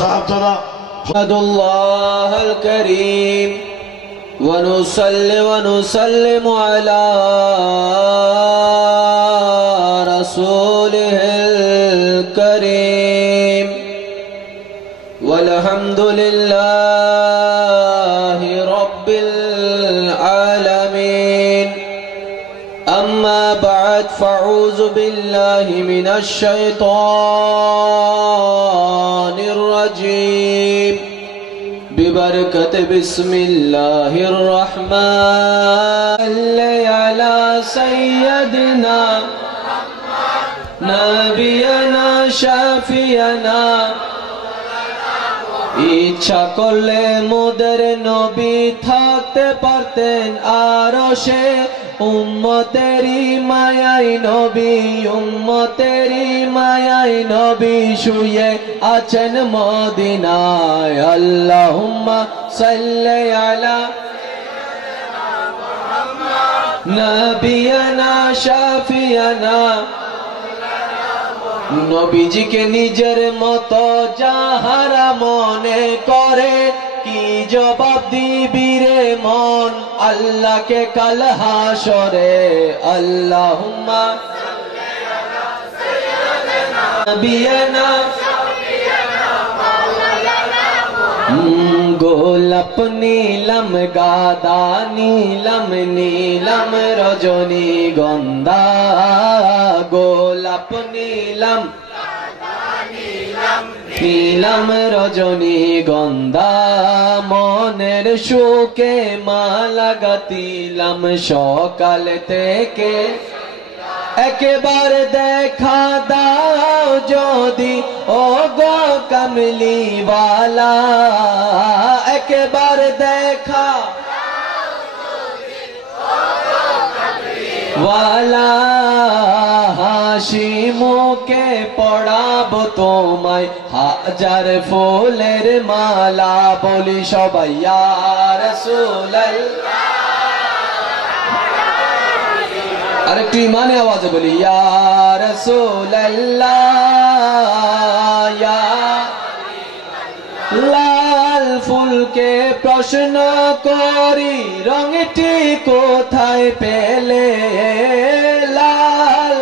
সাহাব দাদা الله الكريم ونصلي ونسلم على رسوله الكريم والحمد لله رب العالمين أما بعد فأعوذ بالله من الشيطان الرجيم ببركة بسم الله الرحمن على سيدنا نبينا شافينا ইচ্ছা করলে মোদের নবী থাকতে পারতেন আরশে উম্মতেরি মায়াই নবী উম্মতেরি মায়াই নবী শুয়ে আছেন মদিনায় আল্লাহুম্মা সাল্লি আলা নবিয়ানা শাফিয়ানা নবীজিকে নিজের মতো যাহারা মনে করে কি জবাব দিবি রে মন আল্লাহকে কাল হাসরে আল্লাহুম্মা সাল্লি আলা সাইয়্যিদিনা নবিয়ানা শাফিয়ানা মাওলানা গোলাপ নীলম গাদা নীলম নীলম রজনী গন্ধা গোলাপ নীলম নীলম রজনী গন্ধা মনের শোকে মালা গাতিলাম সকাল থেকে একবার দেখা দাও যদি ও গো কমলিওয়ালা একবার দেখা ওয়ালা হাসি মুখে পড়াবো তোমায় হাজার ফুলের মালা বলি সবাই ইয়া রাসূলুল্লাহ আরেকটু ইমানে আওয়াজে বলি ইয়া রাসূলুল্লাহ ইয়া লাল ফুলকে প্রশ্ন করি রঙটি কোথায় পেলে লাল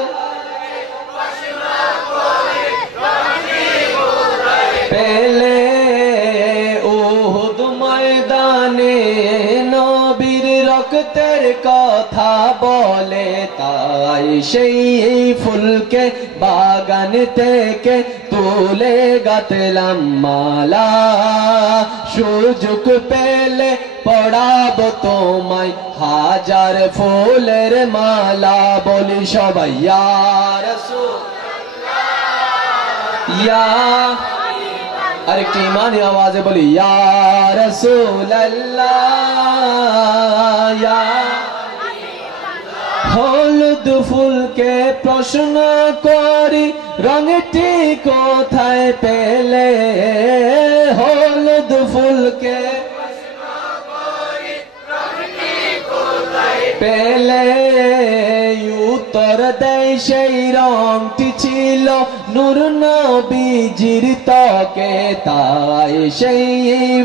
পেলে উহুদ ময়দানে নবীর রক্তের কথা বলে তাই সেই ফুলকে বাগান থেকে তুলে গাঁথলাম মালা সুযোগ পেলে পড়াবো তোমায় হাজার ফুলের মালা বলি সবাই ইয়া রাসূলুল্লাহ ইয়া আরেকটি ইমানি আওয়াজে বলি ইয়া রাসূলুল্লাহ ইয়া হলুদ ফুলকে প্রশ্ন করি রঙটি কোথায় পেলে হলুদ ফুলকে পেলে উত্তর দেয় সেই রংটি ছিল নূর নবীজির ত্বকে তাই সেই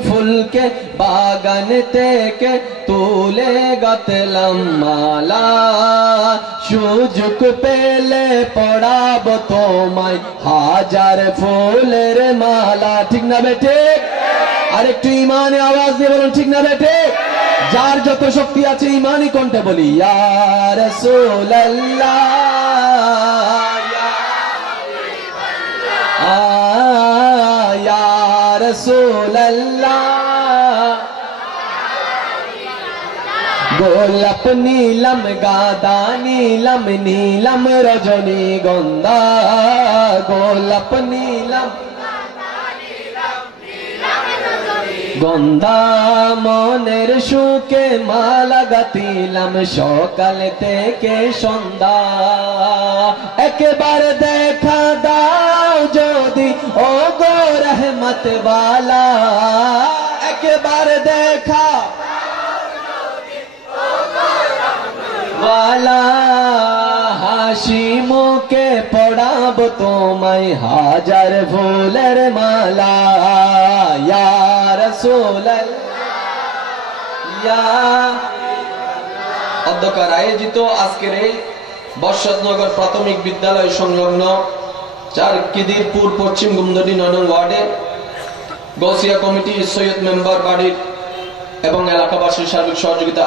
ফুলকে বাগান থেকে তুলে গাঁথলাম মালা সুযোগ পেলে পড়াবো তোমায় হাজার ফুলের মালা ঠিক না বেঠে আরেকটু ইমানে আওয়াজ দিয়ে বলুন ঠিক না বেঠে যার যত শক্তি আছে ইমানি কণ্ঠে বলি ইয়া রাসূলুল্লাহ ইয়া রাসূলুল্লাহ গোলাপ নীলম গাদা নীলম নীলম রজনী গন্ধা গোলাপ নীলম গন্ধা মনের সুখে মালা গাঁথিলাম সকাল থেকে সন্ধ্যা একবার দেখা দাও যদি ও গো রহমত वाला একবার দেখা वाला হাসি মুখে পড়াবো তোমায় হাজার ফুলের মালা ইয়া রাসূলুল্লাহ ইয়া। অধ্যকার আয়োজিত আজকের এই বর্ষাদনগর প্রাথমিক বিদ্যালয় সংলগ্ন চারকিদিরপুর পশ্চিম গুমদড়ি 9 নং ওয়ার্ডে গৌসিয়া কমিটি সৈয়দ মেম্বার বাড়ির এবং এলাকাবাসীর সার্বিক সহযোগিতা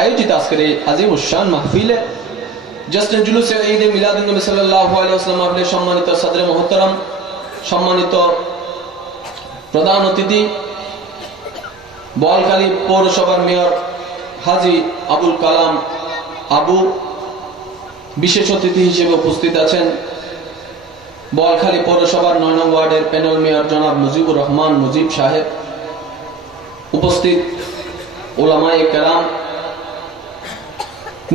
আয়োজিত আজকের এই আজিমুশান মাহফিলে জশ্নে জুলুসে ঈদে মিলাদুন নবী সাল্লাল্লাহু আলাইহি ওয়াসাল্লাম আপনি সম্মানিত সদরে মুহতারাম, সম্মানিত প্রধান অতিথি বোয়ালখালী পৌরসভার মেয়র হাজী আবুল কালাম আবু, বিশেষ অতিথি হিসেবে উপস্থিত আছেন বোয়ালখালী পৌরসভার 9 নং ওয়ার্ডের প্যানেল মেয়র জনাব মুজিবুর রহমান মুজিব সাহেব, উপস্থিত উলামায়ে কেরাম,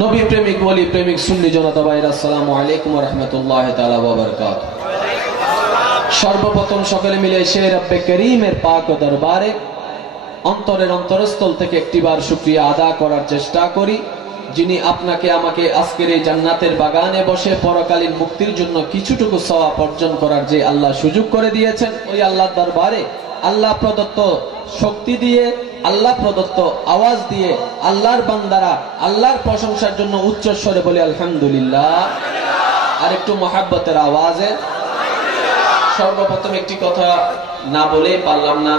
নবী প্রেমিক ওলি প্রেমিক সুন্নি জনতা ভাইরা, আসসালামু আলাইকুম ওয়া রাহমাতুল্লাহি তাআলা ওয়া বারাকাতুহু। সর্বপ্রথম সকলে মিলে সেই রব্বে করিমের পাক দরবারে অন্তরের অন্তরস্থল থেকে একটিবার শুকরিয়া আদা করার চেষ্টা করি, যিনি আপনাকে আমাকে আজকের এই জান্নাতের বাগানে বসে পরকালীন মুক্তির জন্য কিছুটুকু সওয়াব অর্জন করার যে আল্লাহ সুযোগ করে দিয়েছেন, ওই আল্লাহর দরবারে আল্লাহ প্রদত্ত শক্তি দিয়ে, আল্লাহ প্রদত্ত আওয়াজ দিয়ে আল্লাহর বান্দারা আল্লাহর প্রশংসার জন্য উচ্চ স্বরে বলে আলহামদুলিল্লাহ। আর একটু মহাব্বতের আওয়াজে সর্বপ্রথম একটি কথা না বলে পারলাম না,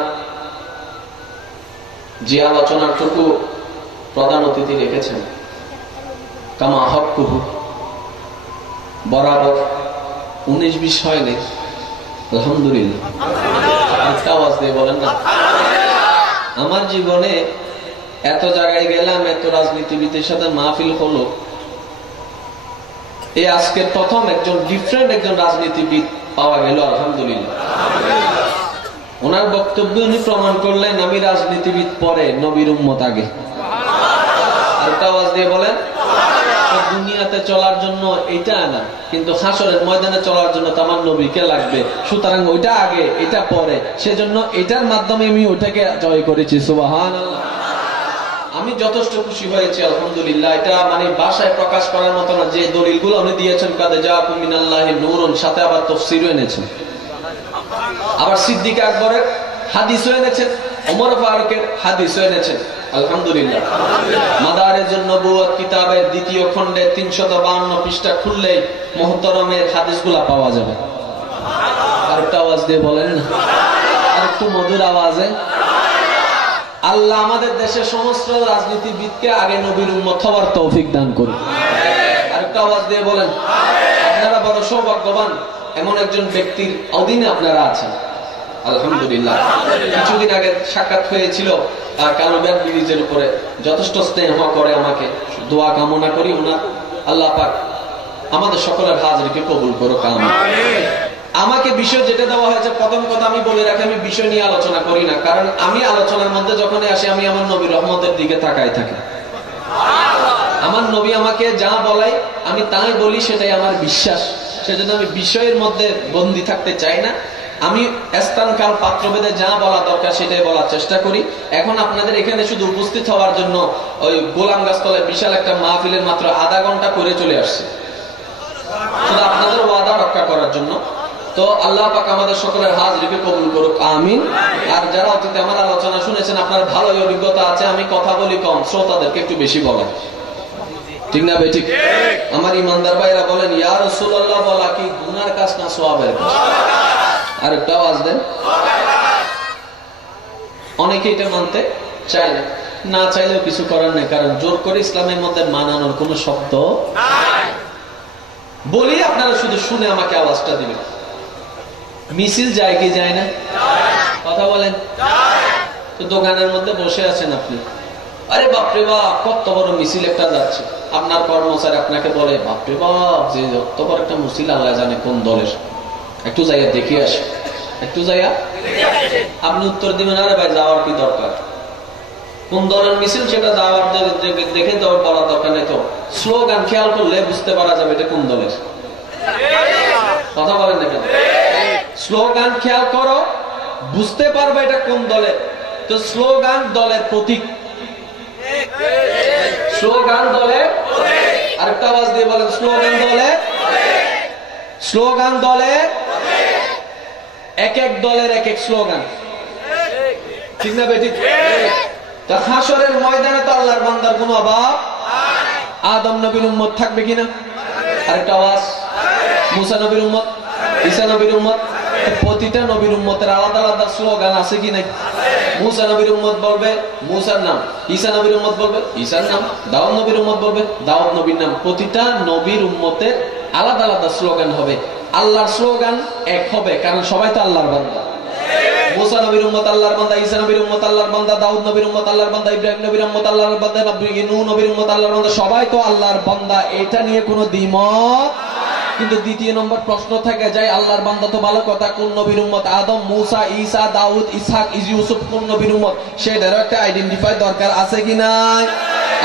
যে আলোচনাটুকু প্রধান অতিথি রেখেছেন কামা হক্কুহু বরাবর 19-20 হয়নি, আলহামদুলিল্লাহ। একটা আওয়াজ দিয়ে বলেন না। আমার জীবনে এত জায়গায় গেলাম, এত রাজনীতিবিদের সাথে মাহফিল হলো, এই আজকে প্রথম একজন ডিফারেন্ট একজন রাজনীতিবিদ পাওয়া গেল, আলহামদুলিল্লাহ। ওনার বক্তব্য উনি প্রমাণ করলেন আমি রাজনীতিবিদ পরে, নবীর উম্মত আগে। আরেকটা আওয়াজ দিয়ে বলেন। দুনিয়াতে চলার জন্য এটা না, কিন্তু হাসরের ময়দানে চলার জন্য তো আমার নবীকে লাগবে, সুতরাং ওইটা আগে এটা পরে, সেজন্য এটার মাধ্যমে আমি ওইটাকে জয় করেছি। সুবহানাল্লাহ। আমি যথেষ্ট খুশি হয়েছি, আলহামদুলিল্লাহ। এটা মানে ভাষায় প্রকাশ করার মতো না, যে দলিলগুলো উনি দিয়েছেন কাদে জাআকুম মিনাল্লাহি নূরুন, সাথে আবার তাফসীরও এনেছেন, আবার সিদ্দিক আকবরের হাদিসও এনেছেন, ওমর ফারুকের হাদিসও এনেছেন, আলহামদুলিল্লাহ। মাদারেজুন নবুওয়াত কিতাবের 2য় খণ্ডে 352 পৃষ্ঠা খুললেই মুহতারামের হাদিসগুলো পাওয়া যাবে। আরেকটা আওয়াজ দিয়ে বলেন না, আরেকটু মধুর আওয়াজে। আল্লাহ আমাদের দেশের সমস্ত রাজনীতিবিদকে আগে নবীর উম্মত হওয়ার তৌফিক দান করুন। আরেকটা আওয়াজ দিয়ে বলেন। আপনারা বড় সৌভাগ্যবান, এমন একজন ব্যক্তির অধীনে আপনারা আছেন, আলহামদুলিল্লাহ। কিছুদিন আগে সাক্ষাৎ হয়েছিল কালুবিয়ার ব্রিজের উপরে, যথেষ্ট স্নেহ করে আমাকে, দোয়া কামনা করি ওনার, আল্লাহ পাক আমাদের সকলের হাজরিকে কবুল করুক, আমিন। আমাকে বিষয় যেটা দেওয়া হয়েছে, প্রথম কথা আমি বলে রাখি, আমি বিষয় নিয়ে আলোচনা করি না, কারণ আমি আলোচনার মধ্যে যখনই আসি আমি আমার নবীর রহমতের দিকে তাকাই থাকি। আমার নবী আমাকে যা বলাই আমি তাই বলি, সেটাই আমার বিশ্বাস। সেজন্য আমি বিষয়ের মধ্যে বন্দী থাকতে চাই না, আমি স্থান কাল পাত্রভেদে যা বলা দরকার সেটাই বলার চেষ্টা করি। এখন আপনাদের এখানে শুধু উপস্থিত হওয়ার জন্য ওই গোলাম গাছতলায় বিশাল একটা মাহফিলের মাত্র আধা ঘন্টা করে চলে আসছে, শুধু আপনাদের ওয়াদা রক্ষা করার জন্য। তো আল্লাহ পাক আমাদের সকলের হাজরিকে কবুল করুক, আমিন। আর যারা অতীতে আমার আলোচনা শুনেছেন, আপনার ভালোই অভিজ্ঞতা আছে, আমি কথা বলি কম, শ্রোতাদেরকে একটু বেশি বলেন, ঠিক না ভাই? ঠিক। আমার ইমানদার ভাইরা বলেন, ইয়া রাসূলুল্লাহ বলা কি গুনার কাজ না সওয়াবের কাজ? আর একটা আওয়াজ দেন। অনেকে এটা মানতে চায় না, না চাইলেও কিছু করার নেই, কারণ জোর করে ইসলামের মধ্যে মানানোর কোন শব্দ নাই। বলি আপনারা শুধু শুনে আমাকে আওয়াজটা দিবেন। মিছিল যায় কি যায় না? কথা বলেন। তো দোকানের মধ্যে বসে আছেন আপনি, আরে বাপরে বাপ কত বড় মিছিল একটা যাচ্ছে, আপনার কর্মচারী আপনাকে বলে, বাপরে বাপ যে কত বড় একটা মিছিল, আল্লাহ জানে কোন দলের, একটু যাইয়া দেখে আসে, একটু যাইয়া। আপনি উত্তর দিবেন, আরে ভাই যাওয়ার কি দরকার, কোন দলের মিছিল সেটা যাওয়ার দেখে দেওয়ার বলার দরকার নেই। তো স্লোগান খেয়াল করলে বুঝতে পারা যাবে এটা কোন দলের। কথা বলেন দেখেন, স্লোগান খেয়াল করো, বুঝতে পারবে এটা কোন দলের। তো স্লোগান দলের প্রতীক, স্লোগান দলের। আরেকটা আওয়াজ দিয়ে বলেন, স্লোগান দলের। স্লোগান দলে এক এক দলের এক এক স্লোগান, ঠিক না বেঠিক? তা হাসরের ময়দানে তো আল্লাহর বান্দার কোনো অভাব। আদম নবীর উম্মত থাকবে কিনা? আরেকটা আওয়াজ। মুসা নবীর উম্মত, ঈসা নবীর উম্মত, প্রতিটা নবীর উম্মতের আলাদা আলাদা স্লোগান আছে কি নাই? মুসা নবীর উম্মত বলবে মুসার নাম, ঈসা নবীর উম্মত বলবে ঈসার নাম, দাউদ নবীর উম্মত বলবে দাউদ নবীর নাম। প্রতিটা নবীর উম্মতের আলাদা আলাদা স্লোগান হবে। আল্লাহর স্লোগান এক হবে, কারণ সবাই তো আল্লাহর বান্দা। মুসা নবীর উম্মত আল্লাহর বান্দা, ঈসা নবীর উম্মত আল্লাহর বান্দা, দাউদ নবীর উম্মত আল্লাহর বান্দা, ইব্রাহিম নবীর উম্মত আল্লাহর বান্দা, নূহ নবীর উম্মত আল্লাহর বান্দা, সবাই তো আল্লাহর বান্দা। এটা নিয়ে কোনো দ্বিমত। কিন্তু দ্বিতীয় নম্বর প্রশ্ন থেকে যায়, আল্লাহর বান্দা তো ভালো কথা, কোন নবীর উম্মত? আদম, মুসা, ঈসা, দাউদ, ইসহাক, ইউসুফ কোন নবীর উম্মত? সেটারও একটা আইডেন্টিফাই দরকার আছে কি নাই?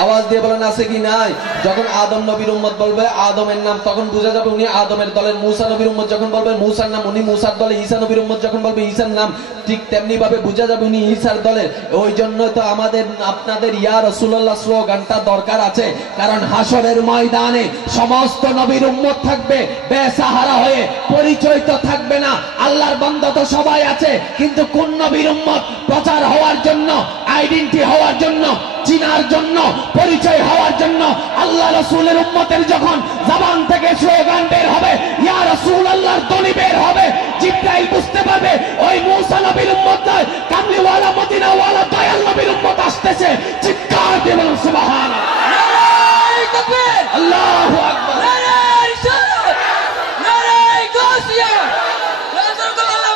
আওয়াজ দিয়ে বলেন আছে কি নাই? যখন আদম নবীর উম্মত বলবে আদমের নাম, তখন বোঝা যাবে উনি আদমের দলের। মুসা নবীর উম্মত যখন বলবে মুসার নাম, উনি মুসার দলে। ঈসা নবীর উম্মত যখন বলবে ঈসার নাম, ঠিক তেমনি ভাবে বোঝা যাবে উনি ঈসার দলের। ওই জন্য তো আমাদের আপনাদের ইয়া রাসূলুল্লাহ স্লোগানটা দরকার আছে, কারণ হাসরের ময়দানে সমস্ত নবীর উম্মত থাকবে বেসাহারা হয়ে, পরিচয় তো থাকবে না। আল্লাহর বান্দা তো সবাই আছে, কিন্তু কোন নবীর উম্মত প্রচার হওয়ার জন্য, আইডেন্টি হওয়ার জন্য, চিনার জন্য, পরিচয় হওয়ার জন্য আল্লাহ রাসূলের উম্মতের যখন জবান থেকে স্লোগান বের হবে, ইয়া রাসূলুল্লাহর ধ্বনি বের হবে, জিবরাইল বুঝতে পারবে ওই মুসা নবীর উম্মত নয়, কামলিওয়ালা মদিনাওয়ালা দয়াল নবীর উম্মত আসতেছে। চিৎকার দিয়ে বলুন সুবহানাল্লাহ, নারে তাকবীর, আল্লাহু আকবার, নারে রিসালাত, নারে গাসিয়া, রাসূলুল্লাহ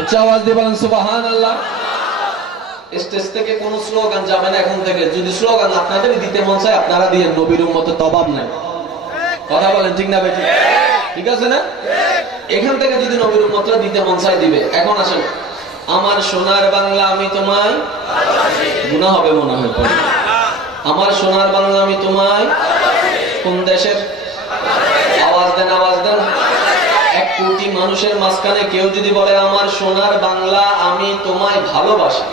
উচ্চ আওয়াজ দিয়ে বলুন সুবহানাল্লাহ। স্টেজ থেকে কোন স্লোগান যাবে না এখন থেকে। যদি স্লোগান আপনাদের দিতে মন চায় আপনারা দিয়ে, নবীর উম্মতের তবাব নাই। কথা বলেন ঠিক না বেঠিক? ঠিক আছে না? এখান থেকে যদি নবীর উম্মতরা দিতে মন চায় দিবে। এখন আসেন, আমার সোনার বাংলা আমি তোমায় ভালোবাসি। গুনাহ হবে মনে হয় পরে। আমার সোনার বাংলা আমি তোমায়, কোন দেশের? আওয়াজ দেন, আওয়াজ দেন। 1 কোটি মানুষের মাঝখানে কেউ যদি বলে আমার সোনার বাংলা আমি তোমায় ভালোবাসি,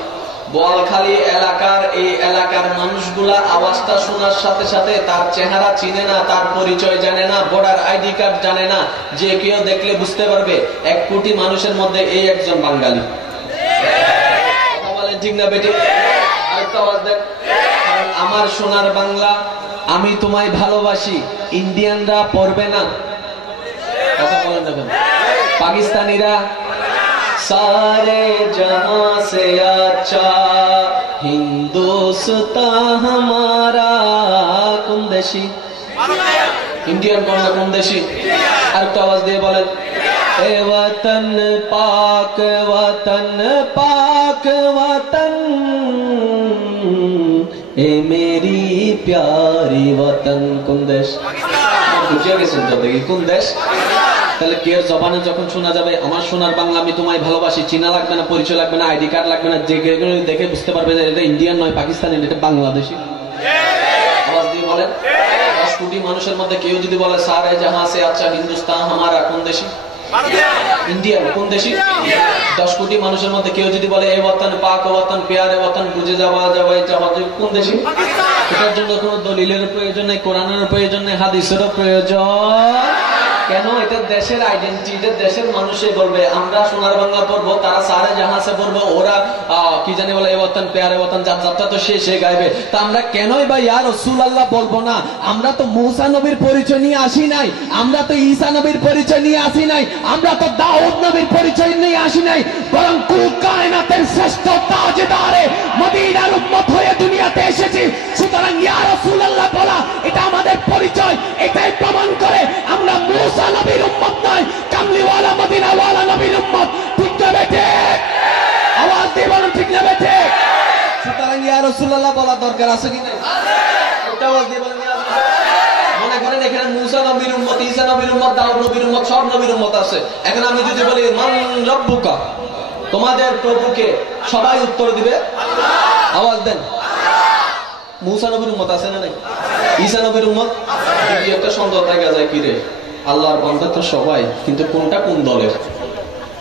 বোয়ালখালী এলাকার এই এলাকার মানুষগুলা আওয়াজটা শোনার সাথে সাথে তার চেহারা চিনে না, তার পরিচয় জানে না, ভোটার আইডি কার্ড জানে না, যে কেউ দেখলে বুঝতে পারবে 1 কোটি মানুষের মধ্যে এই একজন বাঙালি। কথা বলেন ঠিক না বেটি? আরেকটা আওয়াজ দেন। আমার সোনার বাংলা আমি তোমায় ভালোবাসি ইন্ডিয়ানরা পড়বে না। কথা বলেন না কেন? পাকিস্তানিরা सारे जहां से अच्छा हिंदुस्तान हमारा, কোন দেশি? ইন্ডিয়ান কোন কোন দেশি? আর একটু আওয়াজ দিয়ে বলেন, এ ওয়াতন পাক, ওয়াতন পাক, ওয়াতন এ মেরি প্যারি ওয়াতন। কোন দেশ? বুঝে গেছেন তো? দেখি কোন দেশ? তাহলে কে জবানে যখন শোনা যাবে আমার সোনার বাংলা আমি তোমায় ভালোবাসি, চিনা লাগবে না, পরিচয় লাগবে না, আইডি কার্ড লাগবে না, যে দেখে বুঝতে পারবে যে এটা ইন্ডিয়ান নয়, পাকিস্তানি, এটা বাংলাদেশি। আওয়াজ দিয়ে বলেন। 10 কোটি মানুষের মধ্যে কেউ যদি বলে সারে জাহাঁ সে আচ্ছা হিন্দুস্তান হামারা, কোন দেশি? ইন্ডিয়ান। কোন দেশি? 10 কোটি মানুষের মধ্যে কেউ যদি বলে এ ওয়াতন পাক, ওয়াতন প্যারে ওয়াতন, বুঝে যাওয়া যাবে, কোন দেশি? এটার জন্য কোনো দলিলের প্রয়োজন নেই, কোরআনের প্রয়োজন নেই, হাদিসেরও প্রয়োজন কেন? এটা দেশের আইডেন্টিটি, এটা দেশের মানুষে বলবে। আমরা সোনার বাংলা পড়বো, তারা সারে জাহাসে পড়বো, ওরা কি জানি বলে এ ওয়াতন প্যারে ওয়াতন, যাত্রা তো সে গাইবে। তা আমরা কেনই বা ইয়া রাসূলুল্লাহ বলবো না? আমরা তো মুসা নবীর পরিচয় নিয়ে আসি নাই, আমরা তো ঈসা নবীর পরিচয় নিয়ে আসি নাই, আমরা তো দাউদ নবীর পরিচয় নিয়ে আসি নাই, বরং কুল কায়নাতের শ্রেষ্ঠ তাজদারে মদিনার উম্মত হয়ে দুনিয়াতে এসেছি। সুতরাং ইয়া রাসূলুল্লাহ বলা এটা আমাদের পরিচয়। এটাই প্রমাণ করে আমরা মুসা নবীর উম্মত নয়, কামলিওয়ালা মদিনাওয়ালা নবীর উম্মত। ঠিক না বেটে? আওয়াজ দিয়ে বলুন ঠিক না বেটে? সুতরাং ইয়া রাসূলুল্লাহ বলা দরকার আছে কি নাই? একটা আওয়াজ দিয়ে বলেন। মনে করেন এখানে মুসা নবীর উম্মত, ঈসা নবীর উম্মত, দাউদ নবীর উম্মত, সব নবীর উম্মত আছে। এখন আমি যদি বলি মান রব্বুকা, তোমাদের প্রভুকে, সবাই উত্তর দিবে আল্লাহ। আওয়াজ দেন। মুসা নবীর উম্মত আছে না নাই? ঈসা নবীর উম্মত? একটা সন্দেহ দেখা যায়, কি রে আল্লাহর বান্দা তো সবাই, কিন্তু কোনটা কোন দলের?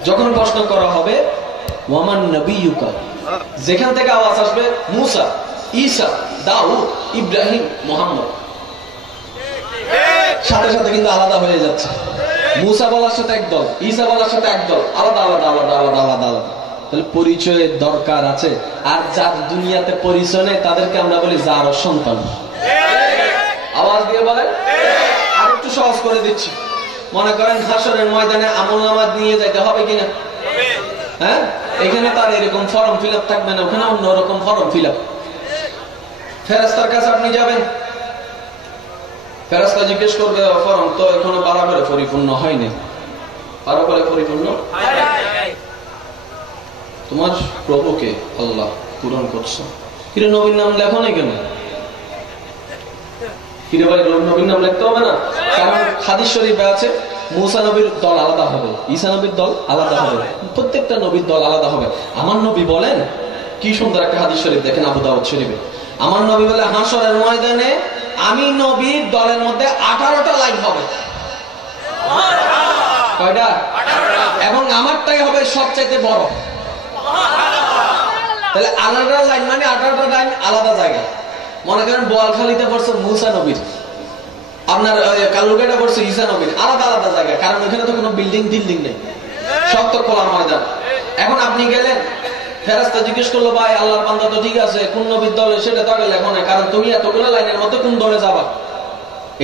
যখন প্রশ্ন করা হবে ওয়ামান নবিয়ুকা, যেখান থেকে আওয়াজ আসবে মুসা, ঈসা, দাউদ, ইব্রাহিম, মুহাম্মদ, সাথে সাথে কিন্তু আলাদা হয়ে যাচ্ছে। মুসা বলার সাথে একদল, ঈসা বলার সাথে একদল, আলাদা আলাদা আলাদা আলাদা আলাদা আলাদা। তাহলে পরিচয়ের দরকার আছে। আর যার দুনিয়াতে পরিচয় নেই তাদেরকে আমরা বলি যার সন্তান। আওয়াজ দিয়ে বলেন। আর একটু সহজ করে দিচ্ছি। মনে করেন হাসরের ময়দানে আমলনামা নিয়ে যাইতে হবে কিনা? হ্যাঁ, এখানে তার এরকম ফর্ম ফিল আপ থাকবে না, ওখানে অন্যরকম ফর্ম ফিল আপ। ফেরেশতার কাছে আপনি যাবেন, ফেরেশতা জিজ্ঞেস করবে ফর্ম তো এখনো বারাবারে পরিপূর্ণ হয়নি। বারাবারে পরিপূর্ণ? তোমার প্রভুকে আল্লাহ পূরণ করছো। কিরে নবীর নাম লেখো নাই কেন? কিরে ভাই নবীর নাম লিখতে হবে না? কারণ হাদিস শরীফে আছে মুসা নবীর দল আলাদা হবে, ঈসা নবীর দল আলাদা হবে, প্রত্যেকটা নবীর দল আলাদা হবে। আমার নবী বলেন, কি সুন্দর একটা হাদিস শরীফ দেখেন আবু দাউদ শরীফে। আমার নবী বলে হাসরের ময়দানে আমি নবীর দলের মধ্যে 18টা লাইন হবে। কয়টা? এবং আমারটাই হবে সবচাইতে বড়। তাহলে আলাদা লাইন মানে 18টা লাইন আলাদা জায়গায়। মনে করেন বোয়ালখালীতে পড়ছে মুসা নবীর, আপনার কালুরঘাটে পড়ছে ঈসা নবীর, আলাদা আলাদা জায়গা। কারণ ওখানে তো কোনো বিল্ডিং টিল্ডিং নেই, সব তো খোলা ময়দান। এখন আপনি গেলেন, ফেরেশতা জিজ্ঞেস করলো ভাই আল্লাহর বান্দা তো ঠিক আছে, কোন নবীর দলে সেটা তো আগে লেখো না, কারণ তুমি এতগুলো লাইনের মধ্যে কোন দলে যাবা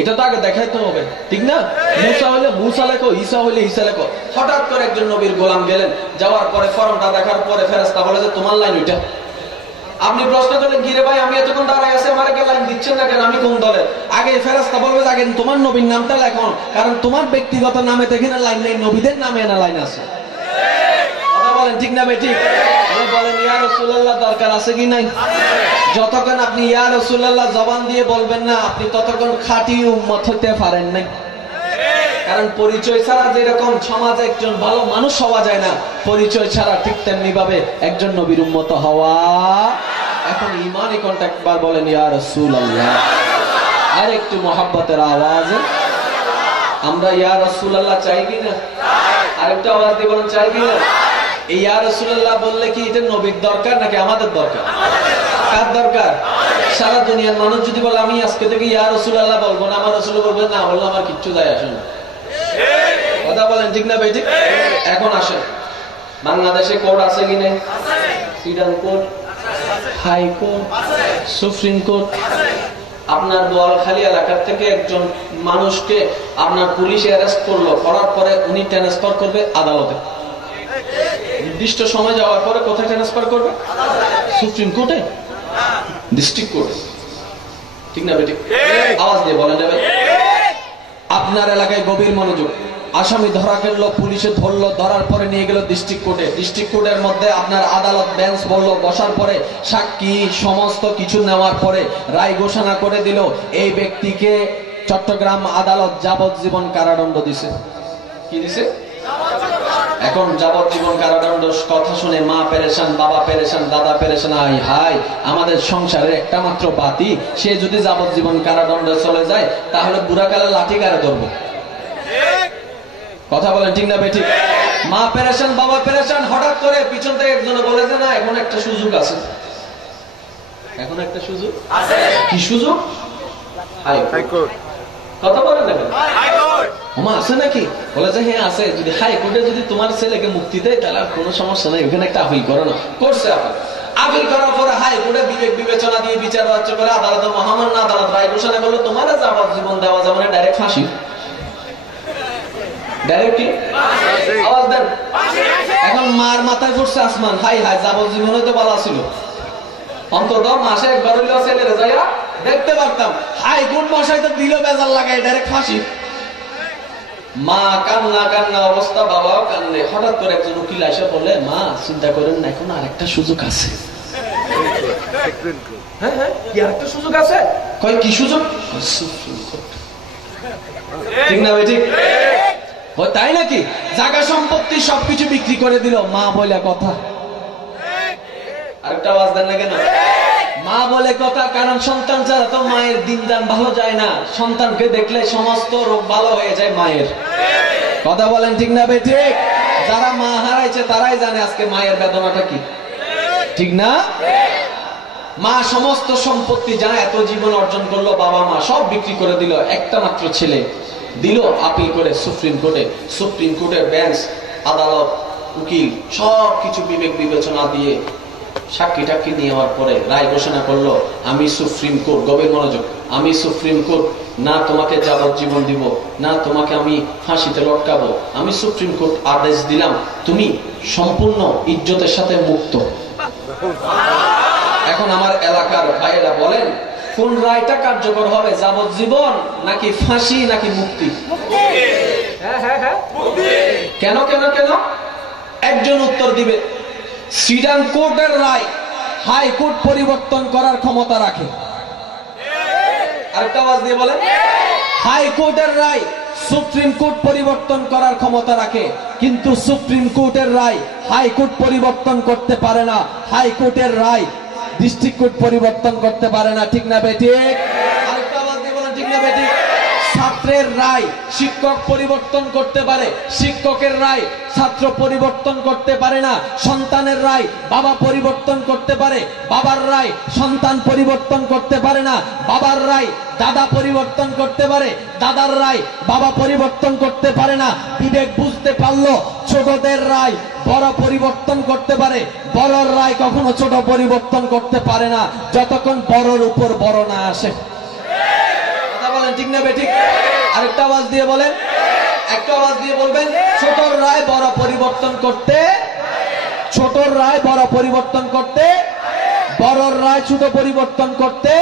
এটা তো আগে দেখাইতে হবে, ঠিক না? মুসা হইলে মুসা লেখো, ঈসা হইলে ঈসা লেখো। হঠাৎ করে একজন নবীর গোলাম গেলেন, যাওয়ার পরে ফর্মটা দেখার পরে ফেরেশতা বলে যে তোমার লাইন ওইটা। আপনি প্রশ্ন করলেন গিরে ভাই আমি এতক্ষণ দাঁড়াই আছি, আমার কে লাইন দিচ্ছেন না কেন, আমি কোন দলে? আগে ফেরেশতা বলবে আগে তোমার নবীর নামটা লেখো, কারণ তোমার ব্যক্তিগত নামে তো এখানে লাইন নেই, নবীদের নামে এনে লাইন আছে। কথা বলেন ঠিক না বেঠিক? বলেন ইয়া রাসূলুল্লাহ দরকার আছে কি নাই? যতক্ষণ আপনি ইয়া রাসূলুল্লাহ জবান দিয়ে বলবেন না, আপনি ততক্ষণ খাঁটি উম্মত হতে পারেন নাই। কারণ পরিচয় ছাড়া যেরকম সমাজে একজন ভালো মানুষ হওয়া যায় না, পরিচয় ছাড়া ঠিক তেমনি ভাবে একজন নবীর উম্মত হওয়া। এখন ইমানি কন্টাক্ট বার বলেন ইয়া রাসূলুল্লাহ। আর একটু মহব্বতের আওয়াজ, আমরা ইয়া রাসূলুল্লাহ চাই কিনা? আরেকটা আওয়াজ দিয়ে বলেন চাই কিনা? এই ইয়া রাসূলুল্লাহ বললে কি এটা নবীর দরকার নাকি আমাদের দরকার? কার দরকার? সারা দুনিয়ার মানুষ যদি বলে আমি আজকে থেকে ইয়া রাসূলুল্লাহ বলবো না, আমার রাসূল বলবে না, বললে আমার কিচ্ছু যায় আসে না। কথা বলেন ঠিক না ভাই? ঠিক। এখন আসেন, বাংলাদেশে কোর্ট আছে কি নেই? Sit down court, high court, supreme court. আপনার বোয়ালখালী এলাকার থেকে একজন মানুষকে আপনার পুলিশ অ্যারেস্ট করলো, করার পরে উনি ট্রান্সফার করবে আদালতে। নির্দিষ্ট সময় যাওয়ার পরে কোথায় ট্রান্সফার করবে? সুপ্রিম কোর্টে, ডিস্ট্রিক্ট কোর্টে, ঠিক না বেটি? আওয়াজ দিয়ে বলেন ভাই। আপনার এলাকায় গভীর মনোযোগ। আসামি ধরা খেললো, পুলিশে ধরলো, ধরার পরে নিয়ে গেল ডিস্ট্রিক্ট কোর্টে। ডিস্ট্রিক্ট কোর্টের মধ্যে আপনার আদালত বেঞ্চ বললো, বসার পরে সাক্ষী সমস্ত কিছু নেওয়ার পরে রায় ঘোষণা করে দিল, এই ব্যক্তিকে চট্টগ্রাম আদালত যাবজ্জীবন কারাদণ্ড দিছে। কি দিছে? এখন যাবজ্জীবন কারাদণ্ড কথা শুনে মা পেরেশান, বাবা পেরেশান, দাদা পেরেশান। হাই আমাদের সংসারের একটা মাত্র বাতি, সে যদি যাবজ্জীবন কারাদণ্ডে চলে যায় তাহলে বুড়াকালে লাঠি কারে ধরবো? কথা বলেন ঠিক না বেঠিক? মা পেরেশান, বাবা পেরেশান। হঠাৎ করে পিছন থেকে একজনে বলে যে না এখন একটা সুযোগ আছে। এখন একটা সুযোগ আছে। কি সুযোগ? হাইকোর্ট। কথা বলেন না ওমা আছে নাকি? বলে যে হ্যাঁ আছে। যদি হাইকোর্টে যদি তোমার ছেলেকে মুক্তি দেয় তাহলে কোনো সমস্যা নেই, ওখানে একটা আপিল করো না। করছে আপিল। আপিল করার পরে হাইকোর্টে বিবেক বিবেচনা দিয়ে বিচার বাচ্চা করে আদালতের মহামান্য আদালত রায় ঘোষণা করলো তোমার যাবজ্জীবন দেওয়া যাবে না, ডাইরেক্ট ফাঁসি। ডাইরেক্ট কি? আওয়াজ দেন। এখন মার মাথায় পড়ছে আসমান, হাই হাই যাবজ্জীবন হয়তো ভালো ছিল, অন্তত মাসে একবার হইলেও ছেলের যাইয়া দেখতে পারতাম। হাইকোর্ট মশাই তো দিল বেজার লাগাই ডাইরেক্ট ফাঁসি। মা কান্না কান্না অবস্থা, বাবাও কান্দে। হঠাৎ করে একজন উকিল এসে বলে মা চিন্তা করেন না, এখন আরেকটা সুযোগ আছে। হ্যাঁ হ্যাঁ কি আরেকটা সুযোগ আছে? কয় কি সুযোগ? ঠিক না ভাই? ঠিক। তাই নাকি? জায়গা সম্পত্তি সবকিছু বিক্রি করে দিল, মা বলে কথা। আরেকটা আওয়াজ দেন না কেন? মা বলে কথা, কারণ সন্তান ছাড়া তো মায়ের দিনদান ভালো যায় না। সন্তানকে দেখলে সমস্ত রোগ ভালো হয়ে যায় মায়ের। কথা বলেন ঠিক না ভাই? ঠিক। যারা মা হারাইছে তারাই জানে আজকে মায়ের বেদনাটা কি, ঠিক না? মা সমস্ত সম্পত্তি যা এত জীবন অর্জন করলো, বাবা মা সব বিক্রি করে দিল, একটা মাত্র ছেলে দিল আপিল করে সুপ্রিম কোর্টে। সুপ্রিম কোর্টের বেঞ্চ, আদালত, উকিল সবকিছু বিবেক বিবেচনা দিয়ে সাক্ষী টাক্ষী নেওয়ার পরে রায় ঘোষণা করলো, আমি সুপ্রিম কোর্ট, গভীর মনোযোগ, আমি সুপ্রিম কোর্ট না তোমাকে যাবজ্জীবন দিব, না তোমাকে আমি ফাঁসিতে লটকাবো, আমি সুপ্রিম কোর্ট আদেশ দিলাম তুমি সম্পূর্ণ ইজ্জতের সাথে মুক্ত। এখন আমার এলাকার ভাইয়েরা বলেন, কোন রায়টা কার্যকর হবে, যাবজ্জীবন নাকি ফাঁসি নাকি মুক্তি? কেন কেন কেন? একজন উত্তর দিবে, সিডান কোর্টের রায় হাইকোর্ট পরিবর্তন করার ক্ষমতা রাখে। আরেকটা আওয়াজ দিয়ে বলেন, হাইকোর্টের রায় সুপ্রিম কোর্ট পরিবর্তন করার ক্ষমতা রাখে, কিন্তু সুপ্রিম কোর্টের রায় হাইকোর্ট পরিবর্তন করতে পারে না, হাইকোর্টের রায় ডিস্ট্রিক্ট কোর্ট পরিবর্তন করতে পারে না। ঠিক না বেঠিক? আরেকটা আওয়াজ দিয়ে বলেন, ঠিক না বেঠিক? ছাত্রের রায় শিক্ষক পরিবর্তন করতে পারে, শিক্ষকের রায় ছাত্র পরিবর্তন করতে পারে না। সন্তানের রায় বাবা পরিবর্তন করতে পারে, বাবার রায় সন্তান পরিবর্তন করতে পারে না। বাবার রায় দাদা পরিবর্তন করতে পারে, দাদার রায় বাবা পরিবর্তন করতে পারে না। বিবেক বুঝতে পারলো ছোটদের রায় বড় পরিবর্তন করতে পারে, বড়র রায় কখনো ছোট পরিবর্তন করতে পারে না যতক্ষণ বড়র উপর বড় না আসে। ঠিক না বেঠিক? আরেকটা আওয়াজ দিয়ে বলেন, একটা আওয়াজ দিয়ে বলবেন, ছোটর রায় বড় পরিবর্তন করতে, ছোটর রায় বড় পরিবর্তন করতে, বড়র রায় ছোট পরিবর্তন করতে।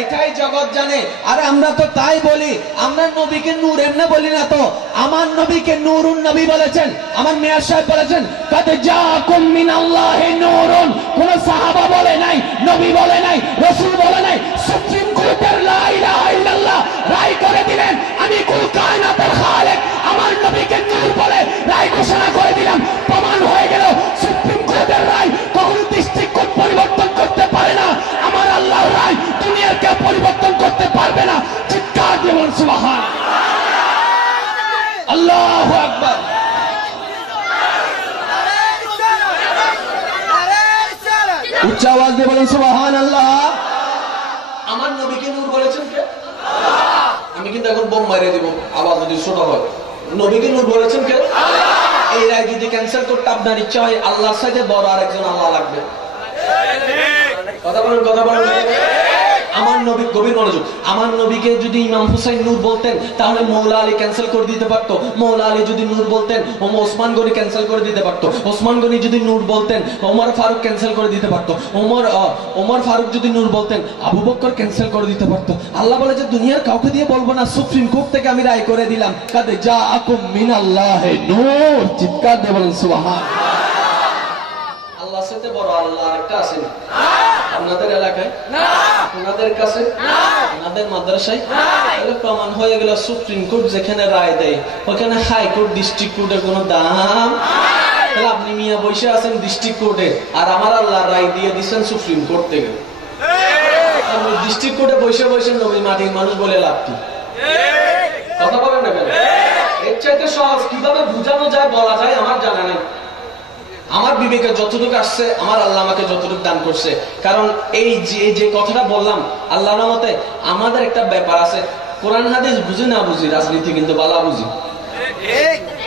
এটাই জগৎ জানে। আরে আমরা তো তাই বলি, আমরা নবীকে নূর এমনি বলি না তো, আমার নবীকে নূরুন নবী বলেছেন। আমার মেয়ার সাহেব বলেছেন, কাদ জাকুম মিনাল্লাহি নূরুন। কোন সাহাবা বলে নাই, নবী বলে নাই, রাসূল বলে নাই, সুপ্রিম কোর্টের লা ইলাহা ইল্লাল্লাহ রায় করে দিলেন, আমি কুল কায়নাতের খালিক আমার নবীকে নূর বলে রায় ঘোষণা করে দিলাম। প্রমাণ হয়ে গেল সুপ্রিম কোর্টের রায় কখনো ডিস্ট্রিক্ট কোর্ট পরিবর্তন করতে পারে না। আমার আল্লাহর রায় দুনিয়ার কেউ পরিবর্তন করতে পারবে না। চিৎকার দিয়ে বলুন সুবহান আল্লাহু আকবার। উচ্চ আওয়াজ দিয়ে বলুন সুবহান আল্লাহ। আমার নবীকে নূর বলেছেন কে? আমি কিন্তু এখন বোম মারিয়ে দিব আওয়াজ যদি ছোট হয়। নবীকে নূর বলেছেন কে? এই রায় যদি ক্যান্সেল করতে আপনার ইচ্ছা হয়, আল্লাহর সাথে বড় আরেকজন আল্লাহ লাগবে। কথা বলেন, কথা বলেন। আমার নবী, গভীর মনোযোগ, আমার নবীকে যদি ইমাম হুসাইন নূর বলতেন তাহলে মৌলা আলী ক্যান্সেল করে দিতে পারতো। মৌলা আলী যদি নূর বলতেন ওসমান গনি ক্যান্সেল করে দিতে পারতো। ওসমান গনি যদি নূর বলতেন ওমর ফারুক ক্যান্সেল করে দিতে পারতো। ওমর ফারুক যদি নূর বলতেন আবু বকর ক্যান্সেল করে দিতে পারতো। আল্লাহ বলে যে দুনিয়ার কাউকে দিয়ে বলবো না, সুপ্রিম কোর্ট থেকে আমি রায় করে দিলাম। কাদ জাআকুম মিনাল্লাহি নূর। চিৎকার দিয়ে বলেন সুবহান। আল্লাহর সাথে বড় আল্লাহ আরেকটা আছে না? আপনাদের এলাকায় না, আপনাদের কাছে না, আপনাদের মাদ্রাসায় না। তাহলে প্রমাণ হয়ে গেল সুপ্রিম কোর্ট যেখানে রায় দেয় ওখানে হাইকোর্ট ডিস্ট্রিক্ট কোর্টের কোনো দাম। তাহলে আপনি মিয়া বসে আছেন ডিস্ট্রিক্ট কোর্টে, আর আমার আল্লাহ রায় দিয়ে দিচ্ছেন সুপ্রিম কোর্ট থেকে। ডিস্ট্রিক্ট কোর্টে বসে বসে নবী মাটির মানুষ বলে লাভ কি? কথা বলেন না কেন? এর চাইতে সহজ কিভাবে বুঝানো যায়, বলা যায় আমার জানা নেই। আমার বিবেকে যতটুকু আসছে, আমার আল্লাহ আমাকে যতটুকু দান করছে। কারণ এই যে কথাটা বললাম, আল্লাহর রহমতে আমাদের একটা ব্যাপার আছে, কোরআন হাদিস বুঝি না বুঝি, রাজনীতি কিন্তু বালা বুঝি।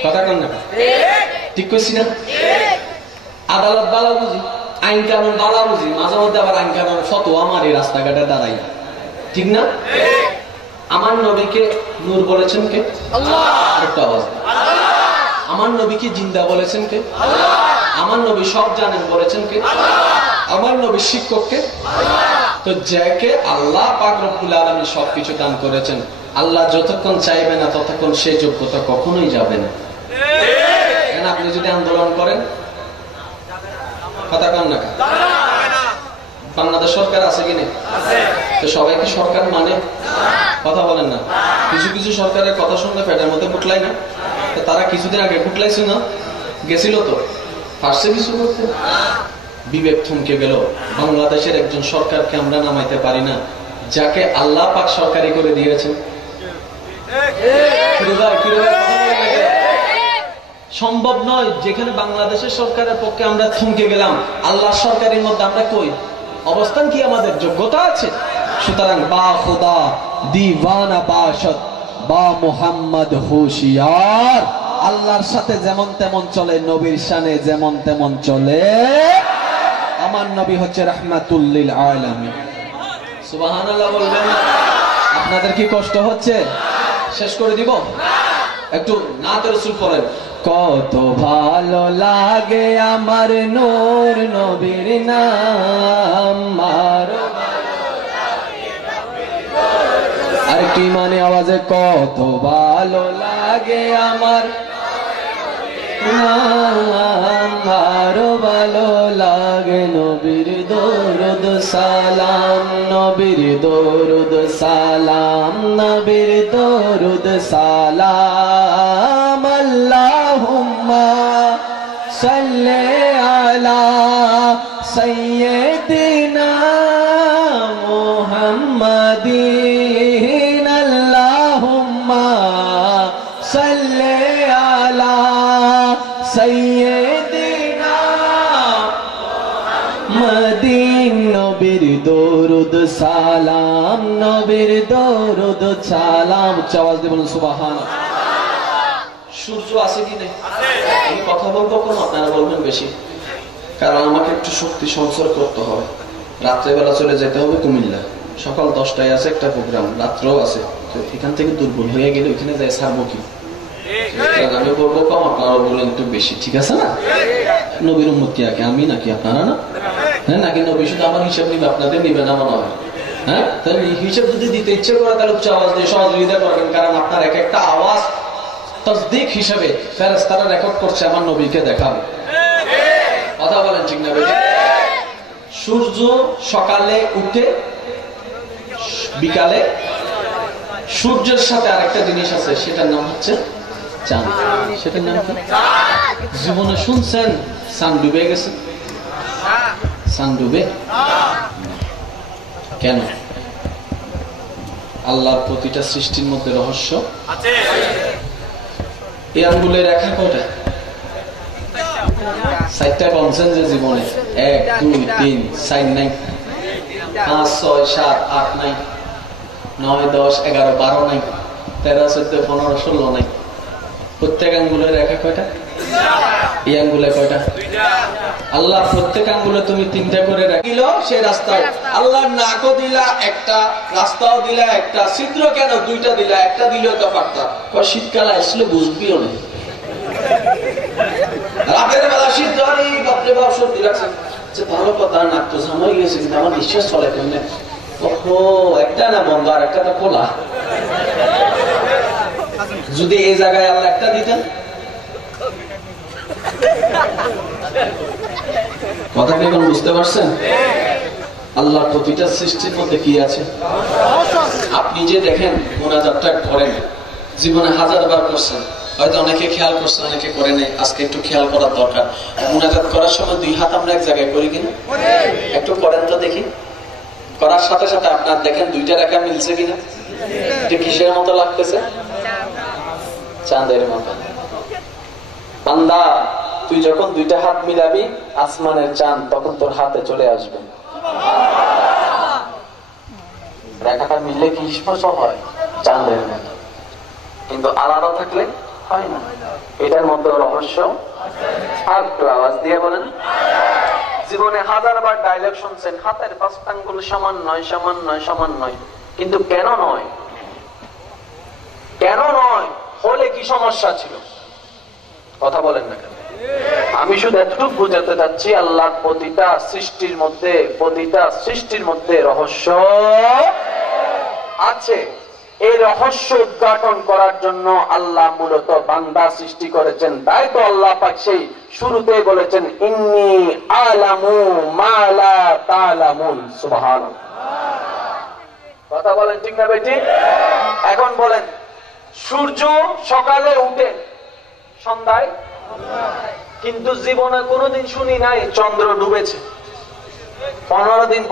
কথা কন না? ঠিক করছি না? আদালত বালা বুঝি, আইন কানুন বালা বুঝি, মাঝে মধ্যে আবার আইন কানুন ফতোয়া আমার এই রাস্তাঘাটে দাঁড়াই। ঠিক না? আমার নবীকে নূর বলেছেন কে? আল্লাহ। একটা আওয়াজ। আমার নবীকে জিন্দা বলেছেন কে? আল্লাহ। আমার নবী সব জানেন বলেছেন কে? আল্লাহ। আমার নবী শিক্ষক কে? আল্লাহ। তো যাকে আল্লাহ পাক রব্বুল আলামিন সবকিছু দান করেছেন, আল্লাহ যতক্ষণ চাইবে না ততক্ষণ সে যোগ্যতা কখনোই যাবে না। ঠিক। আপনি যদি আন্দোলন করেন, কথা কন না, বাংলাদেশ সরকার আছে কিনা? তো সবাই কি সরকার মানে? কথা বলেন না। কিছু কিছু সরকারের কথা শুনলে পেটের মধ্যে ফুটলাই না? তারা কিছুদিন আগে ফুটলাইছে না, গেছিল তো পারছে কিছু করতে? বিবেক থমকে গেল। বাংলাদেশের একজন সরকারকে আমরা নামাইতে পারি না যাকে আল্লাহ পাক সরকারি করে দিয়েছেন। সম্ভব নয়। যেখানে বাংলাদেশের সরকারের পক্ষে আমরা থমকে গেলাম, আল্লাহ সরকারের মধ্যে আমরা কই? অবস্থান কি? আমাদের যোগ্যতা আছে? সুতরাং বা খুদা দিওয়ানা বাশত বা মুহাম্মদ হুশিয়ার। আল্লাহর সাথে যেমন তেমন চলে, নবীর শানে যেমন তেমন চলে। আমার নবী হচ্ছে রাহমাতুল লিল আলামিন। সুবহানাল্লাহ বলবেন। আপনাদের কি কষ্ট হচ্ছে? শেষ করে দিব, একটু নাতে রাসূল পড়েন। কত ভালো লাগে আমার নূর নবীর নাম, আরেকটু ইমানি আওয়াজে, কত ভালো লাগে আমার আরো ভালো লাগে নবীর দরুদ সালাম, নবীর দরুদ সালাম, নবীর দরুদ সালাম। আল্লাহুম্মা সাল্লি আলা সাইয়্যিদিনা মুহাম্মাদিন, আল্লাহুম্মা সাল্লি আলা সাইয়্যিদিনা মুহাম্মাদিন, নবীর দরুদ সালাম, নবীর দরুদ সালাম। আওয়াজ দিয়ে বলুন সুবহানাল্লাহ। সূর্য আছে কি নেই? আমি কথা বলবো কম, আপনারা বলবেন বেশি, কারণ আমাকে একটু শক্তি সঞ্চয় করতে হবে। রাত্রেবেলা চলে যেতে হবে কুমিল্লা, সকাল 10টায় আছে একটা প্রোগ্রাম, রাত্রেও আছে। তো এখান থেকে দুর্বল হয়ে গেলে ওইখানে যাই ছাড়বো কি? আমি বলবো কম, আপনারা বলেন একটু বেশি, ঠিক আছে না? নবীর উম্মত কি আগে আমি নাকি আপনারা না? হ্যাঁ, নাকি নবী শুধু আমার হিসাব নিবে, আপনাদের নিবে না মনে হয়? হ্যাঁ, তাহলে হিসাব যদি দিতে ইচ্ছে করে তাহলে উচ্চ আওয়াজ দিয়ে সহযোগিতা করবেন, কারণ আপনার এক একটা আওয়াজ তাসদীক হিসাবে ফেরেশতারা রেকর্ড করছে আমার নবীকে দেখাবে। কথা বলেন ঠিক না? সূর্য সকালে উঠে বিকালে, সূর্যের সাথে আরেকটা জিনিস আছে, সেটার নাম হচ্ছে চাঁদ। সেটার নাম কি? জীবনে শুনছেন চাঁদ ডুবে গেছে? চাঁদ ডুবে কেন? আল্লাহর প্রতিটা সৃষ্টির মধ্যে রহস্য আছে। এই আঙ্গুলের রেখা কয়টা? 4টা বলছেন যে জীবনে 1 2 3 4 নাই, 5 6 7 8 নাই, 9 10 11 12 নাই, 13 14 15 16 নাই। প্রত্যেক আঙ্গুলের রেখা কয়টা? এই আঙ্গুলে কয়টা? আল্লাহ প্রত্যেক আঙ্গুলে তুমি 3টা করে রাখিল। সেই রাস্তায় আল্লাহ নাকও দিলা একটা, রাস্তাও দিলা একটা, ছিদ্র কেন 2টা দিলা? একটা দিলেও তো পারতা। শীতকালে আসলে বুঝবিও না, রাতের বেলা শীত ধরে বাপরে বাপ সর্দি লাগছে, ভালো কথা, নাক তো জামাই গেছে, কিন্তু আমার নিঃশ্বাস চলে কেমনে? ওহো, একটা না বন্ধ আর একটা তো খোলা। যদি এই জায়গায় আল্লাহ একটা দিতেন, কথা কি এখন বুঝতে পারছেন? আল্লাহ প্রতিটা সৃষ্টির মধ্যে কি আছে? আপনি যে দেখেন মোনাজাতটা করেন, জীবনে 1000 বার করছেন, হয়তো অনেকে খেয়াল করছে, অনেকে করে নেই। আজকে একটু খেয়াল করার দরকার। মোনাজাত করার সময় 2 হাত আমরা এক জায়গায় করি কিনা? একটু করেন তো দেখি। করার সাথে সাথে আপনার দেখেন 2টা রেখা মিলছে কিনা? এটা কিসের মতো লাগতেছে? চাঁদের মতো। বান্দা, তুই যখন 2টা হাত মিলাবি আসমানের চাঁদ তখন তোর হাতে চলে আসবে। রেখাটা মিললে কি স্পর্শ হয়? চাঁদের মতো। কিন্তু আলাদা থাকলে হয় না। এটার মধ্যে রহস্য। আর একটু আওয়াজ দিয়ে বলেন। জীবনে 1000 বার ডায়লগ শুনছেন, হাতের 5টা আঙ্গুল সমান নয়, সমান নয়, সমান নয়। কিন্তু কেন নয়? কেন নয়? হলে কি সমস্যা ছিল? কথা বলেন না কেন? আমি শুধু এতটুকু বুঝাতে চাচ্ছি, আল্লাহর প্রতিটা সৃষ্টির মধ্যে রহস্য আছে। এই রহস্য উদ্ঘাটন করার জন্য আল্লাহ মূলত বান্দা সৃষ্টি করেছেন। তাই তো আল্লাহ পাক সেই শুরুতেই বলেছেন, ইন্নী আলামু মা লা তা'লামুন। সুবহানাল্লাহ। কথা বলেন ঠিক না বেটি? এখন বলেন, সূর্য সকালে উঠে সন্ধ্যায়, কিন্তু জীবনে কোনোদিন শুনি নাই চন্দ্র ডুবেছে। 15 দিন।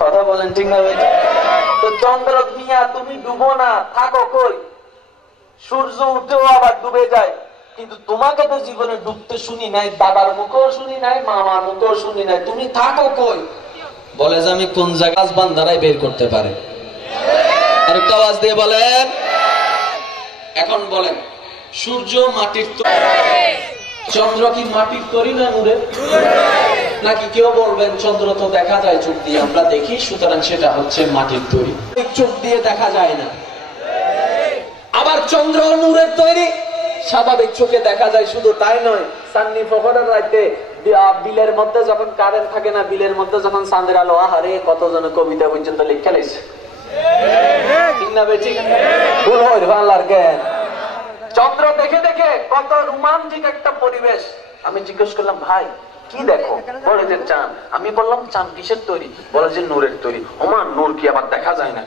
কথা বলেন ঠিক না বেটি? তো চন্দ্র মিয়া তুমি ডুবো না, থাকো কই? সূর্য উঠেও আবার ডুবে যায়, কিন্তু তোমাকে তো জীবনে ডুবতে শুনি নাই, দাদার মুখেও শুনি নাই, মামার মুখেও শুনি নাই, তুমি থাকো কই? বলে যে আমি কোন জায়গায় বান্দারাই বের করতে পারে। আরেকটা আওয়াজ দিয়ে বলেন। এখন বলেন, সূর্য মাটির তৈরি, চন্দ্র কি মাটির তৈরি না নূরের? নাকি কেউ বলবেন চন্দ্র তো দেখা যায় চোখ দিয়ে, আমরা দেখি, সুতরাং সেটা হচ্ছে মাটির তৈরি, চোখ দিয়ে দেখা যায় না। আবার চন্দ্র নূরের তৈরি, স্বাভাবিক চোখে দেখা যায়, শুধু তাই নয়, চাঁদনি প্রহরের রাতে বিলের মধ্যে যখন কারেন্ট থাকে না, বিলের মধ্যে যখন চাঁদের আলো, আহারে কতজন কবিতা পর্যন্ত লিখে লাইছে। চন্দ্র দেখে দেখে কত রোমান্টিক একটা পরিবেশ। আমি জিজ্ঞেস করলাম, ভাই কি দেখো? বলে যে চাঁদ। আমি বললাম, চাঁদ কিসের তৈরি? বলে যে নূরের তৈরি। ওমা, নূর কি আবার দেখা যায় না?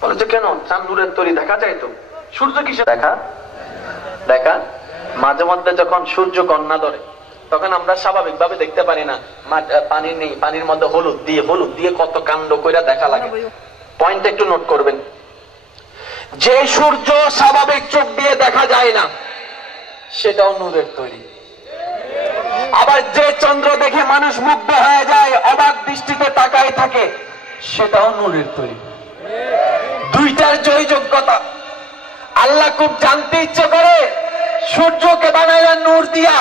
বলে যে কেন? চাঁদ নূরের তৈরি, দেখা যায় তো। সূর্য কিসের দেখা? দেখা মাঝে মধ্যে যখন সূর্য কন্যা ধরে, তখন আমরা স্বাভাবিক ভাবে দেখতে পারি না, পানি নেই, পানির মধ্যে হলুদ দিয়ে কত কাণ্ড কইরা দেখা লাগে। পয়েন্ট একটু নোট করবেন, যে সূর্য স্বাভাবিক চোখ দিয়ে দেখা যায় না, সেটাও নূরের তৈরি। আবার যে চন্দ্র দেখে মানুষ মুগ্ধ হয়ে যায়, অবাক দৃষ্টিতে তাকায় থাকে, সেটাও নূরের তৈরি। দুইটার জয়যোগ্যতা। আল্লাহ খুব জানতে ইচ্ছে করে, সূর্যকে বানাইলা নূর দিয়া,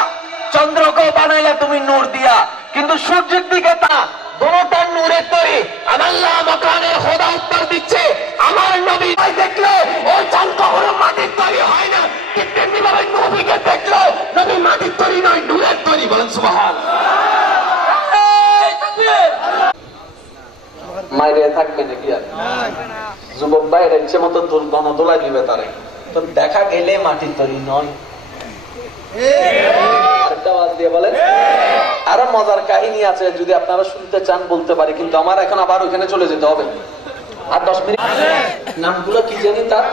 চন্দ্রকে বানাইলা তুমি নূর দিয়া, কিন্তু সূর্যের দিকে তা দুটোটার নূরের তৈরি। আল্লাহ মাকানে খোদা উত্তর দিচ্ছে, আমার নবী দেখলো ওই চাঁদ কখনো মাটির তৈরি হয় না, ঠিক তেমনি ভাবে নবীকে দেখলো, নবী মাটির তৈরি নয়, নূরের তৈরি। বলেন সুবহানাল্লাহ। মাইরে থাকবে নাকি আর? যুবক ভাইয়ের ইচ্ছে মতো দোলাই দিবে তারে, তো দেখা গেলে মাটির তৈরি নয়। আরো মজার কাহিনী আছে, যদি আপনারা শুনতে চান বলতে পারি, কিন্তু আমার এখন আবার ওখানে চলে যেতে হবে। আর 10 মিনিট। নামগুলো কি জানি তার?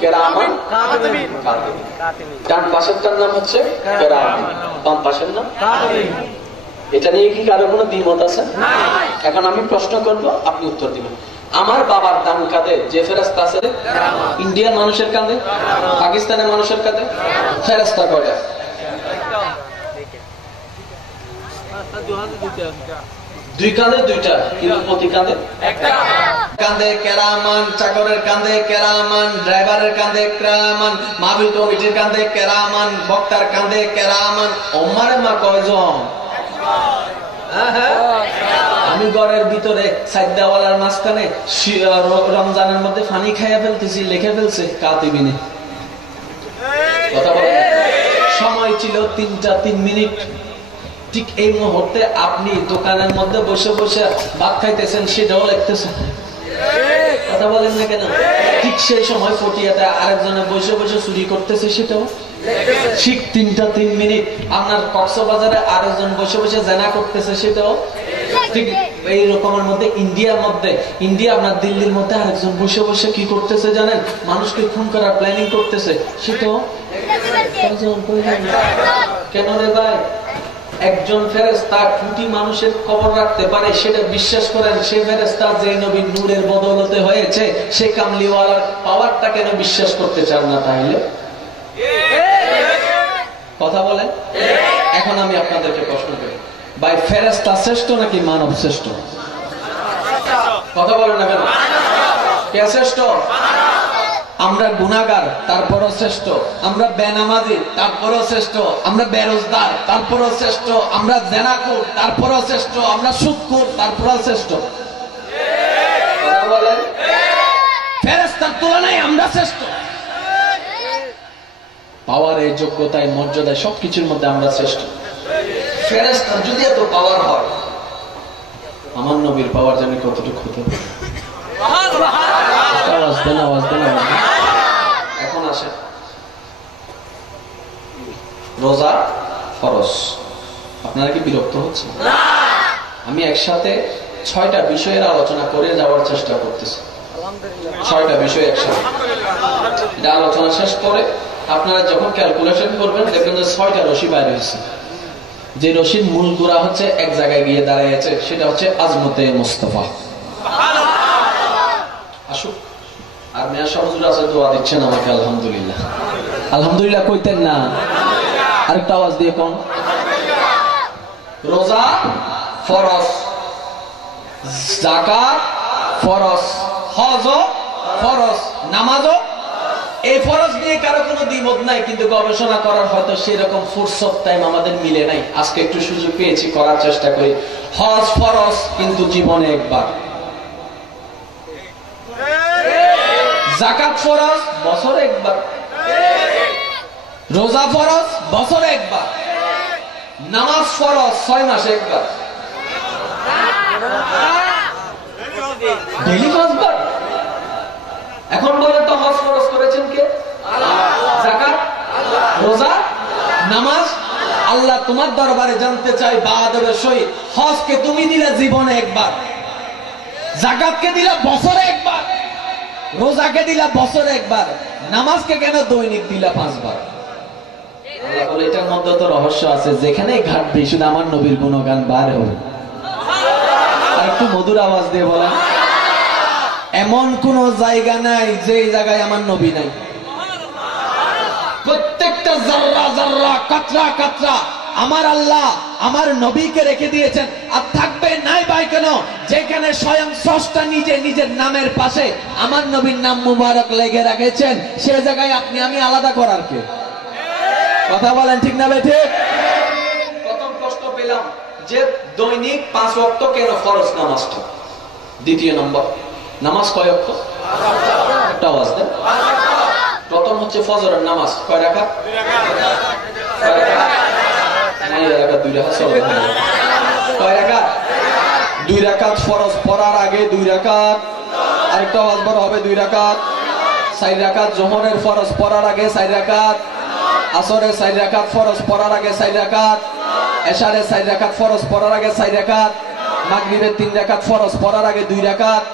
কেরামান কাতিবিন। ডান পাশেরটার নাম হচ্ছে কেরামান, বাম পাশের নাম কাতিবিন। এটা নিয়ে কি কারো কোনো দ্বিমত আছে? এখন আমি প্রশ্ন করব, আপনি উত্তর দিবেন। আমার বাবার ডান কাঁধে যে ফেরেশতা আছে, ইন্ডিয়ান মানুষের কাঁধে, পাকিস্তানের মানুষের কাঁধে ফেরেশতা করে। দুই কাঁধে দুইটা, কিন্তু প্রতি কাঁধে একটা। কাঁধে কেরামান, চাকরের কাঁধে কেরামান, ড্রাইভারের কাঁধে কেরামান, মাহফিল কমিটির কাঁধে কেরামান, বক্তার কাঁধে কেরামান। ওমারে মা কয়জন? আমি ঘরের ভিতরে সাইদাওয়ালার মাঝখানে রমজানের মধ্যে পানি খাইয়া ফেলতেছি, লিখে ফেলছে কাতিবিনে। কথা বলে সময় ছিল 3টা 3 মিনিট। ঠিক এই মুহূর্তে আপনি দোকানের মধ্যে বসে বসে ভাত খাইতেছেন, সেটাও লিখতেছেন। কথা বলেন না কেন? ঠিক সেই সময় পটিয়াতে আরেকজনে বসে বসে চুরি করতেছে, সেটাও ঠিক 3টা 3 মিনিট। আপনার কক্সবাজারে আরেকজন বসে বসে জানা করতেছে, সেটাও ঠিক এই রকমের মধ্যে। ইন্ডিয়া আপনার দিল্লির মধ্যে আরেকজন বসে বসে কি করতেছে জানেন? মানুষকে খুন করার প্ল্যানিং করতেছে, সেটাও। কেন রে ভাই? একজন ফেরেশতা কোটি মানুষের কবর রাখতে পারে, সেটা বিশ্বাস করেন। সে ফেরেশতা যে নবীর নূরের বদৌলতে হয়েছে, সে কামলিওয়ালার পাওয়ারটা কেন বিশ্বাস করতে চান না? তাহলে কথা বলেন। এখন আমি আপনাদেরকে প্রশ্ন করি, ভাই ফেরেশতা শ্রেষ্ঠ নাকি মানব শ্রেষ্ঠ? কথা বলেন না কেন? কে শ্রেষ্ঠ? আমরা গুনাহগার, তারপরও শ্রেষ্ঠ। আমরা বেনামাজি, তারপরও শ্রেষ্ঠ। আমরা বেরোজগার, তারপরও শ্রেষ্ঠ। আমরা জেনাখোর, তারপরও শ্রেষ্ঠ। আমরা সুদখোর, তারপরও শ্রেষ্ঠ। কথা বলেন। ফেরেশতার তুলনায় আমরা শ্রেষ্ঠ। পাওয়ারে, যোগ্যতায়, মর্যাদায়, সবকিছুর মধ্যে আমরা শ্রেষ্ঠ। ফেরেশতার যদি এত পাওয়ার হয়, আমার নবীর পাওয়ার জানি কতটুকু হতে হবে। এখন আসে, রোজা ফরজ। আপনারা কি বিরক্ত হচ্ছে? আমি একসাথে 6টা বিষয়ের আলোচনা করে যাওয়ার চেষ্টা করতেছি। 6টা বিষয় একসাথে আলোচনা শেষ করে আপনারা যখন ক্যালকুলেশন করবেন, দেখবেন যে 6টা রশি বাইরে হয়েছে। যে রশির মূল গোড়া হচ্ছে এক জায়গায় গিয়ে দাঁড়িয়েছে, সেটা হচ্ছে আজমতে মুস্তাফা। আসুক। আর মেয়া সহজুর আছে, দোয়া দিচ্ছেন আমাকে, আলহামদুলিল্লাহ। আলহামদুলিল্লাহ কইতেন না? আরেকটা আওয়াজ দিয়ে কোন? রোজা ফরজ, যাকাত ফরজ, হজও ফরজ, নামাজও। এই ফরজ নিয়ে কারো কোনো দ্বিমত নাই, কিন্তু গবেষণা করার হয়তো সেরকম ফুরসত টাইম আমাদের মিলে নাই। আজকে একটু সুযোগ পেয়েছি, করার চেষ্টা করি। হজ ফরজ, কিন্তু জীবনে একবার। যাকাত ফরজ, বছরে একবার। রোজা ফরজ, বছরে একবার। নামাজ ফরজ, 6 মাসে একবার। ডেইলি 5 বার। এখন বলেন তো হজ ফরজ করেছেন কে? যাকাত, রোজা, নামাজ। আল্লাহ তোমার দরবারে জানতে চাই বাহাদুরের সহিত, হজকে তুমি দিলে জীবনে একবার, যাকাতকে দিলে বছরে একবার, রোজাকে দিলা বছরে একবার, নামাজকে কেন দৈনিক দিলা 5 বার? আল্লাহ বলে এটার মধ্যে তো রহস্য আছে, যেখানে ঘাটবে শুধু আমার নবীর গুণগান বার হবে। আর একটু মধুর আওয়াজ দিয়ে বলেন, এমন কোন জায়গা নাই যে জায়গায় আমার নবী নাই। প্রত্যেকটা জাররা জাররা, কাতরা কাতরা আমার আল্লাহ আমার নবীকে রেখে দিয়েছেন। আর থাকবে নাই ভাই কেন? যেখানে স্বয়ং স্রষ্টা নিজে নিজের নামের পাশে আমার নবীর নাম মুবারক লেগে রেখেছেন, সে জায়গায় আপনি আমি আলাদা করার কে? কথা বলেন ঠিক না ভাই? ঠিক। প্রথম প্রশ্ন পেলাম যে দৈনিক 5 ওয়াক্ত কেন ফরজ নামাজটা? দ্বিতীয় নম্বর, নামাজ কয় ওয়াক্ত? একটা আওয়াজ দেন। প্রথম হচ্ছে ফজরের নামাজ, কয় রাকাত? 2 রাকাত। কয় রাকাত? 2 রাকাত ফরজ পড়ার আগে 2 রাকাত, আরেকটা আওয়াজ বড় হবে, 2 রাকাত। 4 রাকাত জোহরের ফরজ পড়ার আগে 4 রাকাত, আসরের 4 রাকাত ফরজ পড়ার আগে 4 রাকাত, এশারের 4 রাকাত ফরজ পড়ার আগে 4 রাকাত, মাগরিবের 3 রাকাত ফরজ পড়ার আগে 2 রাকাত।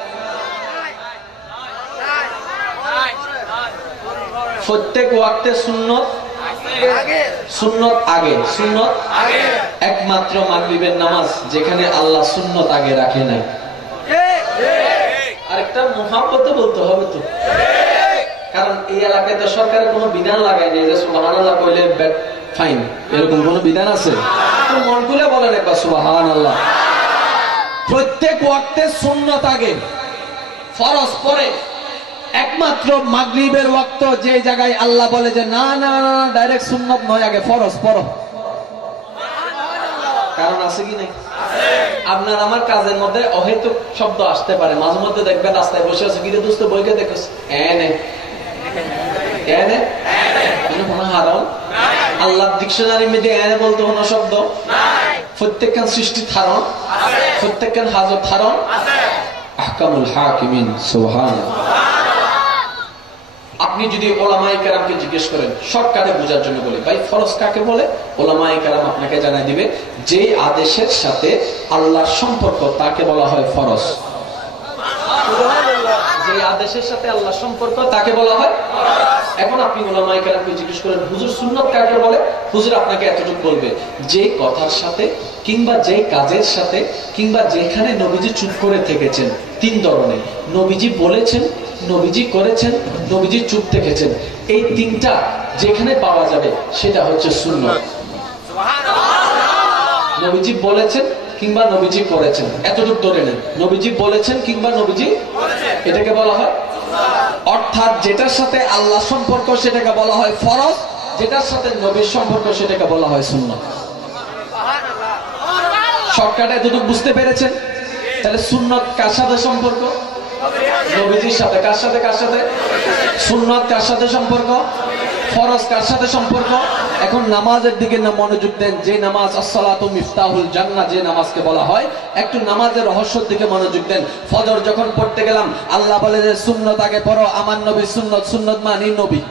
প্রত্যেক ওয়াক্তে সুন্নত সুন্নত আগে, সুন্নত একমাত্র মাগরিবের নামাজ যেখানে আল্লাহ সুন্নত আগে রাখে নাই। আরেকটা মুহাব্বতে বলতে হবে তো, কারণ এই এলাকায় তো সরকারের কোনো বিধান লাগায় নেই যে সুবহানাল্লাহ কইলে ব্যাড ফাইন, এরকম কোনো বিধান আছে? মন খুলে বলেন একবার সুবহানাল্লাহ। প্রত্যেক ওয়াক্তে সুন্নত আগে, ফরজ পরে। একমাত্র মাগরিবের ওয়াক্ত যে জায়গায় আল্লাহ বলে যে না না না, ডাইরেক্ট সুন্নত নয়, আগে ফরজ পড়ো। কারণ আছে কি নাই? আপনার আমার কাজের মধ্যে অহেতুক শব্দ আসতে পারে। মাঝে মধ্যে দেখবেন রাস্তায় বসে আছে, কিরে দোস্ত বইকে দেখোস, হারাম। আল্লাহ ডিকশনারি মধ্যে এনে বলতে কোনো শব্দ? প্রত্যেকখান সৃষ্টি ধারণ, প্রত্যেকখান হাজত ধারণ। আহকামুল হাকিমিন, সুবহানাল্লাহ। আপনি যদি ওলামায়ে কেরামকে জিজ্ঞেস করেন, শর্টকাটে বোঝার জন্য বলি, ভাই ফরজ কাকে বলে? ওলামায়ে কেরাম আপনাকে জানাই দিবে, যে আদেশের সাথে আল্লাহর সম্পর্ক তাকে বলা হয় ফরজ। যে আদেশের সাথে আল্লাহর সম্পর্ক তাকে বলা হয়। এখন আপনি ওলামায়ে কেরামকে জিজ্ঞেস করেন, হুজুর সুন্নত কাকে বলে? হুজুর আপনাকে এতটুকু বলবে, যে কথার সাথে কিংবা যে কাজের সাথে কিংবা যেখানে নবীজি চুপ করে থেকেছেন। 3 ধরনের, নবীজি বলেছেন, নবীজি করেছেন, নবীজি চুপ থেকেছেন। এই 3টা যেখানে পাওয়া যাবে সেটা হচ্ছে সুন্নত। নবীজি বলেছেন কিংবা নবীজি করেছেন, এতটুকু ধরে নেন। নবীজি বলেছেন কিংবা নবীজি, এটাকে বলা হয়। অর্থাৎ যেটার সাথে আল্লাহ সম্পর্ক সেটাকে বলা হয় ফরজ, যেটার সাথে নবীর সম্পর্ক সেটাকে বলা হয় সুন্নত। শর্টকাটে এতটুকু বুঝতে পেরেছেন? তাহলে সুন্নত কার সাথে সম্পর্ক? নবীজির সাথে। কার সাথে? কার সাথে? সুন্নত কার সাথে সম্পর্ক? ফরজ কার সাথে সম্পর্ক? এখন নামাজের দিকে মনোযোগ দেন। যে নামাজ আসসালাতু মিফতাহুল জান্নাহ, যে নামাজকে বলা হয়, একটু নামাজের রহস্যের দিকে মনোযোগ দেন। ফজর যখন পড়তে গেলাম, আল্লাহ বলে যে সুন্নত আগে পড়ো, আমার নবীর সুন্নত। সুন্নত মানে নবী,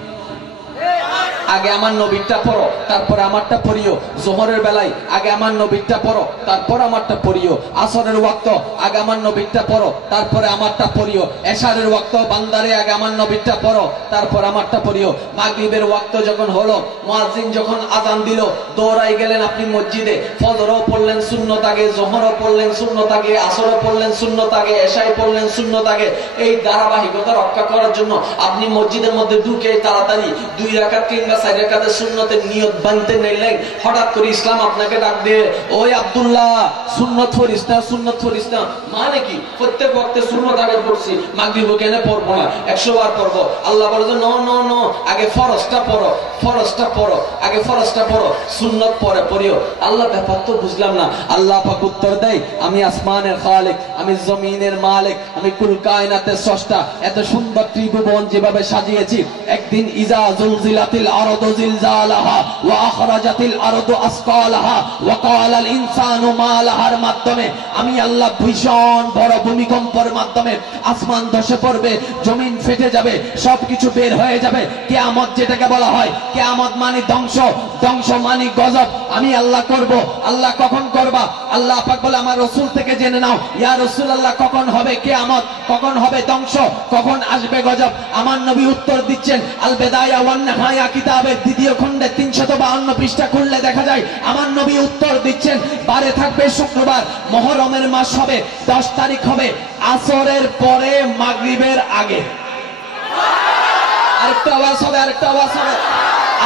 আগে আমার নবীরটা পড়ো, তারপরে আমারটা পড়িও। জোহরের বেলায় আগে আমার নবীরটা পড়ো, তারপর আমারটা পড়িও। আসরের ওয়াক্ত আগে আমার নবীরটা পড়ো, তারপরে আমারটা পড়িও। এশারের ওয়াক্ত বান্দারে আগে আমার নবীরটা পড়ো, তারপর আমারটা পড়িও। মাগরিবের ওয়াক্ত যখন হলো, মুয়াজ্জিন যখন আযান দিল, দৌড়াই গেলেন আপনি মসজিদে। ফজরও পড়লেন সুন্নত আগে, জোহরও পড়লেন সুন্নত আগে, আসরও পড়লেন সুন্নত আগে, এশাই পড়লেন সুন্নত আগে। এই ধারাবাহিকতা রক্ষা করার জন্য আপনি মসজিদের মধ্যে ঢুকে তাড়াতাড়ি 2 রাকাত কিংবা চার রাকাতের সুন্নতের নিয়ত বানতে নিলেন, হঠাৎ করে ইসলাম আপনাকে ডাক দিয়ে, ওই আব্দুল্লাহ সুন্নত পড়িস না, সুন্নত পড়িস না। মানে কি? প্রত্যেক ওয়াক্তে সুন্নত আগে পড়ছি, মাগরিব কেন পড়বো না, 100 বার পড়বো। আল্লাহ বলে যে নো নো নো, আগে ফরজটা পড়ো, ফরজটা পড়ো, আগে ফরজটা পড়ো, সুন্নত পরে পড়িও। আল্লাহ ব্যাপার তো বুঝলাম না। আল্লাহ পাক উত্তর দেয়, আমি আসমানের খালিক, আমি জমিনের মালিক, আমি কুল কায়নাতের স্রষ্টা। এত সুন্দর ত্রিভুবন যেভাবে সাজিয়েছি, একদিন ইজা জুলজিলাতিল আরদু জিলজালাহা ওয়া আখরাজাতিল আরদু আসকালাহা ওয়া ক্বালাল ইনসানু মা লাহার মাধ্যমে আমি আল্লাহ ভীষণ বড় ভূমিকম্পের মাধ্যমে আসমান ধসে পড়বে, জমিন ফেটে যাবে, সবকিছু বের হয়ে যাবে। কিয়ামত যেটাকে বলা হয়, কিয়ামত মানে ধ্বংস, ধ্বংস মানে গজব। আমি আল্লাহ করব। আল্লাহ কখন করবা? আল্লাহ পাক বলে আমার রাসূল থেকে জেনে নাও, ইয়া রাসূলুল্লাহ কখন হবে কিয়ামত, কখন হবে ধ্বংস, কখন আসবে গজব? আমার নবী উত্তর দিচ্ছেন, আল বিদায়া ওয়ান নিহায়া কিতাবের 2য় খণ্ডে 352 পৃষ্ঠা খুললে দেখা যায় আমার নবী উত্তর দিচ্ছেন, বারে থাকবে শুক্রবার, মুহররমের মাস হবে, 10 তারিখ হবে, আসরের পরে মাগরিবের আগে। আরেকটা আওয়াজ হবে, আরেকটা আওয়াজ হবে,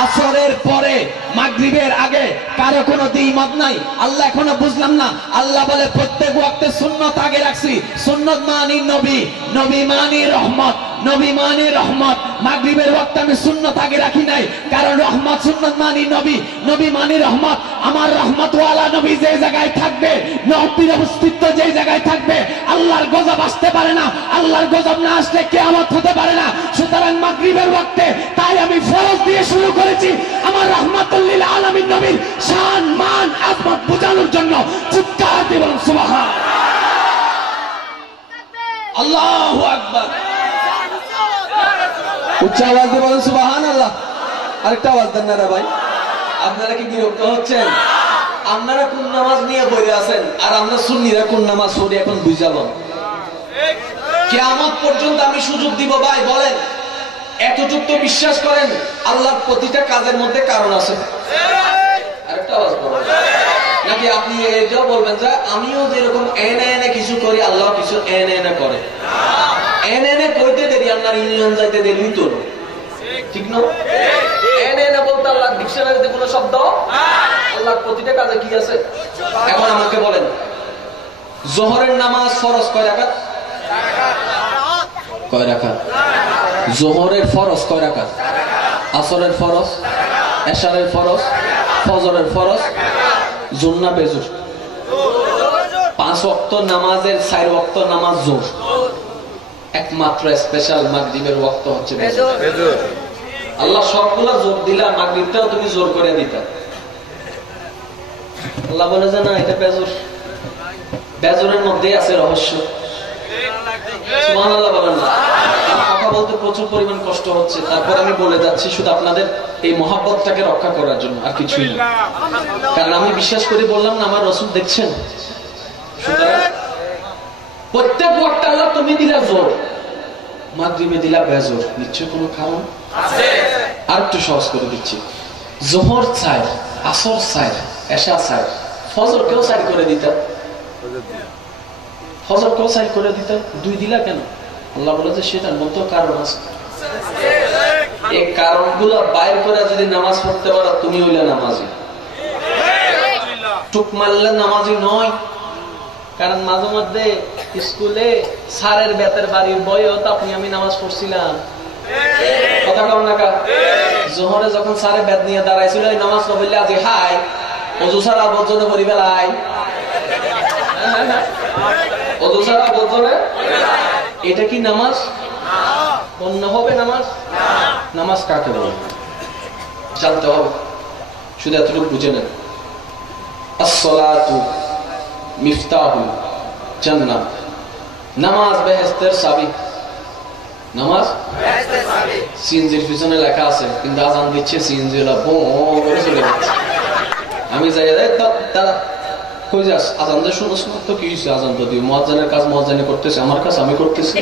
আসরের পরে মাগরিবের আগে। কারো কোনো দ্বিমত নাই। আল্লাহ এখনো বুঝলাম না। আল্লাহ বলে প্রত্যেক ওয়াক্তে সুন্নত আগে রাখছি। সুন্নত মানি নবী, নবী মানি রহমত, নবী মানি রহমত। মাগরিবের ওয়াক্তে আমি সুন্নত আগে রাখি নাই, কারণ রহমত সুন্নত মানি নবী, নবী মানি রহমত। আমার রহমতওয়ালা নবী যে জায়গায় থাকবে, নবীর অস্তিত্ব যে জায়গায় থাকবে, আল্লাহর গজব আসতে পারে না। আল্লাহর গজব না আসলে কিয়ামত হতে পারে না। সুতরাং মাগরিবের ওয়াক্তে তাই আমি ফরজ দিয়ে শুরু করেছি, আমার রহমাতুল লিল আলামিন নবীর শান মান আযমত বোঝানোর জন্য। চিৎকার দিয়ে বলুন সুবহান আল্লাহু আকবার। উচ্চ আওয়াজ দিয়ে বলুন সুবহানাল্লাহ। আরেকটা আওয়াজ দেন না রে ভাই। আপনারা কি বিরক্ত হচ্ছেন? আপনারা কোন নামাজ নিয়ে বইরে আছেন আর আমরা সুন্নিরা কোন নামাজ পড়ি এখন বুঝালাম। কিয়ামত পর্যন্ত আমি সুযোগ দিব ভাই, বলেন এতটুকু তো বিশ্বাস করেন আল্লাহর প্রতিটা কাজের মধ্যে কারণ আছে। আরেকটা আওয়াজ বলুন। নাকি আপনি এটাও বলবেন যে আমিও যেরকম এনে এনে কিছু করি, আল্লাহ কিছু এনে এনে করে। এনে এনে কইতে দেরি, আপনার ইউনিয়ন যাইতে দেরি তো ঠিক না? এনে এনে বলতে আল্লাহ ডিকশনারিতে কোনো শব্দ, আল্লাহর প্রতিটা কাজে কি আছে? এখন আমাকে বলেন, জোহরের নামাজ ফরজ কয় রাকাত? কয় রাকাত? জোহরের ফরজ কয় রাকাত? আসরের ফরজ, এশারের ফরজ, ফজরের ফরজ, জোহর না বেজোর? 5 ওয়াক্ত নামাজের 4 ওয়াক্ত নামাজ জোহর, একমাত্র স্পেশাল মাগরিবের ওয়াক্ত হচ্ছে বেজোর। আল্লাহ সবগুলা জোর দিলা, মাগরিবটাও তুমি জোর করে দিতা। আল্লাহ বলে যে না, এটা বেজোর, বেজোরের মধ্যেই আছে রহস্য। সুবহানাল্লাহ বলেন না? কথা বলতে প্রচুর পরিমাণ কষ্ট হচ্ছে, তারপর আমি বলে যাচ্ছি শুধু আপনাদের এই মহব্বতটাকে রক্ষা করার জন্য, আর কিছুই না। কারণ আমি বিশ্বাস করে বললাম না, আমার রাসূল দেখছেন। সুতরাং প্রত্যেক ওয়াক্তে আল্লাহ তুমি দিলা জোর, মাগরিবে দিলা বেজোর, নিশ্চয় কোনো কারণ আছে। আর একটু সহজ করে দিচ্ছি, জোহর 4, আসর 4, এশা 4, ফজর কেউ 4 করে দিতা, ফজর কেউ 4 করে দিতা, 2 দিলা কেন? আল্লাহ বলে যে সেটার মতো কারণ আছে। এই কারণগুলো বাইর করে যদি নামাজ পড়তে পারো, তুমি হইলে নামাজি। টুক মারলে নামাজি নয়। কারণ মাঝে মধ্যে স্কুলে স্যারের বেতের বাড়ির বইও তো আপনি আমি নামাজ পড়ছিলাম, কথা কম না? জোহরে যখন স্যারের বেত নিয়ে দাঁড়াইছিল, নামাজ না বললে আজি হাই অজু ছাড়া বজ্জনে পড়ি বেলায়, অজু ছাড়া বজ্জনে, এটা কি নামাজ? অন্য হবে নামাজ? নামাজ কাকে বলে জানতে হবে, শুধু এতটুকু বুঝে নেন। আসসালাতু মিফতাহুল জান্নাত, নামাজ বেহেশতের চাবি। নামাজ বেহেশতের চাবি। সিএনজির পিছনে লেখা আছে, কিন্তু আজান দিচ্ছে সিএনজি ওলা বো করে চলে যাচ্ছে। আমি যাই দাদা কই যাস? আজান দিয়ে শুনোস না তো? কি হয়েছে? আজান তো দিও, মুয়াজ্জিনের কাজ মুয়াজ্জিনে করতেছে, আমার কাজ আমি করতেছি।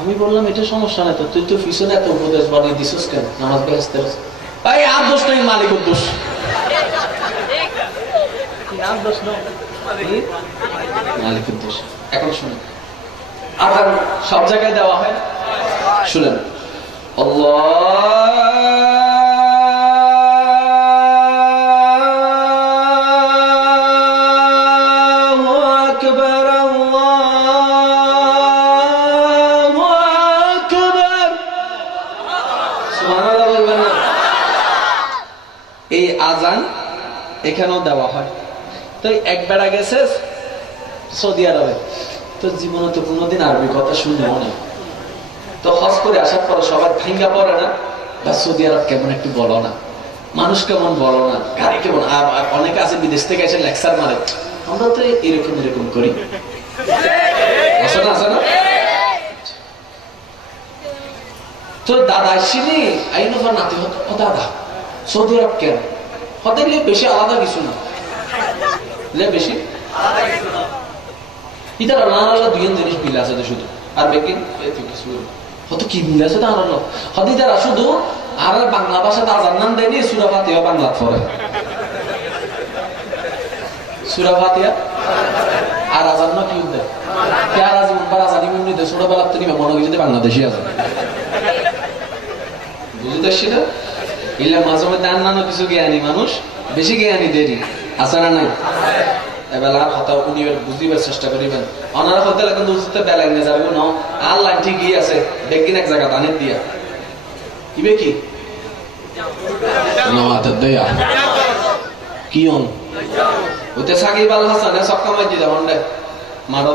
আমি বললাম এটা সমস্যা নাই তো, তুই তো পিছনে এত উপদেশ বানিয়ে দিছিস কেন? নামাজ বেহেশতের। ভাই আর দোষ নাই, মালিকের দোষ। মালিকের দোষ। এখন শুনুন, আজান সব জায়গায় দেওয়া হয়, শুনেন। আল্লাহ এই আজান এখানেও দেওয়া হয়। তো এক বেড়া গেছে সৌদি আরবে, তো জীবনে তো কোনোদিন আরবি কথা শুনলেও না। তো হজ করে আসার পর সবার ভাঙ্গা পড়ে না, বা সৌদি আরব কেমন একটু বলো না, মানুষ কেমন বলো না, গাড়ি কেমন। অনেকে আছে বিদেশ থেকে এসে লেকচার মারে, আমরা তো এরকম এরকম করি, আছে না? তো দাদা আসছিনি আইন নাতি হতো, দাদা সৌদি আরব কেন হতে গেলে বেশি আলাদা কিছু না, বেশি ইতার আল্লাহ দুই জিনিস মিলে আছে শুধু, আর বেকিন কিছু হয়তো কি মিলে আছে আল্লাহ হতে তারা শুধু আর বাংলা ভাষাতে আজান নাম দেয়নি, সূরা ফাতিহা বাংলা পড়ে, সূরা ফাতিহা আর আজান না কি দেয়, আর আজ মুম্বার আজানি মুন্নি দেয় ছোটবেলা তো নিবে মনে হয় যদি বাংলাদেশি আছে, বুঝতে সেটা ইলে মাঝে মধ্যে অন্যান্য কিছু জ্ঞানী মানুষ বেশি জ্ঞানী দেরি আছে না নাই, এবার হতা উনি বুঝিবার চেষ্টা করিবেন, ওনারা হতে কিন্তু বুঝতে বেলা নিয়ে যাবে না, আর লাইন ঠিকই আছে দেখবেন এক জায়গা দানের দিয়া ইবে কি দেয়া কি হন ওতে সাকিব আল হাসান সক্কা মাইজি যেমন মারো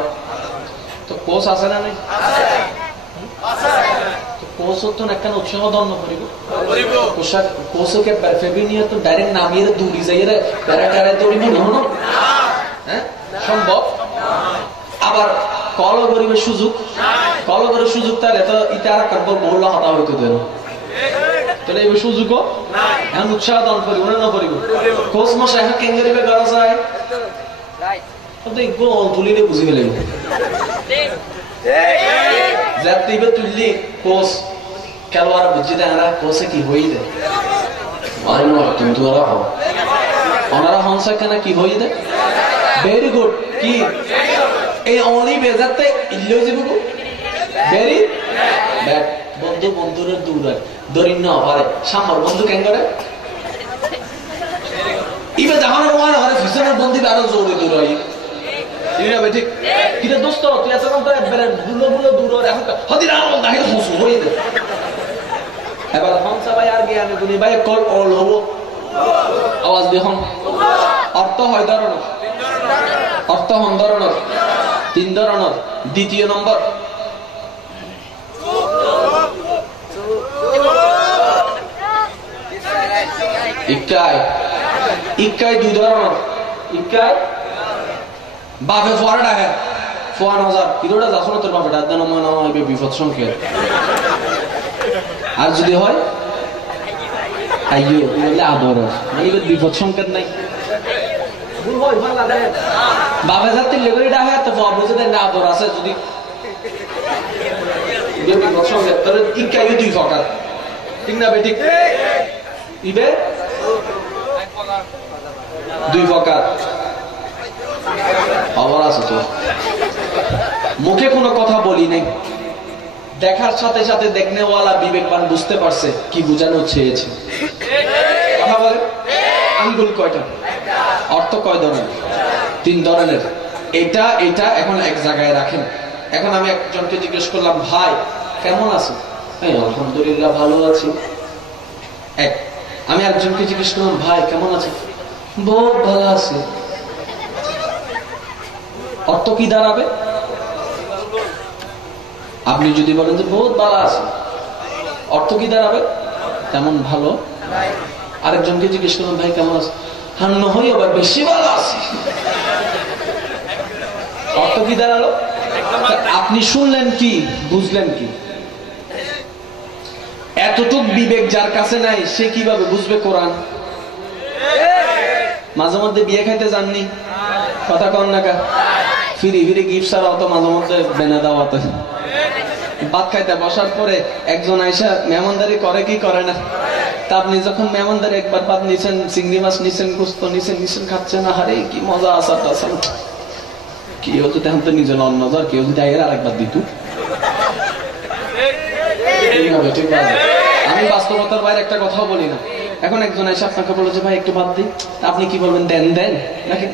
তো কোচ আছে না নাই, কোচ তো একখান উৎসাহ দণ্ড করিব, কোচকে ফেবি নিয়ে তো ডাইরেক্ট নামিয়ে দৌড়ি যাই প্যারাটারে দৌড়িব না, হ্যাঁ সম্ভব। আবার কল করিবে সুযোগ, কল করে সুযোগ তাহলে তো ইতারা কাপড় বহুল হতা হইতে দেন, তাহলে এই সুযোগও এখন উৎসাহ দান করিব না করিব, কোচ মশাই এখন কেন করিবে করা যায় দেখবো তুলিলে বুঝি ফেলে যাতে তুললি কোচ খেলোয়াড় বুঝি দেয় না, কোচে কি হই দেয় কিন্তু ওনারা হনসা কেন কি হই দেয়, ভেরি গুড কি এই অনলি বেজাতে ইল্লেও যাব ভেরি ব্যাড, বন্ধু বন্ধুরে দূরে দরিন না পারে সামর বন্ধু কেন করে ইবে জাহানের ওয়ান হরে ফিসনের বন্ধু আরো জোরে দূর হয় ইনা বেঠিক কিরে দোস্ত তুই এত কোন একবারে বুলো বুলো দূর হরে এখন হদিরা আলো দাহির হুসু হই দে এবার হনসা ভাই আর জ্ঞানী গুনি ভাই কল অল হবো আওয়াজ দেখুন অর্থ হয় ধরনের, অর্থ হন ধরনের তিন ধরনের, দ্বিতীয় নম্বর ইকায়, ইকায় দুই ধরনের, ইকায় বাপে ফোয়ারা ডাকে ফোয়ান হাজার কিলোটা যাচ্ছ না তোর বাপে ডাক দেন হইবে বিপদ সংখ্যা, আর যদি হয় আইয়ো আদর বিপদ সংকেত নাই, বাপে যাতে লেগুড়ি ডাকে তো বুঝে দেন আদর আছে, যদি বিপদ সংকেত তাহলে ইকায় দুই ফকার ঠিক না বেঠিক ইবে দুই প্রকার খবর আছে তো, মুখে কোনো কথা বলি নাই, দেখার সাথে সাথে দেখনেওয়ালা বিবেকবান বুঝতে পারছে কি বুঝানো চেয়েছে, কথা বলে আঙ্গুল কয়টা, অর্থ কয় ধরনের, তিন ধরনের, এটা এটা এখন এক জায়গায় রাখেন। এখন আমি একজনকে জিজ্ঞেস করলাম ভাই কেমন আছে, আলহামদুলিল্লাহ ভালো আছি, এক। আমি একজনকে জিজ্ঞেস করলাম ভাই কেমন আছে, বহুত ভালো আছে, অর্থ কি দাঁড়াবে, আপনি যদি বলেন যে বহুত ভালো আছে অর্থ কি দাঁড়াবে তেমন ভালো, আরেকজনকে জিজ্ঞেস করলাম ভাই কেমন আছে, হ্যাঁ নয় আবার বেশি ভালো আছে, অর্থ কি দাঁড়ালো, আপনি শুনলেন কি বুঝলেন কি, এতটুক বিবেক যার কাছে নাই সে কিভাবে বুঝবে কোরআন, মাঝে মধ্যে বিয়ে খাইতে যাননি কথা কন না কা ফিরি ফিরি গিফট ছাড়াও তো মাঝে মধ্যে বেনা দেওয়া তো ভাত খাইতে বসার পরে একজন আইসা মেহমানদারি করে কি করে না, তা আপনি যখন মেহমানদারি একবার ভাত নিছেন চিংড়ি মাছ নিছেন গুস্ত নিছেন নিছেন খাচ্ছেন, আরে কি মজা আসার টাসার কি হতো তখন তো নিজের অন্য যার কেউ যদি আগে আরেকবার দিত, আমি বাস্তবতার বাইরে একটা কথাও বলি না। এখন একজন এসে আপনাকে বলে যে ভাই একটু ভাত দিই, আপনি কি বলবেন দেন দেন নাকি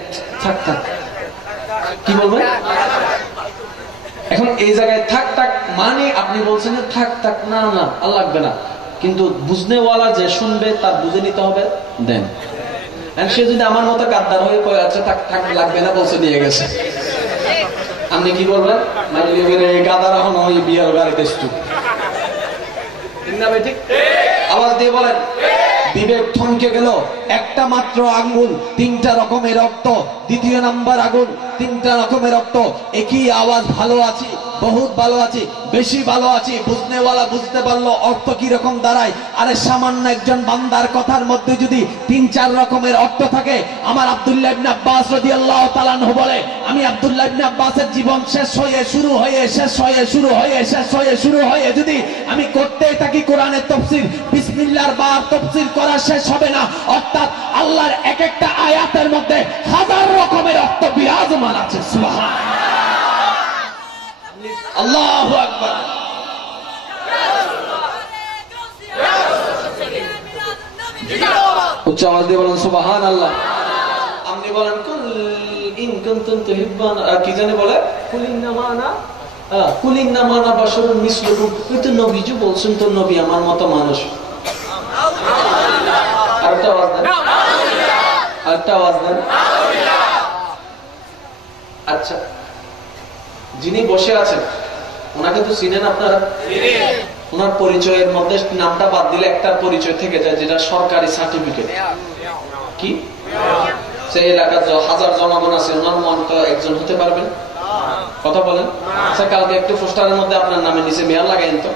থাক থাক, কি বলবেন, এখন এই জায়গায় থাক থাক মানে আপনি বলছেন থাক থাক না না আর লাগবে না, কিন্তু বুঝনেওয়ালা যে শুনবে তার বুঝে নিতে হবে, দেন। সে যদি আমার মতো গাদ্দার হয়ে কয়ে আচ্ছা থাক লাগবে না বলছে নিয়ে গেছে, আপনি কি বলবেন? মানে গাদার এখন ওই বিয়ার গাড়িতে ঠিক আওয়াজ দিয়ে বলেন। বিবেক থমকে গেল। একটা মাত্র আঙ্গুল, তিনটা রকমের রক্ত। দ্বিতীয় নাম্বার আগুন, তিনটা রকমের রক্ত। একই আওয়াজ, ভালো আছি, বহুত ভালো আছি, বেশি ভালো আছি। বুঝনেওয়ালা বুঝতে পারলো অর্থ কি রকম দাঁড়ায়। আরে সামান্য একজন বান্দার কথার মধ্যে যদি 3-4 রকমের অর্থ থাকে। আমার আব্দুল্লাহ ইবনে আব্বাস রাদিয়াল্লাহু তাআলা আনহু বলে, আমি আব্দুল্লাহ ইবনে আব্বাসের জীবন শেষ হয়ে শুরু হয়ে শেষ হয়ে শুরু হয়ে শেষ হয়ে শুরু হয়ে যদি আমি করতেই থাকি কোরআনের তাফসীর, বিসমিল্লাহর বার তাফসীর করা শেষ হবে না। অর্থাৎ আল্লাহর এক একটা আয়াতের মধ্যে হাজার রকমের অর্থ বিরাজমান আছে। সুবহানাল্লাহ, আল্লাহু আকবার। উচ্চ আওয়াজ দিয়ে বলেন সুবহানাল্লাহ। আপনি বলেন কুল ইন কুনতুম তুহিব্বুন, কি জানে বলে কুল ইন্নামা আনা বাশারুন মিসলুকুম। ওই তো নবীজি বলছেন তো নবী আমার মতো মানুষ। আরেকটা আওয়াজ দেন, আরেকটা আওয়াজ দেন। আচ্ছা, যিনি বসে আছেন ওনাকে তো চিনেন আপনারা? ওনার পরিচয়ের মধ্যে নামটা বাদ দিলে একটা পরিচয় থেকে যায়, যেটা সরকারি সার্টিফিকেট। কি? সেই এলাকার হাজার জনগণ আছে, ওনার মন তো একজন হতে পারবেন? কথা বলেন। আচ্ছা, কালকে একটু পোস্টারের মধ্যে আপনার নামে নিচে মেয়ার লাগাইন তো।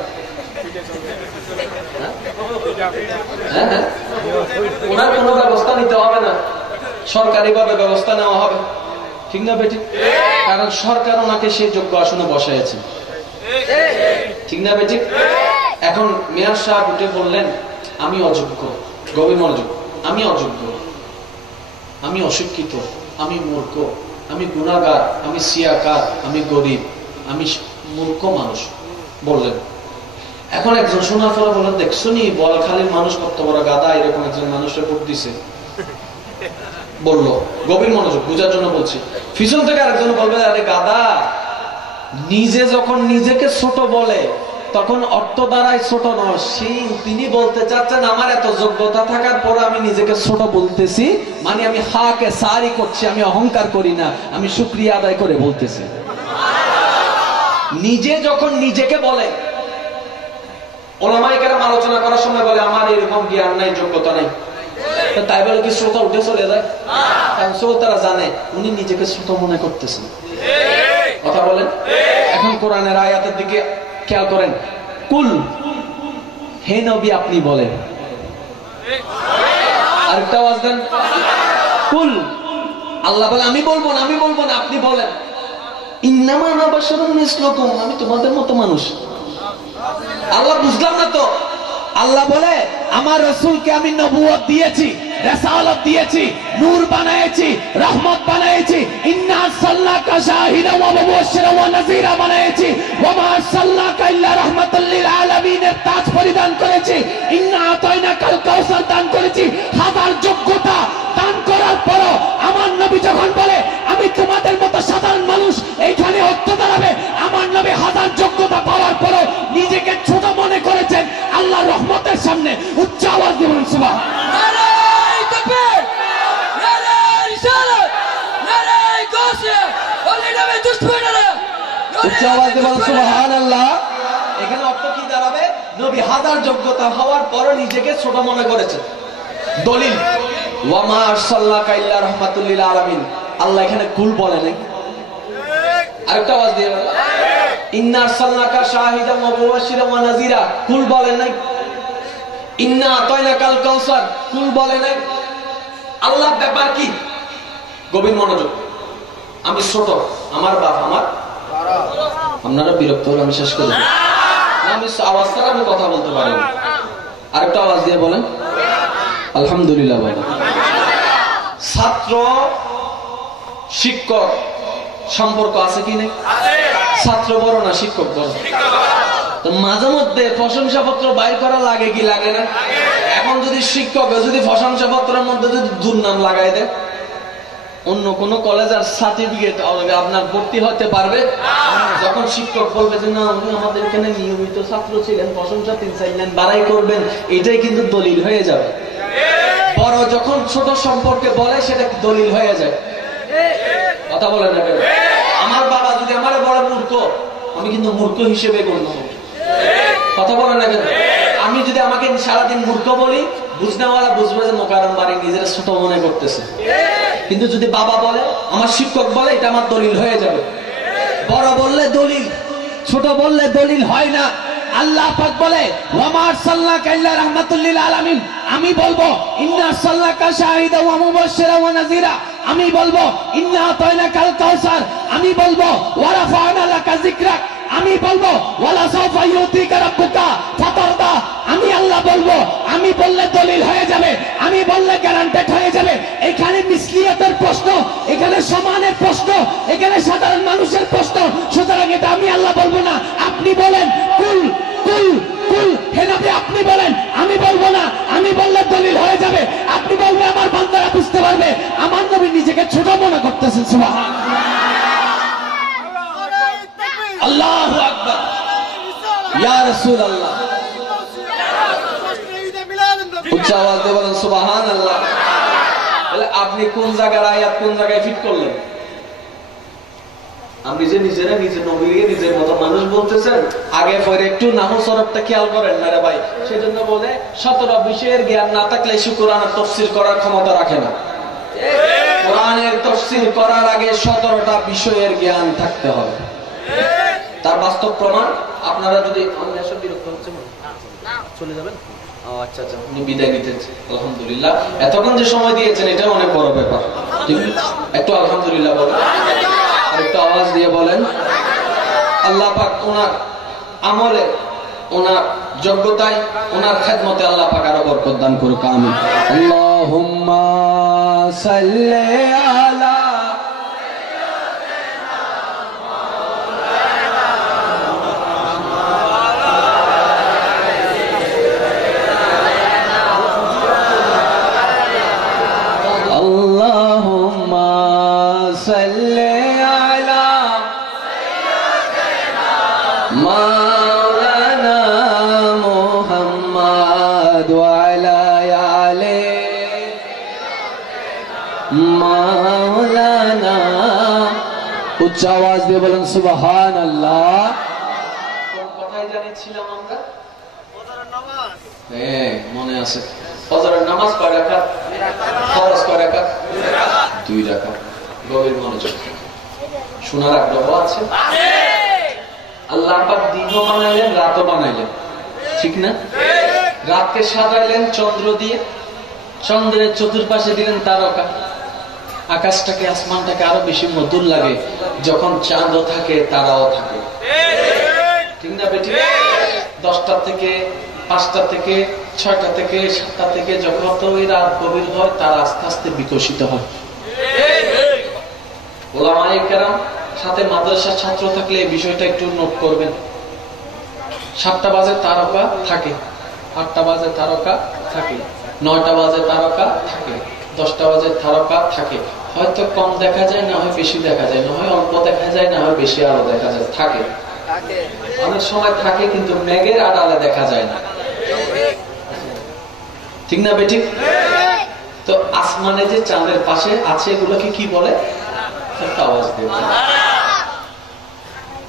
হ্যাঁ, ওনার কোনো ব্যবস্থা নিতে হবে না, সরকারি ভাবে ব্যবস্থা নেওয়া হবে। ঠিক না বেটি? কারণ সরকার ওনাকে সেই যোগ্য আসনে বসাইছে। ঠিক না বেটি? এখন মেয়র সাহেব উঠে বললেন আমি অযোগ্য। গভীর মনোযোগ, আমি অযোগ্য, আমি অশিক্ষিত, আমি মূর্খ, আমি গুনাহগার, আমি সিয়াকার, আমি গরিব, আমি মূর্খ মানুষ বললেন। এখন একজন শোনার পরে বললেন দেখছো নি বলখালীর মানুষ কত বড় গাদা, এরকম একজন মানুষের ভোট দিছে বললো। গভীর মনোযোগ, বুঝার জন্য বলছি। পিছন থেকে আরেকজন বলবে আরে গাদা, নিজে যখন নিজেকে ছোট বলে তখন অর্থ দ্বারাই ছোট নয়। তিনি বলতে চাচ্ছেন আমার এত যোগ্যতা থাকার পর আমি নিজেকে ছোট বলতেছি, মানে আমি হাকে সারি করছি, আমি অহংকার করি না, আমি শুকরিয়া আদায় করে বলতেছি। নিজে যখন নিজেকে বলে, ওলামায়ে কেরাম আলোচনা করার সময় বলে আমার এরকম জ্ঞান নাই, যোগ্যতা নাই, তাই বলে কি শ্রোতা উঠে চলে যায়? কারণ শ্রোতারা জানে উনি নিজেকে ছোট মনে করতেছেন। কথা বলেন। এখন কোরআনের আয়াতের দিকে খেয়াল করেন। কুল, হে নবী আপনি বলেন। আরেকটা আওয়াজ দেন, কুল। আল্লাহ বলে আমি বলবো না, আমি বলবো না, আপনি বলেন। ইন্নামা আনা বাশারুন মিসলুকুম, আমি তোমাদের মতো মানুষ। আল্লাহ বুঝলাম না তো। আল্লাহ বলে আমার রাসূলকে আমি নবুয়ত দিয়েছি, রিসালাত দিয়েছি, নূর বানায়েছি, রহমত বানায়েছি। ইন্না আরসালনাকা শাহিদান ওয়া মুবাশশিরান ওয়া নাযীরা বানায়েছি। ওয়া মা আরসালনাকা ইল্লা রাহমাতাল লিল আলামিনের তাজ পরিধান করেছি। ইন্না আতাইনাকাল কাউসার দান করেছি। হাজার যোগ্যতা দান করার পরও আমার নবী যখন বলে আমি তোমাদের মতো সাধারণ মানুষ, এইখানে অর্থ দাঁড়াবে আমার নবী হাজার যোগ্যতা পাওয়ার পরও নিজেকে ছোট মনে করেছেন আল্লাহর রহমতের সামনে। উচ্চ আওয়াজ দিয়ে বলুন সুবহানাল্লাহ। উচ্চ আওয়াজ দিয়ে বলুন সুবহানাল্লাহ। এখানে অর্থ কি দাঁড়াবে? নবী হাজার যোগ্যতা হওয়ার পরও নিজেকে ছোট মনে করেছেন। দলিল ওয়া মা আরসালনাকা ইল্লা রাহমাতুল লিল আলামিন। আল্লাহ এখানে কুল বলে নাই। আরেকটা আওয়াজ দিয়ে বলেন ইন্না আরসালনাকা শাহিদান ওয়া মুবাশশিরান ওয়া নাযীরা, কুল বলে নাই। ইন্না আতাইনাকাল কাউসার, কুল বলে নাই। আল্লাহ ব্যাপার কি? গভীর মনোযোগ। আমি ছোট, আমার বাপ আমার, আপনারা বিরক্ত হলে আমি শেষ করে দিই। আমি আওয়াজ ছাড়া আমি কথা বলতে পারি না। আরেকটা আওয়াজ দিয়ে বলেন আলহামদুলিল্লাহ বলেন। ছাত্র শিক্ষক সম্পর্ক আছে কি নেই? ছাত্র বড় না শিক্ষক বড়? তো মাঝে মধ্যে প্রশংসাপত্র বাইর করা লাগে কি লাগে না? এখন যদি শিক্ষক যদি প্রশংসাপত্রের মধ্যে যদি দুর্নাম লাগাই দেয় অন্য কোন কলেজের সার্টিফিকেট আপনার ভর্তি হতে পারবে? যখন শিক্ষক বলবে যে না উনি আমাদের এখানে নিয়মিত ছাত্র ছিলেন, প্রশংসা 3-4 লাইন বাড়াই করবেন, এটাই কিন্তু দলিল হয়ে যাবে। বড় যখন ছোট সম্পর্কে বলে সেটা দলিল হয়ে যায়। কথা বলেন না কেন? আমার বাবা যদি আমার বড় মূর্খ, আমি কিন্তু মূর্খ হিসেবে গণ্য হব। কথা বলেন না কেন? আমি যদি আমাকে সারাদিন মূর্খ বলি, বুঝনেওয়ালা বুঝবে যে মোকাররম বাড়ি নিজের ছোট মনে করতেছে। কিন্তু যদি বাবা বলে, আমার শিক্ষক বলে, এটা আমার দলিল হয়ে যাবে। বড় বললে দলিল, ছোট বললে দলিল হয় না। আল্লাহ পাক বলে ওয়ামা আরসালনাকা ইল্লা রাহমাতুল লিল আলামিন, আমি বলবো ইন্না আরসালনাকা শাহিদা ওয়া মুবাশশিরা ওয়া নাযীরা, আমি বলবো ইন্না আতাইনাকাল কাউসার, আমি বলবো ওয়া রাফা'না লাকা যিকরাক, আমি বলবো ওয়ালা সাওফা ইউতিকা রাব্বুকা ফাতারদা, আমি আল্লাহ বলবো। আমি বললে দলিল হয়ে যাবে, আমি বললে গ্যারান্টেড হয়ে যাবে। এখানে মিসলিয়াতের প্রশ্ন, এখানে সমানের প্রশ্ন, এখানে সাধারণ মানুষের প্রশ্ন। সুতরাং এটা আমি আল্লাহ বলবো না, আপনি বলেন কুল কুল কুল হে নবী, আপনি বলেন, আমি বলবো না। আমি বললে দলিল হয়ে যাবে, আপনি বলবেন, আমার বান্দারা বুঝতে পারবে আমার নবী নিজেকে ছোট মনে করতেছেন। সুবহানাল্লাহ, আল্লাহু আকবার, ইয়া রাসূলুল্লাহ। উচ্চ আওয়াজ দিয়ে বলেন সুবহানাল্লাহ। আপনি কোন জায়গার আয়াত কোন জায়গায় ফিট করলেন? আপনি যে নিজেরা নিজের নবীকে নিজের মতো মানুষ বলতেছেন, আগে পরে একটু নাহু সরফটা খেয়াল করেন না রে ভাই। সেজন্য বলে 17 বিষয়ের জ্ঞান না থাকলে সে কোরআনের তাফসীর করার ক্ষমতা রাখে না। কোরআনের তাফসীর করার আগে 17টা বিষয়ের জ্ঞান থাকতে হবে। তার বাস্তব প্রমাণ আপনারা যদি বিরক্ত হচ্ছে চলে যাবেন। আচ্ছা আচ্ছা, উনি বিদায় নিতেন, আলহামদুলিল্লাহ। এতক্ষণ যে সময় দিয়েছেন এটা অনেক বড় ব্যাপার। একটু আলহামদুলিল্লাহ বলেন, আর একটু আওয়াজ দিয়ে বলেন। আল্লাহ পাক ওনার আমলে, ওনার যোগ্যতায়, ওনার খেদমতে আল্লাহ পাক আরো বরকত দান করুক, আমিন। আল্লাহুম্মা সাল্লি আলা মাওলানা। উচ্চ আওয়াজ দিয়ে বলেন সুবহানাল্লাহ। কোথায় জানিয়েছিলাম আমরা? ফজরের নামাজ। হ্যাঁ, মনে আছে। ফজরের নামাজ কয় রাকাত? ফরজ কয় রাকাত? 2 রাকাত। গভীর মনোযোগ, শোনার আগ্রহ আছে? আল্লাহ পাক দিনও বানাইলেন, রাতও বানাইলেন, ঠিক না? রাতকে সাজাইলেন চন্দ্র দিয়ে, চন্দ্রের চতুর্পাশে দিলেন তারকা। আকাশটাকে, আসমানটাকে আরো বেশি মধুর লাগে যখন চাঁদও থাকে, তারাও থাকে, ঠিক না বেটি? 10টা থেকে 5টা থেকে 6টা থেকে 7টা থেকে যখন ওই রাত গভীর হয়, তারা আস্তে আস্তে বিকশিত হয়। ওলামায়ে কেরাম সাথে মাদ্রাসার ছাত্র থাকলে এই বিষয়টা একটু নোট করবেন। 7টা বাজে তারকা থাকে, 8টা বাজে তারকা থাকে, 9টা বাজে তারকা থাকে, 10টা বাজে তারকা থাকে। হয়তো কম দেখা যায়, না হয় বেশি দেখা যায়, না হয় অল্প দেখা যায়, না হয় বেশি আলো দেখা যায়, থাকে। অনেক সময় থাকে কিন্তু মেঘের আড়ালে দেখা যায় না, ঠিক না বেটি? তো আসমানে যে চাঁদের পাশে আছে, এগুলোকে কি বলে? আওয়াজ দিয়ে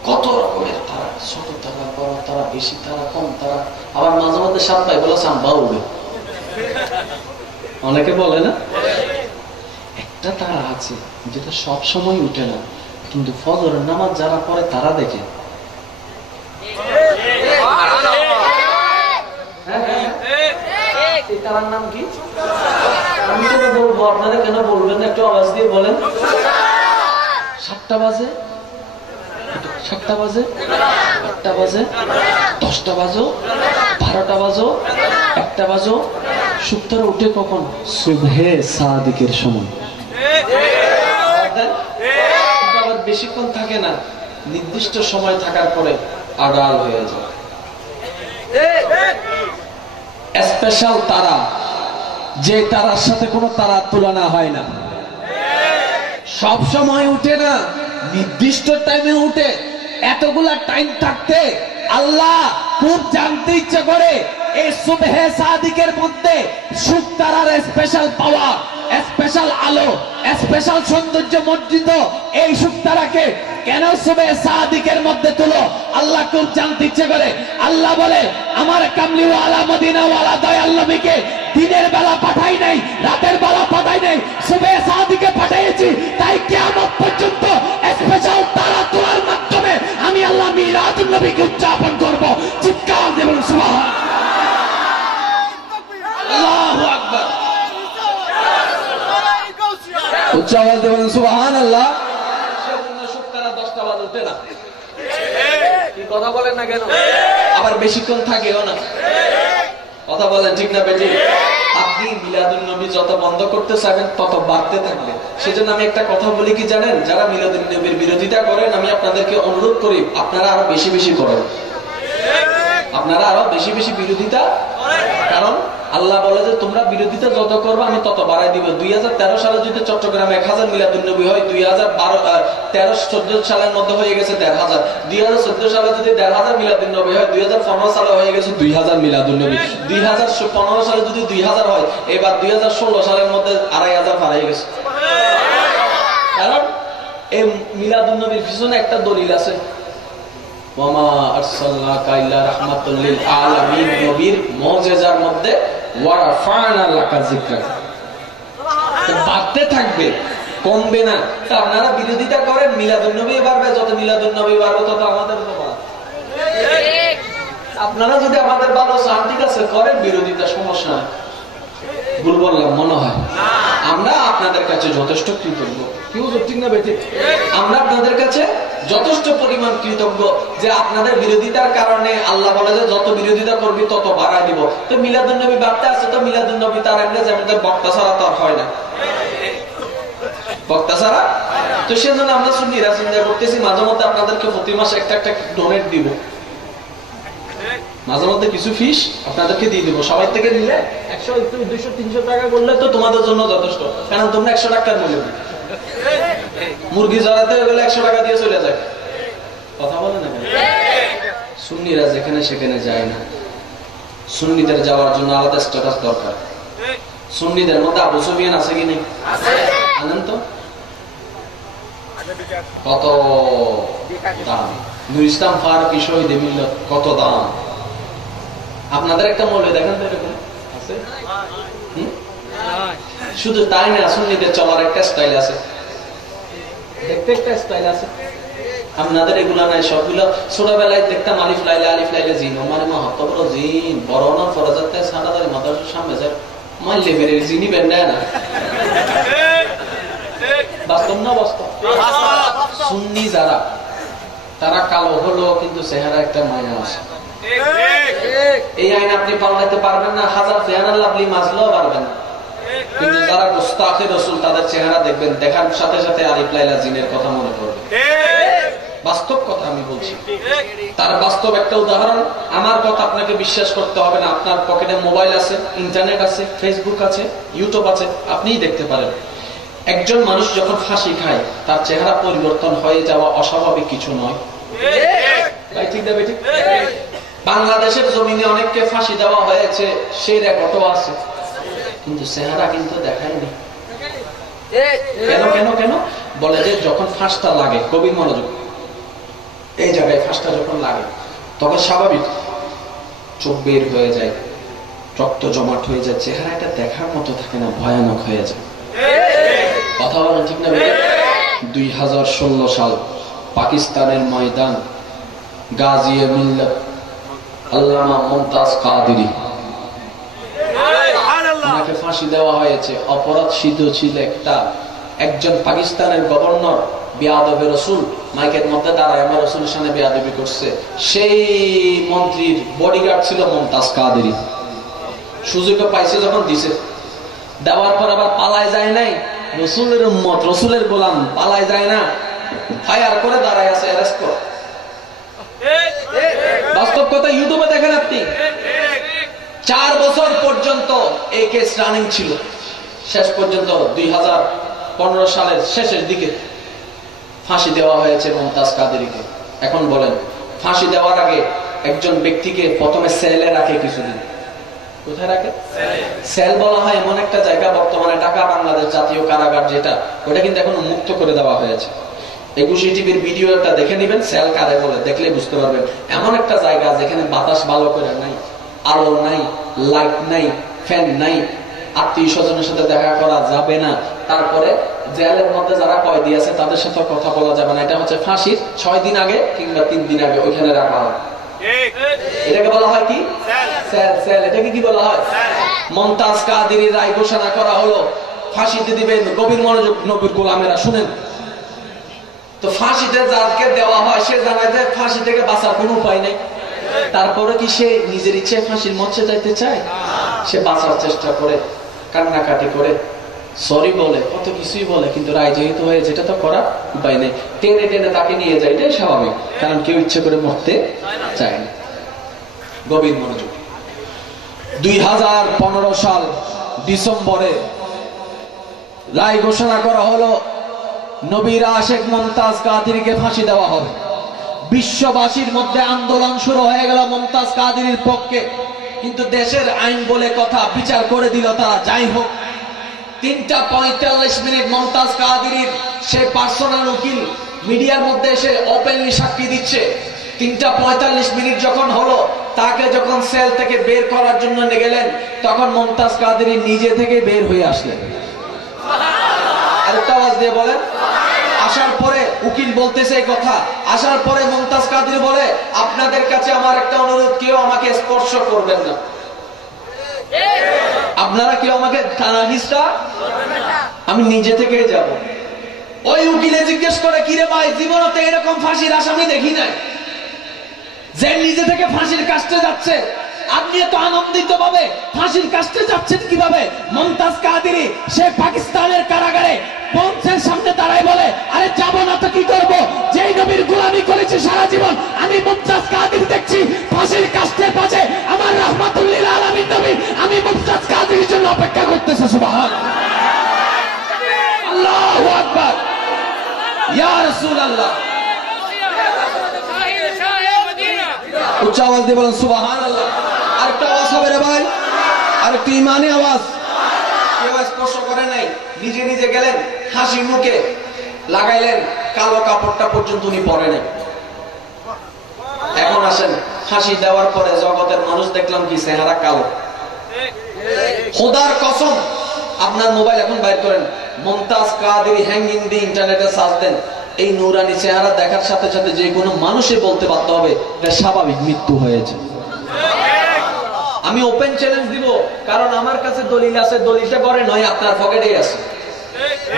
কত রকমের তারা, ছোট তারা, বড় তারা, বেশি তারা, কম তারা। আবার মাঝে মধ্যে সাপ্তাহে বলে সাম্বা উড়ে, অনেকে বলে না? একটা তারা আছে যেটা সব সময় উঠে না, কিন্তু ফজরের নামাজ যারা পড়ে তারা দেখে। তারার নাম কি? আমি তো বলবো, আপনারা কেন বলবেন? একটু আওয়াজ দিয়ে বলেন। 7টা বাজে, 7টা বাজে, 8টা বাজে, 10টা বাজো, 12টা বাজো, 1টা বাজো। সুপ্তরা উঠে কখন? সুবহে সাদিকের সময়। আবার বেশিক্ষণ থাকে না, নির্দিষ্ট সময় থাকার পরে আড়াল হয়ে যায়। স্পেশাল তারা, যে তারার সাথে কোনো তারার তুলনা হয় না। সব সময় উঠে না, নির্দিষ্ট টাইমে উঠে। এতগুলা টাইম থাকতে আল্লাহ খুব জানতে ইচ্ছা করে এই সুবহে সাদিকের মধ্যে শুকতারার স্পেশাল পাওয়ার, স্পেশাল আলো, স্পেশাল সৌন্দর্য মর্জিত এই শুকতারাকে কেন সুবহে সাদিকের মধ্যে তুলো? আল্লাহ খুব জানতে ইচ্ছে করে। আল্লাহ বলে, আমার কামলিওয়ালা মদিনাওয়ালা দয়াল নবীকে দিনের বেলা পাঠাই নাই, রাতের বেলা পাঠাই নাই, সুবহে সাদিকে পাঠিয়েছি। তাই কিয়ামত পর্যন্ত স্পেশাল তারা তোলার মাধ্যমে আমি আল্লাহ মিলাদুন নবীকে উদযাপন করব। চিৎকার দেবেন সুবহান আল্লাহু আকবার। উচ্চ আওয়াজ দেবেন সুবহানাল্লাহ। শুকতারা 10টা বাজে উঠে না, কি কথা বলেন না কেন? আবার বেশিক্ষণ থাকেও না, কথা বলেন ঠিক না বেটি? আপনি মিলাদুন নবী যত বন্ধ করতে চাইবেন তত বাড়তে থাকবে। সেজন্য আমি একটা কথা বলি কি জানেন, যারা মিলাদুন নবীর বিরোধিতা করেন আমি আপনাদেরকে অনুরোধ করি আপনারা আরো বেশি বেশি করেন, আপনারা আরো বেশি বেশি বিরোধিতা। কারণ আল্লাহ বলে যে তোমরা বিরোধিতা যত করবে আমি তত বাড়াই দিব। 2013 সালে যদি চট্টগ্রামে 1000 মিলাদুন নবী হয়, 2013-14 সালের মধ্যে হয়ে গেছে 1500। 2014 সালে যদি 1500 মিলাদুন নবী হয়, 2015 সালে হয়ে গেছে 2000 মিলাদুন নবী। 2015 সালে যদি 2000 হয়, এবার 2016 সালের মধ্যে 2500 পার হয়ে গেছে। কারণ এই মিলাদুন নবীর পিছনে একটা দলিল আছে, ওয়ামা আরসালনাকা ইল্লা রাহমাতাল লিল আলামিন নবীর মুজিজার মধ্যে ওয়ারাফা'না লাকা যিকরাক। বাড়তে থাকবে, কমবে না। তা আপনারা বিরোধিতা করেন, মিলাদুন নবী বাড়বে, যত মিলাদুন নবী বাড়বে তত আমাদের বাড়বে। আপনারা যদি আমাদের ভালো চান ঠিক আছে করেন বিরোধিতা, সমস্যা নাই। ভুল বললাম মনে হয়? আমরা আপনাদের কাছে যথেষ্ট কৃতজ্ঞ, কেউ ঠিক না বেঠিক? আমরা আপনাদের কাছে যথেষ্ট পরিমাণ কৃতজ্ঞ যে আপনাদের বিরোধিতার কারণে আল্লাহ বলে যে যত বিরোধিতা করবি তত বাড়াই দিব। তো মিলাদুন নবী বাড়তে আছে, তো মিলাদুন নবী তার এমনি যেমন বক্তা ছাড়া তো হয় না, বক্তা ছাড়া। তো সেজন্য আমরা সুন্নিরা চিন্তা করতেছি মাঝে মধ্যে আপনাদেরকে প্রতি মাসে একটা একটা ডোনেট দিব, মাঝে মধ্যে কিছু ফিস আপনাদেরকে দিয়ে দিব। সবাই থেকে নিলে 100, 200, 300 টাকা করলে তো তোমাদের জন্য যথেষ্ট, কারণ তোমরা 100 টাকার মূল্য মুরগি জড়াতে গেলে 100 টাকা দিয়ে চলে যায়। কথা বলে না? সুন্নিরা যেখানে সেখানে যায় না, সুন্নিদের যাওয়ার জন্য আলাদা স্ট্যাটাস দরকার। সুন্নিদের মধ্যে আবু সুফিয়ান আছে কি নেই? আনেন তো, কত দাম। নূর ইসলাম ফারুকী শহীদে মিল্লাত কত দাম। আপনাদের একটা মৌলবি দেখেন তো এরকম আছে? শুধু তাই না, সুন্নিদের চলার একটা স্টাইল আছে, দেখতে একটা স্টাইল আছে। আপনাদের এগুলা নাই, সবগুলো ছোটবেলায় দেখতাম আলিফ লাইলা জিন, আমার মা হত বড় জিন, বড় না ফরাজাতে সাদা দাঁড়িয়ে মাথার সামনে যায় মারলে বেড়ে জিনি বেন্ডায় না। বাস্তব না বাস্তব? সুন্নি যারা তারা কালো হলো কিন্তু চেহারা একটা মায়া আছে। এই আইন আপনি পাল্টাতে পারবেন না, হাজার ফেহানার লাভলি মাজলেও পারবেন না। কিন্তু যারা মুস্তাফে রাসূল তাদের চেহারা দেখবেন, দেখার সাথে সাথে আলিফ লাইলা জিনের কথা মনে পড়বে। বাস্তব কথা আমি বলছি, তার বাস্তব একটা উদাহরণ। আমার কথা আপনাকে বিশ্বাস করতে হবে না, আপনার পকেটে মোবাইল আছে, ইন্টারনেট আছে, ফেসবুক আছে, ইউটিউব আছে, আপনিই দেখতে পারেন। একজন মানুষ যখন ফাঁসি খায় তার চেহারা পরিবর্তন হয়ে যাওয়া অস্বাভাবিক কিছু নয়। বাংলাদেশের জমিনে অনেককে ফাঁসি দেওয়া হয়েছে, সেই রেকর্ডও আছে, কিন্তু চেহারা কিন্তু দেখায়নি। কেন কেন কেন বলে যে যখন ফাঁসটা লাগে, কবির মনোযোগ, এই জায়গায় ফাঁসটা যখন লাগে তখন স্বাভাবিক চোখ বের হয়ে যায়, রক্ত জমাট হয়ে যায়, চেহারাটা দেখার মতো থাকে না, ভয়ানক হয়ে যায়। কথা বলেন ঠিক না? 2016 সাল পাকিস্তানের ময়দান, গাজিয়ে মিল্লাত আল্লামা মুমতাজ কাদেরী, ওনাকে ফাঁসি দেওয়া হয়েছে। অপরাধ সিদ্ধ ছিল একটা, একজন পাকিস্তানের গভর্নর বেয়াদবে রসুল মাইকের মধ্যে দাঁড়ায় আমার রসুলের সামনে বেয়াদবি করছে। সেই মন্ত্রীর বডিগার্ড ছিল মুমতাজ কাদেরী। সুযোগ পাইছে যখন দিছে, দেওয়ার পর আবার পালায় যায় নাই। রসুলের উম্মত, রসুলের গোলাম, পালায় যায় না, ফায়ার করে দাঁড়ায় আছে, অ্যারেস্ট করে। বাস্তব কথা ইউটিউবে দেখেন আপনি। 4 বছর পর্যন্ত এই কেস রানিং ছিল, শেষ পর্যন্ত 2015 সালের শেষের দিকে ফাঁসি দেওয়া হয়েছে মুমতাজ কাদেরীকে। এখন বলেন, ফাঁসি দেওয়ার আগে একজন ব্যক্তিকে প্রথমে সেলে রাখে কিছুদিন। কোথায় রাখে? সেল বলা হয় এমন একটা জায়গা, বর্তমানে ঢাকা বাংলাদেশ জাতীয় কারাগার যেটা, ওটা কিন্তু এখন মুক্ত করে দেওয়া হয়েছে। 21 টিভির ভিডিওটা দেখে নিবেন, সেল কারে বলে, দেখলে বুঝতে পারবেন। এমন একটা জায়গা যেখানে বাতাস ভালো করে নাই, আলো নাই, লাইট নাই, ফ্যান নাই, আত্মীয় স্বজনের সাথে দেখা করা যাবে না। তারপরে জেলের মধ্যে যারা কয়েদি আছে তাদের সাথে কথা বলা যাবে না। এটা হচ্ছে ফাঁসির 6 দিন আগে কিংবা 3 দিন আগে ওইখানে রাখা হয়। এটাকে বলা হয় কি? সেল। সেল। এটাকে কি বলা হয়? মুমতাজ কাদেরী রায় ঘোষণা করা হলো, ফাঁসিতে দিবেন। গভীর মনোযোগ নবীর গোলামেরা শুনেন। তো ফাঁসিতে যাকে দেওয়া হয় সে জানায় যে ফাঁসি থেকে বাঁচার কোনো উপায় নেই। তারপরে কি সে নিজের ইচ্ছে ফাঁসির মঞ্চে যাইতে চায়? সে বাঁচার চেষ্টা করে, কান্নাকাটি করে, সরি বলে, কত কিছুই বলে, কিন্তু রায় যেহেতু হয়ে যেটা তো করার উপায় নেই। টেনে টেনে তাকে নিয়ে যায়, এটাই স্বাভাবিক, কারণ কেউ ইচ্ছে করে মরতে চায় না। গভীর মনোযোগ। 2015 সাল ডিসেম্বরে রায় ঘোষণা করা হলো, নবীর আশেক মুমতাজ কাদেরীকে ফাঁসি দেওয়া হবে। বিশ্ববাসীর মধ্যে আন্দোলন শুরু হয়ে গেল মুমতাজ কাদেরীর পক্ষে, কিন্তু দেশের আইন বলে কথা, বিচার করে দিল তারা। যাই হোক, 3টা 45 মুমতাজ কাদেরীর সে পার্সোনাল উকিল মিডিয়ার মধ্যে এসে ওপেনলি সাক্ষী দিচ্ছে। 3টা 45 যখন হলো, তাকে যখন সেল থেকে বের করার জন্য নিয়ে গেলেন, তখন মুমতাজ কাদেরী নিজে থেকে বের হয়ে আসলেন। আরেকটা আওয়াজ দিয়ে বলেন। আসার পরে উকিল বলতেছে এই কথা, আসার পরে মুমতাজ কাদেরী বলে, আপনাদের কাছে আমার একটা অনুরোধ, কেউ আমাকে স্পর্শ করবেন না, আপনারা কেউ আমাকে হিস্সা, আমি নিজে থেকে যাব। ওই উকিলে জিজ্ঞেস করে, কিরে ভাই, জীবনতে এরকম ফাঁসির আসামি দেখি নাই, যে নিজে থেকে ফাঁসির কাস্টে যাচ্ছে, আপনি এত আনন্দিত ভাবে ফাঁসির কাস্টে যাচ্ছেন কিভাবে? মুমতাজ কাদেরী সে পাকিস্তানের কারাগারে মঞ্চের সামনে দাঁড়ায় বলে, আরে যাব না তো কি করব, যেই নবীর গোলামি করেছি সারা জীবন, আমি মুমতাজ কাদেরী দেখছি ফাঁসির কাস্টের পাশে, আমার রাহমাতুল্লিল আলামিন নবী, আমি মুমতাজ কাদেরীর জন্য অপেক্ষা করতেছি। সুবহানাল্লাহ, আল্লাহু আকবার, ইয়া রাসূলুল্লাহ। উচ্চ আওয়াজ দিয়ে বলেন সুবহানাল্লাহ। আরেকটা আওয়াজ হবে রে ভাই, আরেকটা ইমানি আওয়াজ। কেউ স্পর্শ করে নাই, নিজে নিজে গেলেন, হাসি মুখে লাগাইলেন, কালো কাপড়টা পর্যন্ত উনি পরে নাই। এখন আসেন, হাসি দেওয়ার পরে জগতের মানুষ দেখলাম কি চেহারা কালো। খোদার কসম, আপনার মোবাইল এখন বাইর করেন, মুমতাজ কাদেরী হ্যাঙ্গিং দিয়ে ইন্টারনেটে সার্চ দেন, এই নুরানি চেহারা দেখার সাথে সাথে যে কোনো মানুষই বলতে বাধ্য হবে এটা স্বাভাবিক মৃত্যু হয়েছে। আমি ওপেন চ্যালেঞ্জ দিব, কারণ আমার কাছে দলিল আছে, দলিলটা করে নয় আপনার পকেটেই আছে।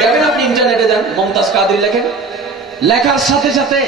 দেখেন, আপনি ইন্টারনেটে যান, মুমতাজ কাদেরী লেখেন, লেখার সাথে সাথে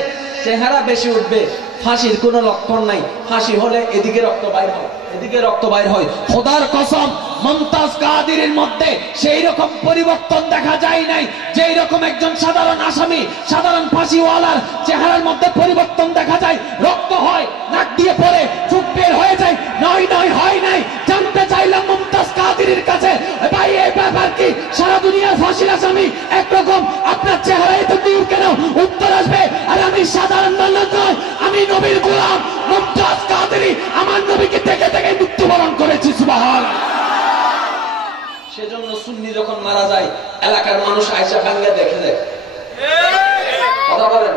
চেহারা বেশি উঠবে, ফাঁসির কোনো লক্ষণ নাই। ফাঁসি হলে এদিকে রক্ত বাইর হয়, এদিকে রক্ত বাইর হয়। খোদার কসম, মুমতাজ কাদেরীর মধ্যে সেই রকম পরিবর্তন দেখা যায় নাই, যেই রকম একজন সাধারণ আসামি, সাধারণ ফাঁসিওয়ালার চেহারার মধ্যে পরিবর্তন দেখা যায়। রক্ত হয়, নাক দিয়ে পড়ে, চোখ বের হয়ে যায়। নয় নয়, হয় নাই। জানতে চাইলাম মুমতাজ কাদেরীর কাছে, ভাই এই ব্যাপার কি? সারা দুনিয়ার ফাঁসির আসামি একরকম, আপনার চেহারা এত দূর কেন? উত্তর আসবে, আর আমি সাধারণ মানুষ নয়, আমি নবীর গোলাম মুমতাজ কাদেরী, আমার নবীকে দেখে দেখে মৃত্যুবরণ করেছি। সুবহানাল্লাহ। সেজন্য সুন্নি যখন মারা যায়, এলাকার মানুষ আয়সা ভাঙ্গা দেখে দেয়। কথা বলেন,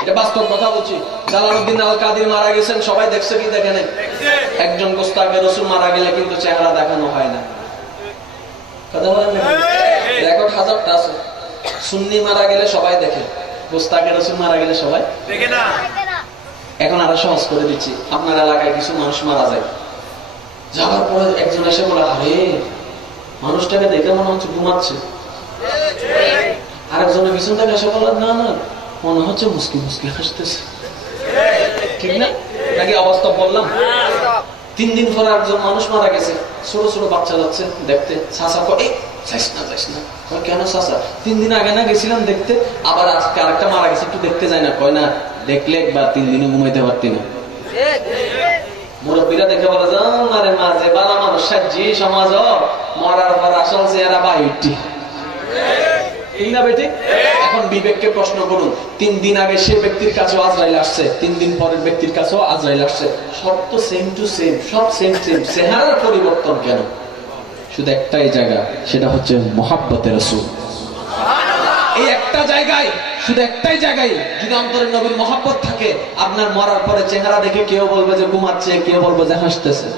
এটা বাস্তব কথা বলছি। জালালউদ্দিন আল কাদের মারা গেছেন, সবাই দেখছে কি দেখে নাই? একজন গোস্তাকে রসুল মারা গেলে কিন্তু চেহারা দেখানো হয় না। কথা বলেন, রেকর্ড হাজারটা আছে। সুন্নি মারা গেলে সবাই দেখে, গোস্তাকে রসুল মারা গেলে সবাই দেখে না। এখন আরো সহজ করে দিচ্ছি, আপনার এলাকায় কিছু মানুষ মারা যায়, যাওয়ার পরে একজন এসে বলে, আরে মানুষটাকে দেখে মনে হচ্ছে ঘুমাচ্ছে। আরেকজনের পিছন থেকে এসে বলে, না না, মনে হচ্ছে মুস্কি মুস্কি হাসতেছে। ঠিক না? নাকি অবস্থা বললাম? 3 দিন পরে একজন মানুষ মারা গেছে, ছোট ছোট বাচ্চা যাচ্ছে দেখতে, চাচা কয়, যাইস না যাইস না। কেন চাচা? 3 দিন আগে না গেছিলাম দেখতে, আবার আজকে আরেকটা মারা গেছে, একটু দেখতে যায় না? কয় না, দেখলে একবার 3 দিনে ঘুমাইতে পারতি না। মুরব্বীরা দেখে বলে, আরে মাঝে বালা মানুষ সাজি সমাজ, মরার পর আসল চেহারা বাইটি। ঠিক না বেটি? এখন বিবেককে প্রশ্ন করুন, 3 দিন আগে সে ব্যক্তির কাছেও আজরাইল আসছে, 3 দিন পরের ব্যক্তির কাছেও আজরাইল আসছে, সব তো সেম টু সেম, সব সেম সেম, চেহারার পরিবর্তন কেন? শুধু একটাই জায়গা, সেটা হচ্ছে মুহাব্বতে রাসূল। এই একটা জায়গায়, শুধু একটাই জায়গায় যদি অন্তরে নবীর মহব্বত থাকে, আপনার মরার পরে চেহারা দেখে কেউ বলবে যে ঘুমাচ্ছে, কেউ বলবে যে হাসতেছে।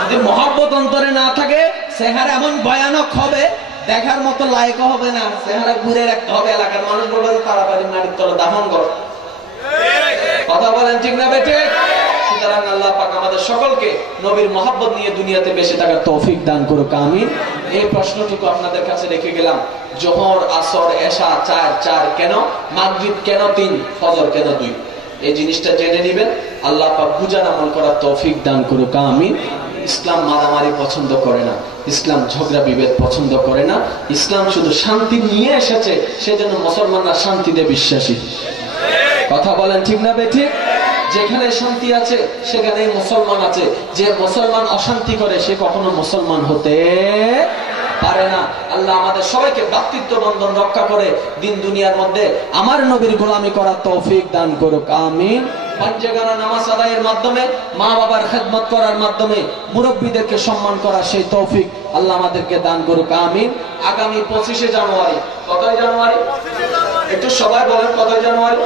যদি মহব্বত অন্তরে না থাকে, চেহারা এমন ভয়ানক হবে, দেখার মতো লায়ক হবে না, চেহারা ঘুরে রাখতে হবে, এলাকার মানুষ বলবে যে তাড়াতাড়ি মাটির তলে দাফন কর। কথা বলেন ঠিক না বেটে? সুতরাং আল্লাহ পাক আমাদের সকলকে নবীর মহব্বত নিয়ে দুনিয়াতে বেঁচে থাকার তৌফিক দান করুক, আমিন। এই প্রশ্নটুকু আপনাদের কাছে রেখে গেলাম, জোহর, আসর, এশা 4 কেন, মাগরিব কেন 3, ফজর কেন 2? এই জিনিসটা জেনে নেবেন। আল্লাহ পাক বুঝার আমল করার তৌফিক দান করুক, আমিন। ইসলাম মারামারি পছন্দ করে না, ইসলাম ঝগড়া বিভেদ পছন্দ করে না, ইসলাম শুধু শান্তি নিয়ে এসেছে, সেজন্য মুসলমানরা শান্তিতে বিশ্বাসী। কথা বলেন ঠিক না বেঠিক? যেখানে শান্তি আছে সেখানে মুসলমান আছে, যে মুসলমান অশান্তি করে সে কখনো মুসলমান হতে পারে না। আল্লাহ আমাদের সবাইকে ভ্রাতৃত্ব বন্ধন রক্ষা করে দিন দুনিয়ার মধ্যে আমার নবীর গোলামি করার তৌফিক দান করুক, আমিন। পাঁচজাগানা নামাজ আদায়ের মাধ্যমে, মা বাবার খেদমত করার মাধ্যমে, মুরব্বীদেরকে সম্মান করার সেই তৌফিক আল্লাহ আমাদেরকে দান করুক, আমিন। আগামী 25শে জানুয়ারি, কতই জানুয়ারি? একটু সবাই বলেন কতই জানুয়ারি?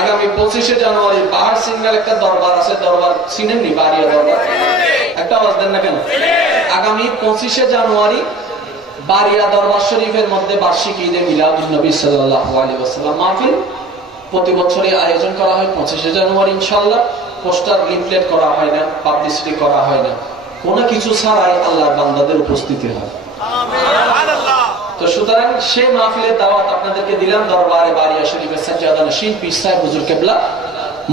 আগামী 25শে জানুয়ারি বাহার সিঙ্গাল একটা দরবার আছে, দরবার চিনেননি? বাড়িয়া দরবার, একটা আওয়াজ দেন না কেন? আগামী 25শে জানুয়ারি বাড়িয়া দরবার শরীফের মধ্যে বার্ষিক ঈদে মিলাদুন নবী সাল্লাল্লাহু আলাইহি ওয়াসাল্লাম মাহফিল প্রতি বছরই আয়োজন করা হয় 25শে জানুয়ারি ইনশাআল্লাহ। পোস্টার, লিফলেট করা হয় না, পাবলিসিটি করা হয় না, কোনো কিছু ছাড়াই আল্লাহর বান্দাদের উপস্থিতি হয়। তো সুতরাং সেই মাহফিলের দাওয়াত আপনাদেরকে দিলাম। দরবারে বাড়িয়া শরীফের সাজ্জাদা নশীন পীর সাহেব হুজুর কেবলা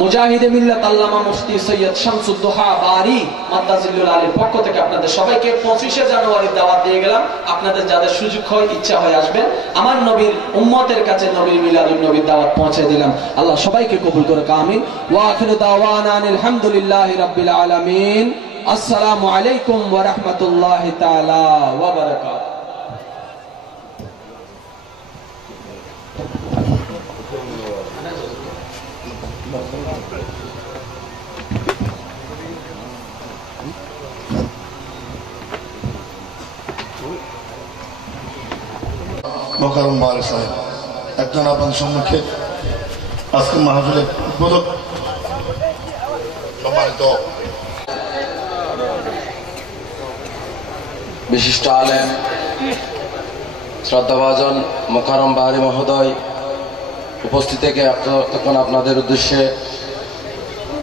মুজাহিদে মিল্লাত আল্লামা মুফতি সৈয়দ শামসুদ্দোহা বারি মাদ্দাজিল্লুল আলীর পক্ষ থেকে আপনাদের সবাইকে 25শে জানুয়ারির দাওয়াত দিয়ে গেলাম। আপনাদের যাদের সুযোগ হয়, ইচ্ছা হয় আসবেন। আমার নবীর উম্মতের কাছে নবীর মিলাদুন নবীর দাওয়াত পৌঁছে দিলাম। আল্লাহ সবাইকে কবুল করুক, আমিন। ওয়া আখিরু দাওয়ানা আলহামদুলিল্লাহি রাব্বিল আলামিন। আসসালামু আলাইকুম ওয়া রাহমাতুল্লাহি তাআলা ওয়া বারাকাতুহু। মোকাররম বারে সাহেব, একজন আপনাদের সম্মুখে আজকে মাহফিলের উদ্বোধক সম্মানিত বিশিষ্ট আলেম শ্রদ্ধাভাজন মোকাররম বাহারি মহোদয় উপস্থিত থেকে তখন আপনাদের উদ্দেশ্যে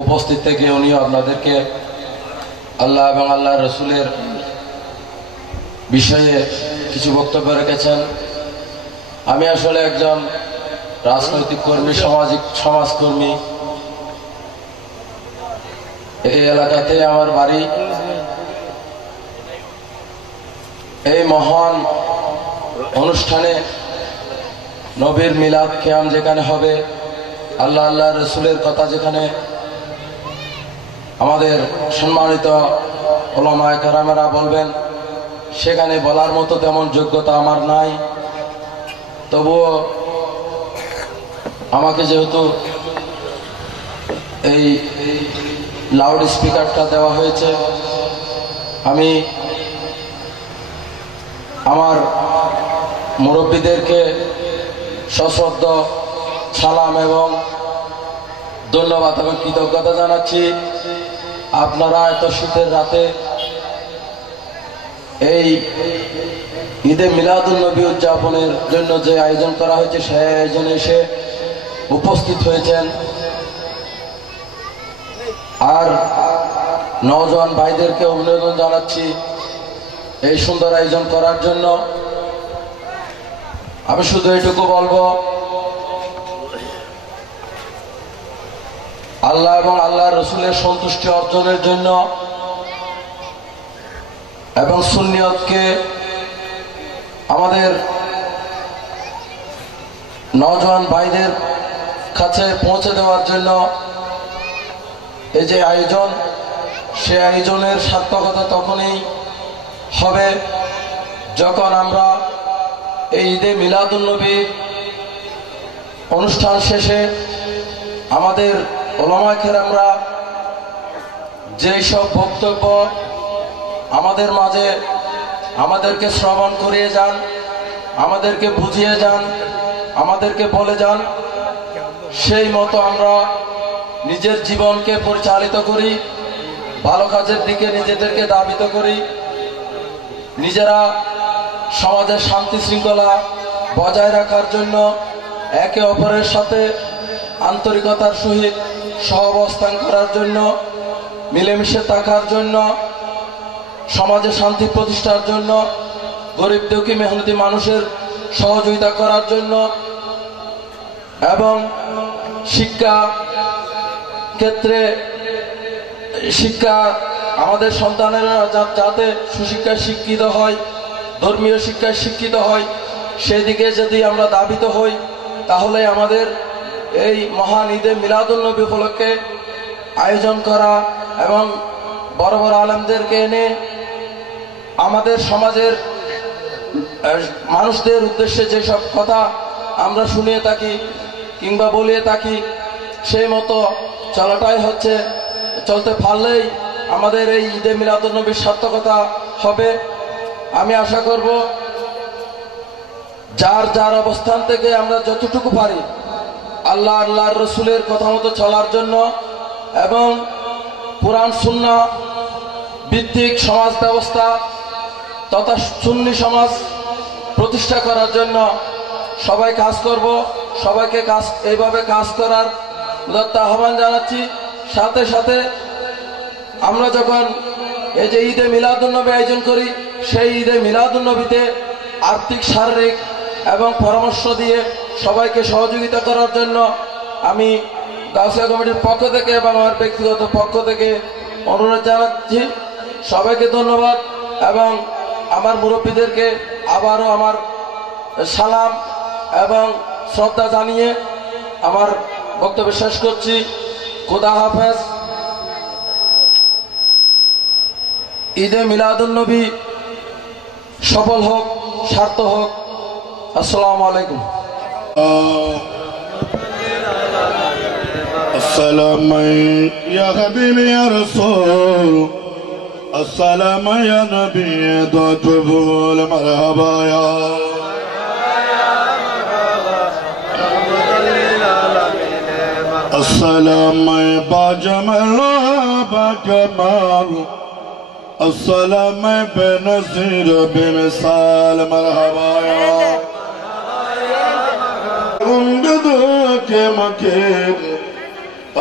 উপস্থিত থেকে উনিও আপনাদেরকে আল্লাহ এবং আল্লাহ রসুলের বিষয়ে কিছু বক্তব্য রেখেছেন। আমি আসলে একজন রাজনৈতিক কর্মী, সমাজকর্মী। এই এলাকাতে আমার বাড়ি। এই মহান অনুষ্ঠানে নবীর মিলাদ কিয়াম যেখানে হবে, আল্লাহ আল্লাহ রসুলের কথা যেখানে আমাদের সম্মানিত উলামায়ে কেরামেরা বলবেন, সেখানে বলার মতো তেমন যোগ্যতা আমার নাই। তবুও আমাকে যেহেতু এই লাউড স্পিকারটা দেওয়া হয়েছে, আমি আমার মুরব্বীদেরকে সশ্রদ্ধ সালাম এবং ধন্যবাদ এবং কৃতজ্ঞতা জানাচ্ছি। আপনারা এত শীতের রাতে এই ঈদে মিলাদুন নবী উদযাপনের জন্য যে আয়োজন করা হয়েছে, সেই আয়োজনে এসে উপস্থিত হয়েছেন। আর নওজোয়ান ভাইদেরকে অভিনন্দন জানাচ্ছি এই সুন্দর আয়োজন করার জন্য। আমি শুধু এটুকু বলবো, আল্লাহ এবং আল্লাহ রসুলের সন্তুষ্টি অর্জনের জন্য এবং সুন্নিয়তকে আমাদের নওজোয়ান ভাইদের কাছে পৌঁছে দেওয়ার জন্য এই যে আয়োজন, সে আয়োজনের সার্থকতা তখনই হবে যখন আমরা এই ঈদে মিলাদুন্নবী অনুষ্ঠান শেষে আমাদের উলামায়ে কেরামরা যেই সব বক্তব্য আমাদের মাঝে আমাদেরকে শ্রবণ করিয়ে যান, আমাদেরকে বুঝিয়ে যান, আমাদেরকে বলে যান, সেই মতো আমরা নিজের জীবনকে পরিচালিত করি, ভালো কাজের দিকে নিজেদেরকে ধাবিত করি, নিজেরা সমাজের শান্তি শৃঙ্খলা বজায় রাখার জন্য একে অপরের সাথে আন্তরিকতার সহিত সহাবস্থান করার জন্য, মিলেমিশে থাকার জন্য, সমাজে শান্তি প্রতিষ্ঠার জন্য, গরিব দুঃখী মেহনতি মানুষের সহযোগিতা করার জন্য এবং শিক্ষা ক্ষেত্রে শিক্ষা আমাদের সন্তানেরা যাতে সুশিক্ষায় শিক্ষিত হয়, ধর্মীয় শিক্ষায় শিক্ষিত হয়, সেদিকে যদি আমরা ধাবিত হই, তাহলে আমাদের এই মহান ঈদে মিলাদুন্নবী উপলক্ষে আয়োজন করা এবং বড় বড় আলেমদেরকে এনে আমাদের সমাজের মানুষদের উদ্দেশ্যে যেসব কথা আমরা শুনিয়ে থাকি কিংবা বলিয়ে থাকি, সেই মতো চলাটাই হচ্ছে, চলতে পারলেই আমাদের এই ঈদে মিলাদুন্নবীর সার্থকতা হবে। আমি আশা করব যার যার অবস্থান থেকে আমরা যতটুকু পারি আল্লাহর রসুলের কথা মতো চলার জন্য এবং কুরআন সুন্নাহ ভিত্তিক সমাজ ব্যবস্থা তথা সুন্নি সমাজ প্রতিষ্ঠা করার জন্য সবাই কাজ করব। সবাইকে এইভাবে কাজ করার উদাত্ত আহ্বান জানাচ্ছি। সাথে সাথে আমরা যখন এই যে ঈদে মিলাদুন্নবী আয়োজন করি, সেই ঈদে মিলাদুন্নবীতে আর্থিক, শারীরিক এবং পরামর্শ দিয়ে সবাইকে সহযোগিতা করার জন্য আমি গাউসিয়া কমিটির পক্ষ থেকে এবং আমার ব্যক্তিগত পক্ষ থেকে অনুরোধ জানাচ্ছি। সবাইকে ধন্যবাদ এবং আমার মুরব্বীদেরকে আবারও আমার সালাম এবং শ্রদ্ধা জানিয়ে আমার বক্তব্য শেষ করছি। খোদা হাফেজ। ঈদে মিলাদুন্নবী সফল হোক, সার্থক হোক। আসসালামু আলাইকুম। السلام يا حبيبي يا رسول، السلام يا نبي دجبول، مرحبا يا السلام باجمل باجمل، السلام بنصير بمثال، مرحبا يا امجدك مكين،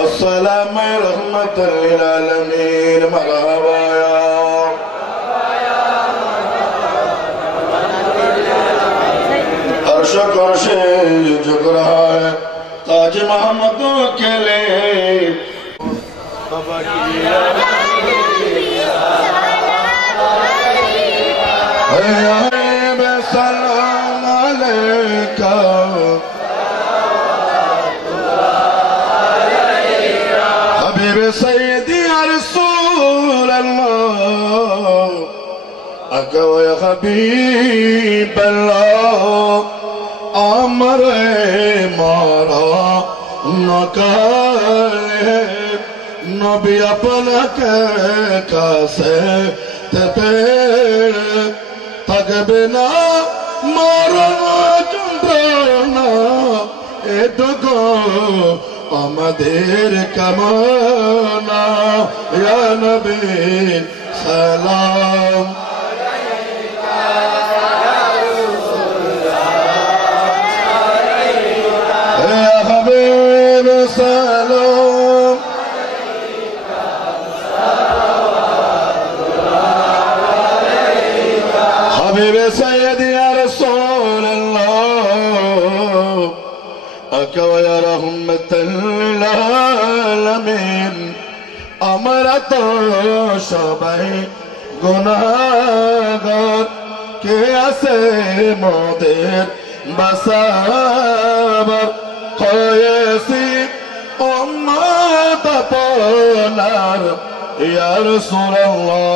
السلام رحمة للعالمين، مرحبا يا عرش عرشे झुक रहा है ताज मोहम्मद के लिए, सलाम अलैका हबीब सैयदी या रसूल अल्लाह, अका या हबीब अल्लाह, अमर मारा नकाले नबी अपना के कासे ते तकबना मारा चंद्रना एदगो আমাদের কামনা, ইয়া নবী সালাম আলাইকা ইয়া রাসূলুল্লাহ, ইয়া হাবিব সালাম আলাইকা সালাওয়াতুল্লাহ আলাইকা, হাবিব সাইয়্যিদি ইয়া রাসূলুল্লাহ, আকা ইয়া রাহমাতাল লিল আলামিন, আমরা তো সবাই গুনাহগার, কে আছে মোদের বাসাবার, হয়েছি উম্মত আপনার ইয়া রাসূলুল্লাহ,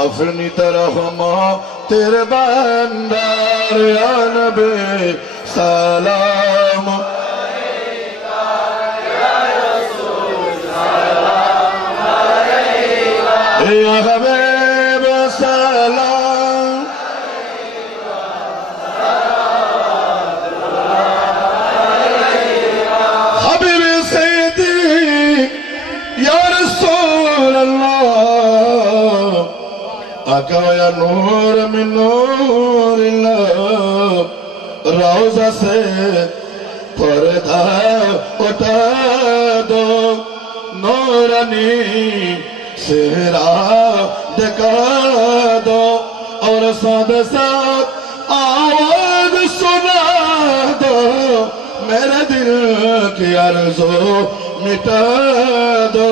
अपनी तरफ तेरे बंदर या नबी सलाम या हबीब सलाम हबीब सैयदी या रसूल अल्लाह आका या नूर मिन नूरिल्लाह रोज़ा से पर्दा उठा दो नूरानी सेहरा दिखा दो और साथ साथ आवाज सुना दो मेरे दिल की आरज़ू मिटा दो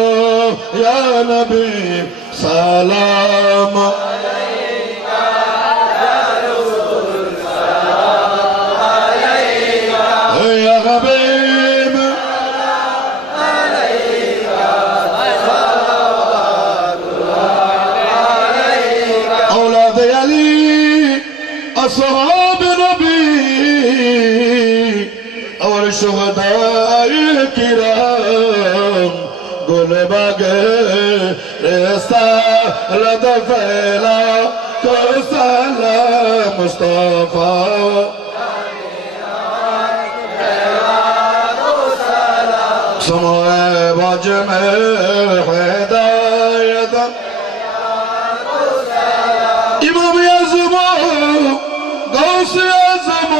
या नबी सलाम अलैका या रसूल सलाम अलैका या हबीब अलैका औलाद अली असहाब नबी और शुहदाए किराम गुलबागे रिसालत फैला को सलाम मुस्तफा समाए बाज में हिदायत इमाम आज़म गौस आज़म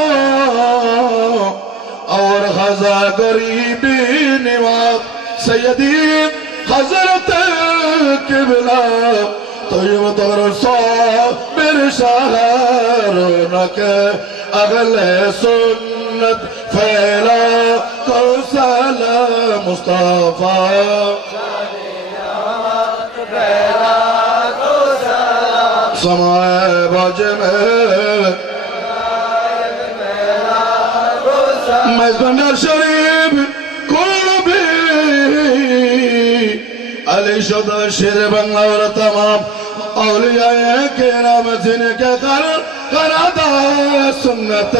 और खजा गरीबी निवाज सैयदी हजरत किबला तोयब दरसा मेरे शहर नके अगले सुन्नत फैला को सलाम मुस्तफा समाए बाज में मजबंदर शरीफ कुर्बी अली शुदा शेर बंगला और तमाम औलिया के नाम जिनके करादा सुन्नत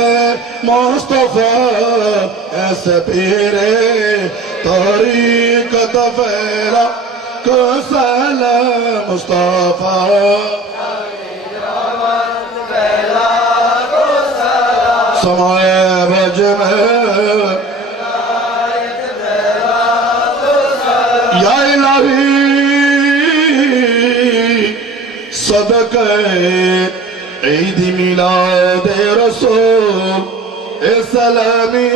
मुस्तफा ऐसे पीरे तरीक़त फैला को सलाम मुस्तफा समाए बज में या इलाही सदक़े ईद मिलाद रसूल ए सलामी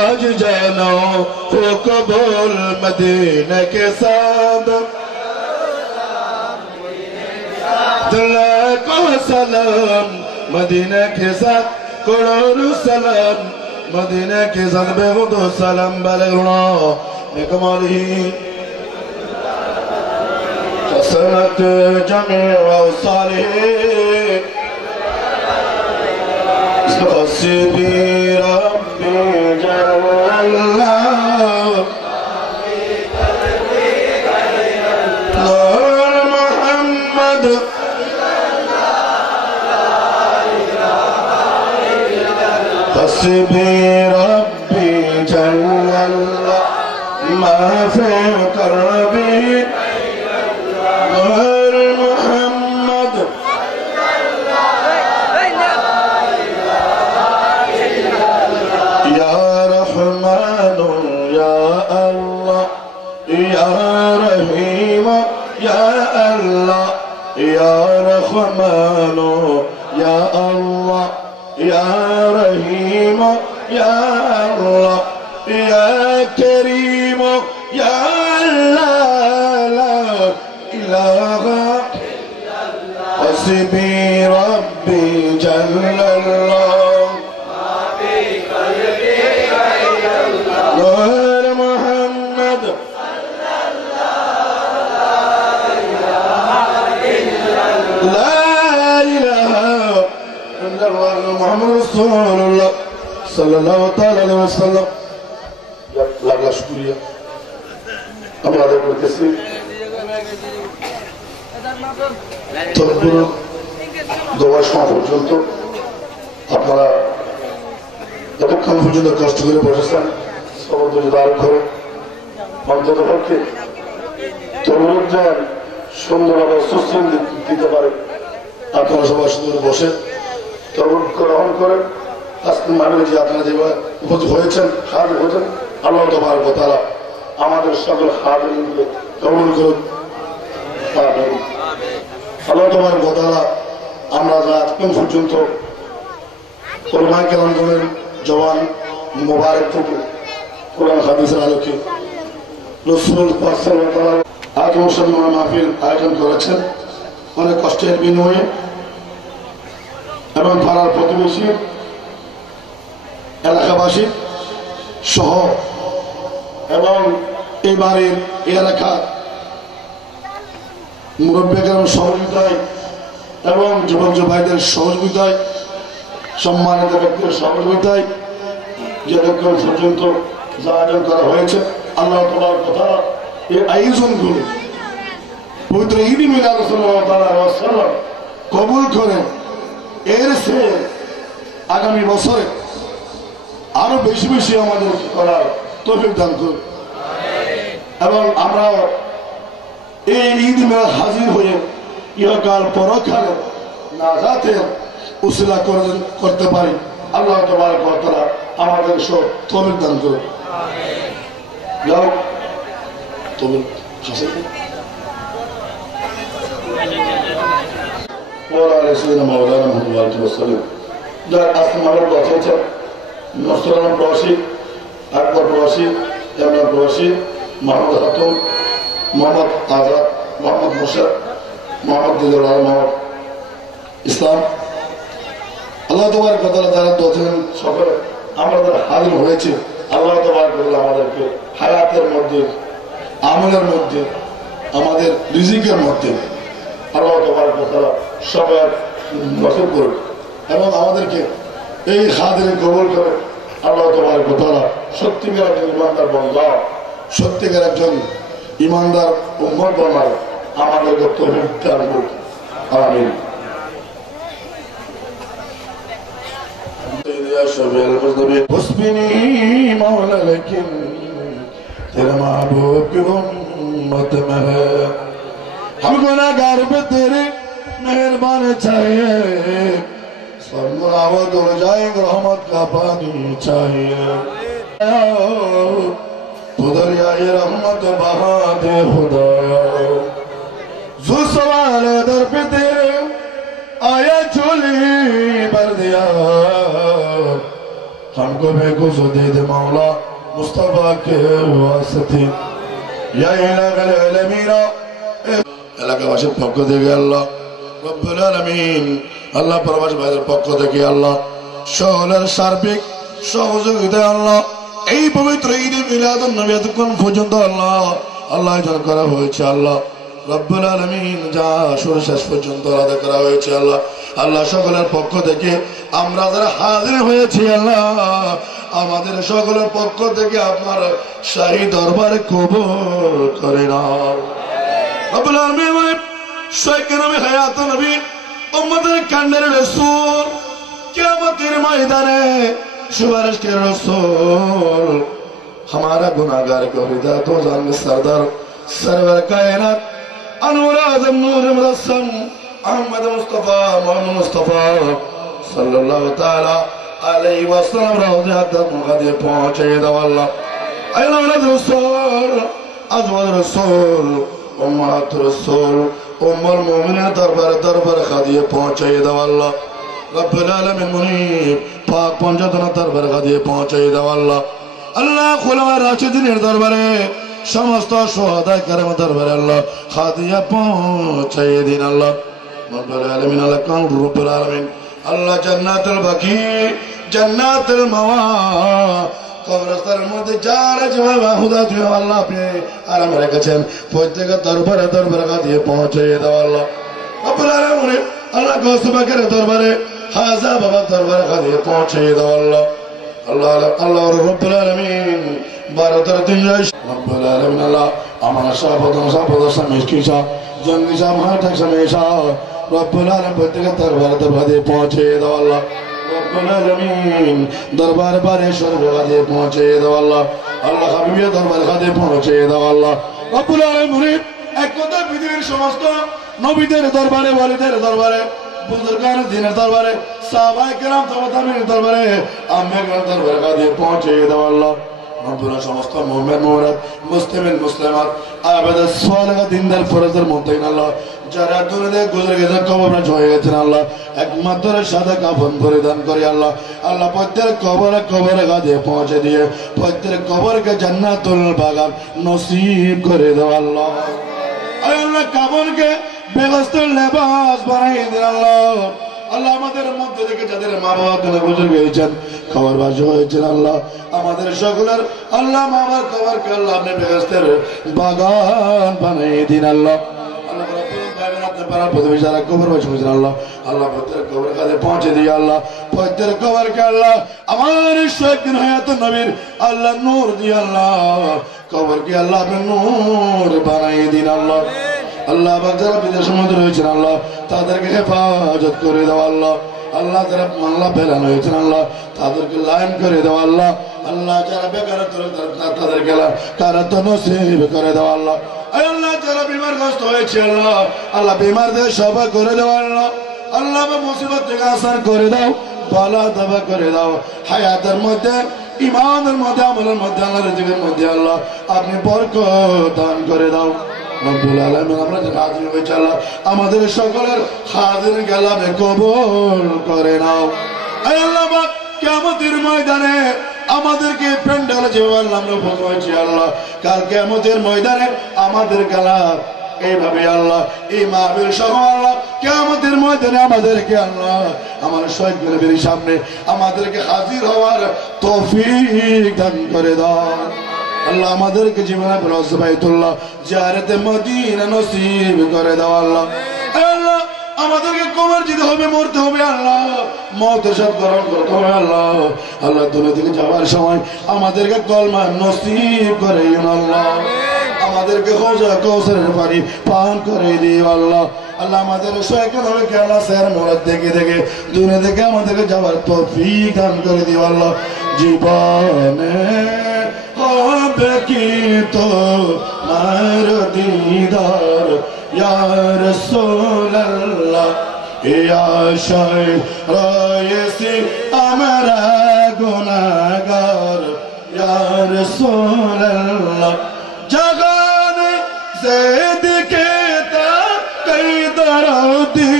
आज जानो हो कबूल मदीने के साथ दिल को सलाम मदीने के साथ करोड़ों सलाम मदीने के साथ बेगुदो सलाम बलगुना बेकमाली कसरत जमे वसाले हस्बी रब्बी जल्ला नूर मोहम्मद हस्बी रब्बी जल्ला मा फी करबी नूर मोहम्मद या रहमान या अल्लाह या रहीम या अल्लाह या रहमान या अल्लाह या रहीम या अल्लाह या करीम या अल्लाह ला इलाहा हस्बी रब्बी जल्लल्लाह नूर मोहम्मद ला इलाहा इल्लल्लाह मुहम्मद रसूलुल्लाह सल्लल्लाहु ताला अलैहि वसल्लम लाख लाख शुक्रिया। আমরা আদায় করতেছি তদপুর দেওয়ার সময় পর্যন্ত আপনারা যতক্ষণ পর্যন্ত কষ্ট করে বসেছেন সবার যদি দাঁড় করে অন্তত পক্ষে তরুণ যান সুন্দরভাবে সুস্থ দিতে পারে। আপনারা সবাই সুন্দর বসে তরুণ গ্রহণ করেন। আজকে মানে যে আপনারা যেভাবে উপস্থিত হয়েছেন হাজির হয়েছেন আল্লাহ তোমার তারা আমাদের সকল হাজিরকে কবুল করুন। আল্লাহ তোমার তারা আমরা যা এতক্ষণ পর্যন্ত কোরআন কালামের জওয়ান মোবারক থেকে কোরআন হাদিসের আলোকে রসুল মাহফিল আয়োজন করেছেন অনেক কষ্টের বিনিময়ে এবং পাড়ার প্রতিবেশী এলাকাবাসী সহ এবং এই বাড়ির এলাকা মুরব্বীদের সহযোগিতায় এবং যুবক ভাইদের সহযোগিতায় সম্মানিত ব্যক্তির সহযোগিতায় যতক্ষণ পর্যন্ত যা আয়োজন করা হয়েছে আল্লাহ তোমার কথা এই আয়োজনগুলো পবিত্র ঈদ মিলাদ সাল্লাল্লাহু কবুল করে এর সে আগামী বছরে আরো বেশি বেশি আমাদের করার তৌফিক দান করুন এবং আমরা এই ঈদ মিলাদ হাজির হয়ে ইহকাল পরকালে নাজাতের উসিলা করতে পারি। আল্লাহ তাবারক ওয়া তাআলা আমাদের সব তৌফিক দান করুন। যাও তবে হাসিল ওরা রাসূলুল্লাহ মাওলানা মুহাম্মদ সাল্লাল্লাহু যার আসমানের কথা হচ্ছে নসরান প্রবাসী আকবর প্রবাসী জামিয়া প্রবাসী মোহাম্মদ খাতুন মোহাম্মদ আজাদ মোহাম্মদ মুশারফ মোহাম্মদ দিলুল্লাহ মোহাম্মদ ইসলাম আল্লাহ তাবারক ওয়া তাআলা যারা দোজন সকলে আমরা যারা হাজির হয়েছে আল্লাহ তাবারক ওয়া তাআলা আমাদেরকে হায়াতের মধ্যে আমলের মধ্যে আমাদের রিজিকের মধ্যে আল্লাহ তাবারক ওয়া তাআলা সবার নসিব করুন এবং আমাদেরকে এই হাজিরে কবুল করে আল্লাহ তাবারক ওয়া তাআলা সত্যিকার একজন ইমানদার বান্দা সত্যিকার একজন ইমানদার উম্মত বানায় আমাদেরকে তৌফিক দান করুন। আমিন। मौला लेकिन तेरा महबूब की उम्मत में है हम गुनाहगार पे तेरे मेहरबान चाहिए सब मुनावत हो जाएंगे रहमत का पानी चाहिए तो दरियाए रहमत बहा दे खुदाया जो सवाल दर पे तेरे आया चोली भर दिया हमको भी कुछ दे दे मौला मुस्तफा के वास्ते या इलाकाल आलमीना এলাকাবাসীর পক্ষ থেকে আল্লাহ রব্বুল আলামিন আল্লাহ প্রবাসী ভাইদের পক্ষ থেকে আল্লাহ সকলের সার্বিক সহযোগিতায় আল্লাহ এই পবিত্র ঈদ মিলাদুন নবী এতক্ষণ পর্যন্ত আল্লাহ আয়োজন করা হয়েছে আল্লাহ রব্বুল আলামিন যা শুরু শেষ পর্যন্ত আলাদা করা হয়েছে আল্লাহ সকলের পক্ষ থেকে আমরা যারা হাজির হয়েছি আল্লাহ আমাদের সকলের পক্ষ থেকে আপনার শাহী দরবারে কবুল করে নাও রব্বুল আলামিন শাইখে নবী হায়াত নবী উম্মতের কান্ডের রাসূল কিয়ামতের ময়দানে সুপারিশ के रसूल हमारा गुनाहगार को हिदायत हो जान सरदार सरवर कायनात अनवर आजम नूर मुरस्सम अहमद मुस्तफा मोहम्मद मुस्तफा सल्लल्लाहु ताला अलैहि वसल्लम रोज़ात मुक़द्दे पहुंचे दो अल्लाह औलाद रसूल अज़वाज रसूल उम्मत रसूल उम्मुल मोमिनीन दरबार खादिए पहुंचे दो अल्लाह रब्बुल आलमीन मुनीब पाक पंजातना दरबार खादिए पहुंचे दो अल्लाह खुलवा राशिदीনের দরবারে সমস্ত শহীদ کرام দরবারে আল্লাহ খাদিয়া পৌঁছায় দিন আল্লাহ রব্বুল আলামিন আল্লাহ কাম রব্বুল আলামিন আল্লাহ জান্নাতুল বাকি জান্নাতুল মাওয়া কবরস্থানের মধ্যে যারা যাওয়া খুদা তুই আল্লাহ আপনি আরাম রেখেছেন প্রত্যেকের দরবারে খাদিয়ে পৌঁছায় দাও আল্লাহ রব্বুল আলামিন আল্লাহ গোসবাকের দরবারে হাজা বাবা দরবারে খাদিয়ে পৌঁছায় দাও আল্লাহ রব্বুল আলামিন ভারতের দিন রব্বুল আলামিন আল্লাহ আমার সাহাবাদের সাহাবাদের মিসকিন जंगी शाह महाटक हमेशा रब्बुल आलमीन प्रत्येक दरबार पहुंचे दो अल्लाह रब्बुल आलमीन दरबार बारेश्वर गादे पहुंचे दो अल्लाह अल्लाह हबीबी दरबार गादे पहुंचे दो अल्लाह रब्बुल आलमीन एक কথা পৃথিবীর সমস্ত নবীদের দরবারে ওয়ালিদের দরবারে বুজুর্গান দিনের দরবারে সাহাবায়ে কেরাম তাবেঈনের দরবারে আম্মায়ের দরবারে গাদে পৌঁছে দাও আল্লাহ রব্বুনা সমস্ত মুমিন মুরাদ মুসলিমিন মুসলিমাত আবাদ সালেহ দিনদার ফরজের মুত্তাকিন আল্লাহ যারা দুনিয়াতে গুজরে গেছে কবরে হয়ে গেছেন আল্লাহ একমাত্র সাদা কাফন পরিধান করে আল্লাহ আল্লাহ প্রত্যেক কবরে গাদে পৌঁছে দিয়ে প্রত্যেক কবরকে জান্নাতুল বাগান নসিব করে দাও আল্লাহ আল্লাহ কাফনকে বেগস্তের লেবাস বানিয়ে দিন আল্লাহ আল্লাহ আমাদের মধ্যে থেকে যাদের মা বাবা কোলে বুজুর্গ হয়েছেন খবরবাজ হয়েছেন আল্লাহ আমাদের সকলের আল্লাহ মা বাবার কবরকে আল্লাহ আপনি বেগস্তের বাগান বানিয়ে দিন আল্লাহ আল্লাহ আপনার পাড়ার প্রতিবেশী যারা কবরবাজ হয়েছেন আল্লাহ আল্লাহ প্রত্যেক কবরের কাছে পৌঁছে দিয়ে আল্লাহ প্রত্যেক কবরকে আল্লাহ আমার শহীদ হায়াত নবীর আল্লাহ নূর দিয়ে আল্লাহ কবরকে আল্লাহ আপনি নূর বানিয়ে দিন আল্লাহ আল্লাহ যারা বিদেশের মধ্যে রয়েছেন আল্লাহ তাদেরকে হেফাজত করে দাও আল্লাহ আল্লাহ যারা মাল্লা ফেলান হয়েছেন আল্লাহ তাদেরকে লাইন করে দাও আল্লাহ আল্লাহ যারা বেকার তাদেরকে কারাত নসিব করে দাও আল্লাহ আল্লাহ যারা বিমারগ্রস্ত হয়েছে আল্লাহ আল্লাহ বিমারদের সভা করে দাও আল্লাহ আল্লাহ মুসিবত থেকে আসান করে দাও বালা দাবা করে দাও হায়াতের মধ্যে ইমানের মধ্যে আমলের মধ্যে আল্লাহ রিজিকের মধ্যে আল্লাহ আপনি বরকত দান করে দাও রব্বুল আলামিন আমরা যে হাজির হয়েছি আল্লাহ আমাদের সকলের হাজির গেলামে কবুল করে নাও আয় আল্লাহ পাক কিয়ামতের ময়দানে আমাদেরকে প্যান্ডেলে যেভাবে আমরা উপস্থিত হয়েছি আল্লাহ কাল কিয়ামতের ময়দানে আমাদের গেলা এইভাবে আল্লাহ এই মাহফিল সহ আল্লাহ কিয়ামতের ময়দানে আমাদেরকে আল্লাহ আমাদের শহীদ নবীর সামনে আমাদেরকে হাজির হওয়ার তৌফিক দান করে দাও আল্লাহ আমাদেরকে জীবনে বাইতুল্লাহ জিয়ারতে মদিনা নসিব করে দাও আল্লাহ আল্লাহ আমাদেরকে কবর যেতে হবে মরতে হবে আল্লাহ মওতের সাথে গ্রহণ করতে হবে আল্লাহ আল্লাহ দুনিয়া থেকে যাওয়ার সময় আমাদেরকে কলমা নসিব করে আল্লাহ আমাদেরকে হোজা কৌসরের পানি পান করে দিও আল্লাহ আল্লাহ আমাদের শয়তান হবে কে আল্লাহ স্যার মোরাদ দেখে দেখে দুনিয়া থেকে আমাদেরকে যাওয়ার তৌফিক দান করে দিও আল্লাহ জীবনে হবে কি তো মার দিদার ইয়া রাসূলুল্লাহ এ আশায় রয়েছি আমরা গুনাহগার ইয়া রাসূলুল্লাহ জগনে যেদিকে তাকাই দরদি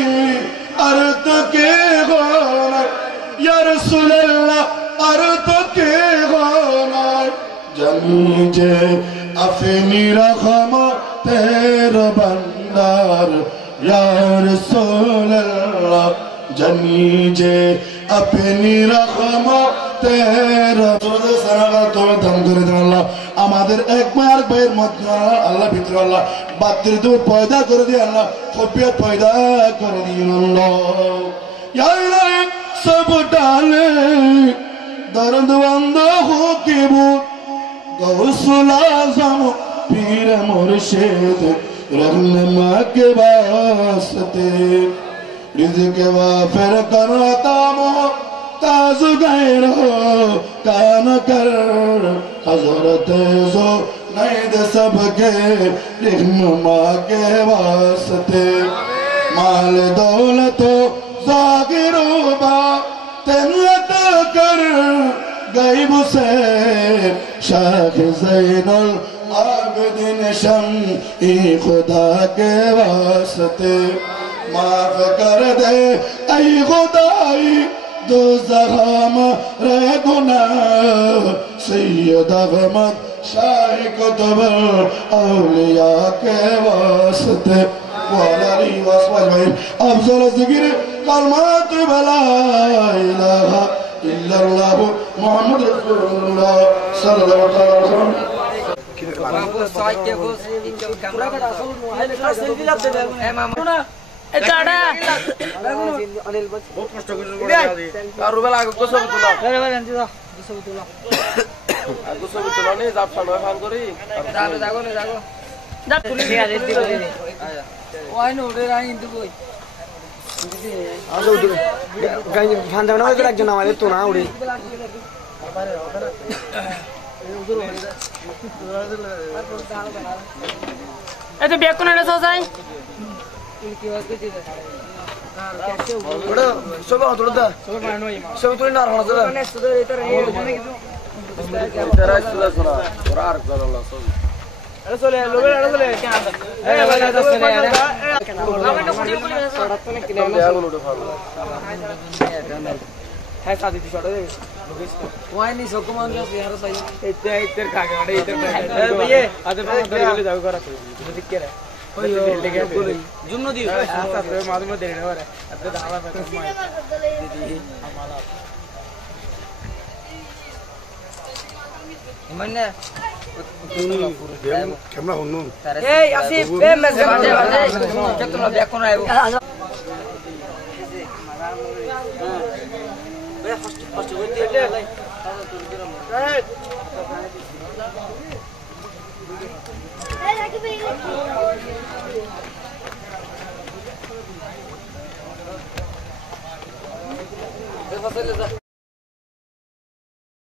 আর তো কে গোনা ইয়া রাসূলুল্লাহ আর তো কে গোনা জানিয়ে আপনি রহমতের ভান্ডার ইয়া রাসূলুল্লাহ জানিয়ে আপনি রহমতের সানাগাত দান করে দেন আল্লাহ আমাদের একবার ভাইয়ের মধ্যে আল্লাহ ভিতরে আল্লাহ বাতিল দূর পয়দা করে দিয়ে আল্লাহ খবিয়ত পয়দা করে দিন আল্লাহ ইয়া ইলাহি সব ডালে দর্দ বন্ধ হো কি বুত গৌসুল আজম পীর মুর্শিদ रहनुमा के वास्ते रिज़्क़ वाफ़िर करता मोहताज गैरो कान कर हज़रत ज़ो नैद सबके रहनुमा के वास्ते माल दौलत ज़ागिरो बातिन कर गैब से शाख ज़ैनुल आबिदीन शम्ई खुदा के वास्ते माफ कर दे ऐ खुदाई दोज़ख हमारे गुनाह सैयद अहमद शाह कुतुब औलिया के वास्ते वाली वस्वल अफजल ज़िक्र कलमात ला इलाहा इल्लल्लाह मुहम्मद रसूलुल्लाह सल्लल्लाहु अलैहि वसल्लम একজন আমাদের তো না উড়ে এত ব্যাগ কোন যাই ছবি তুলে না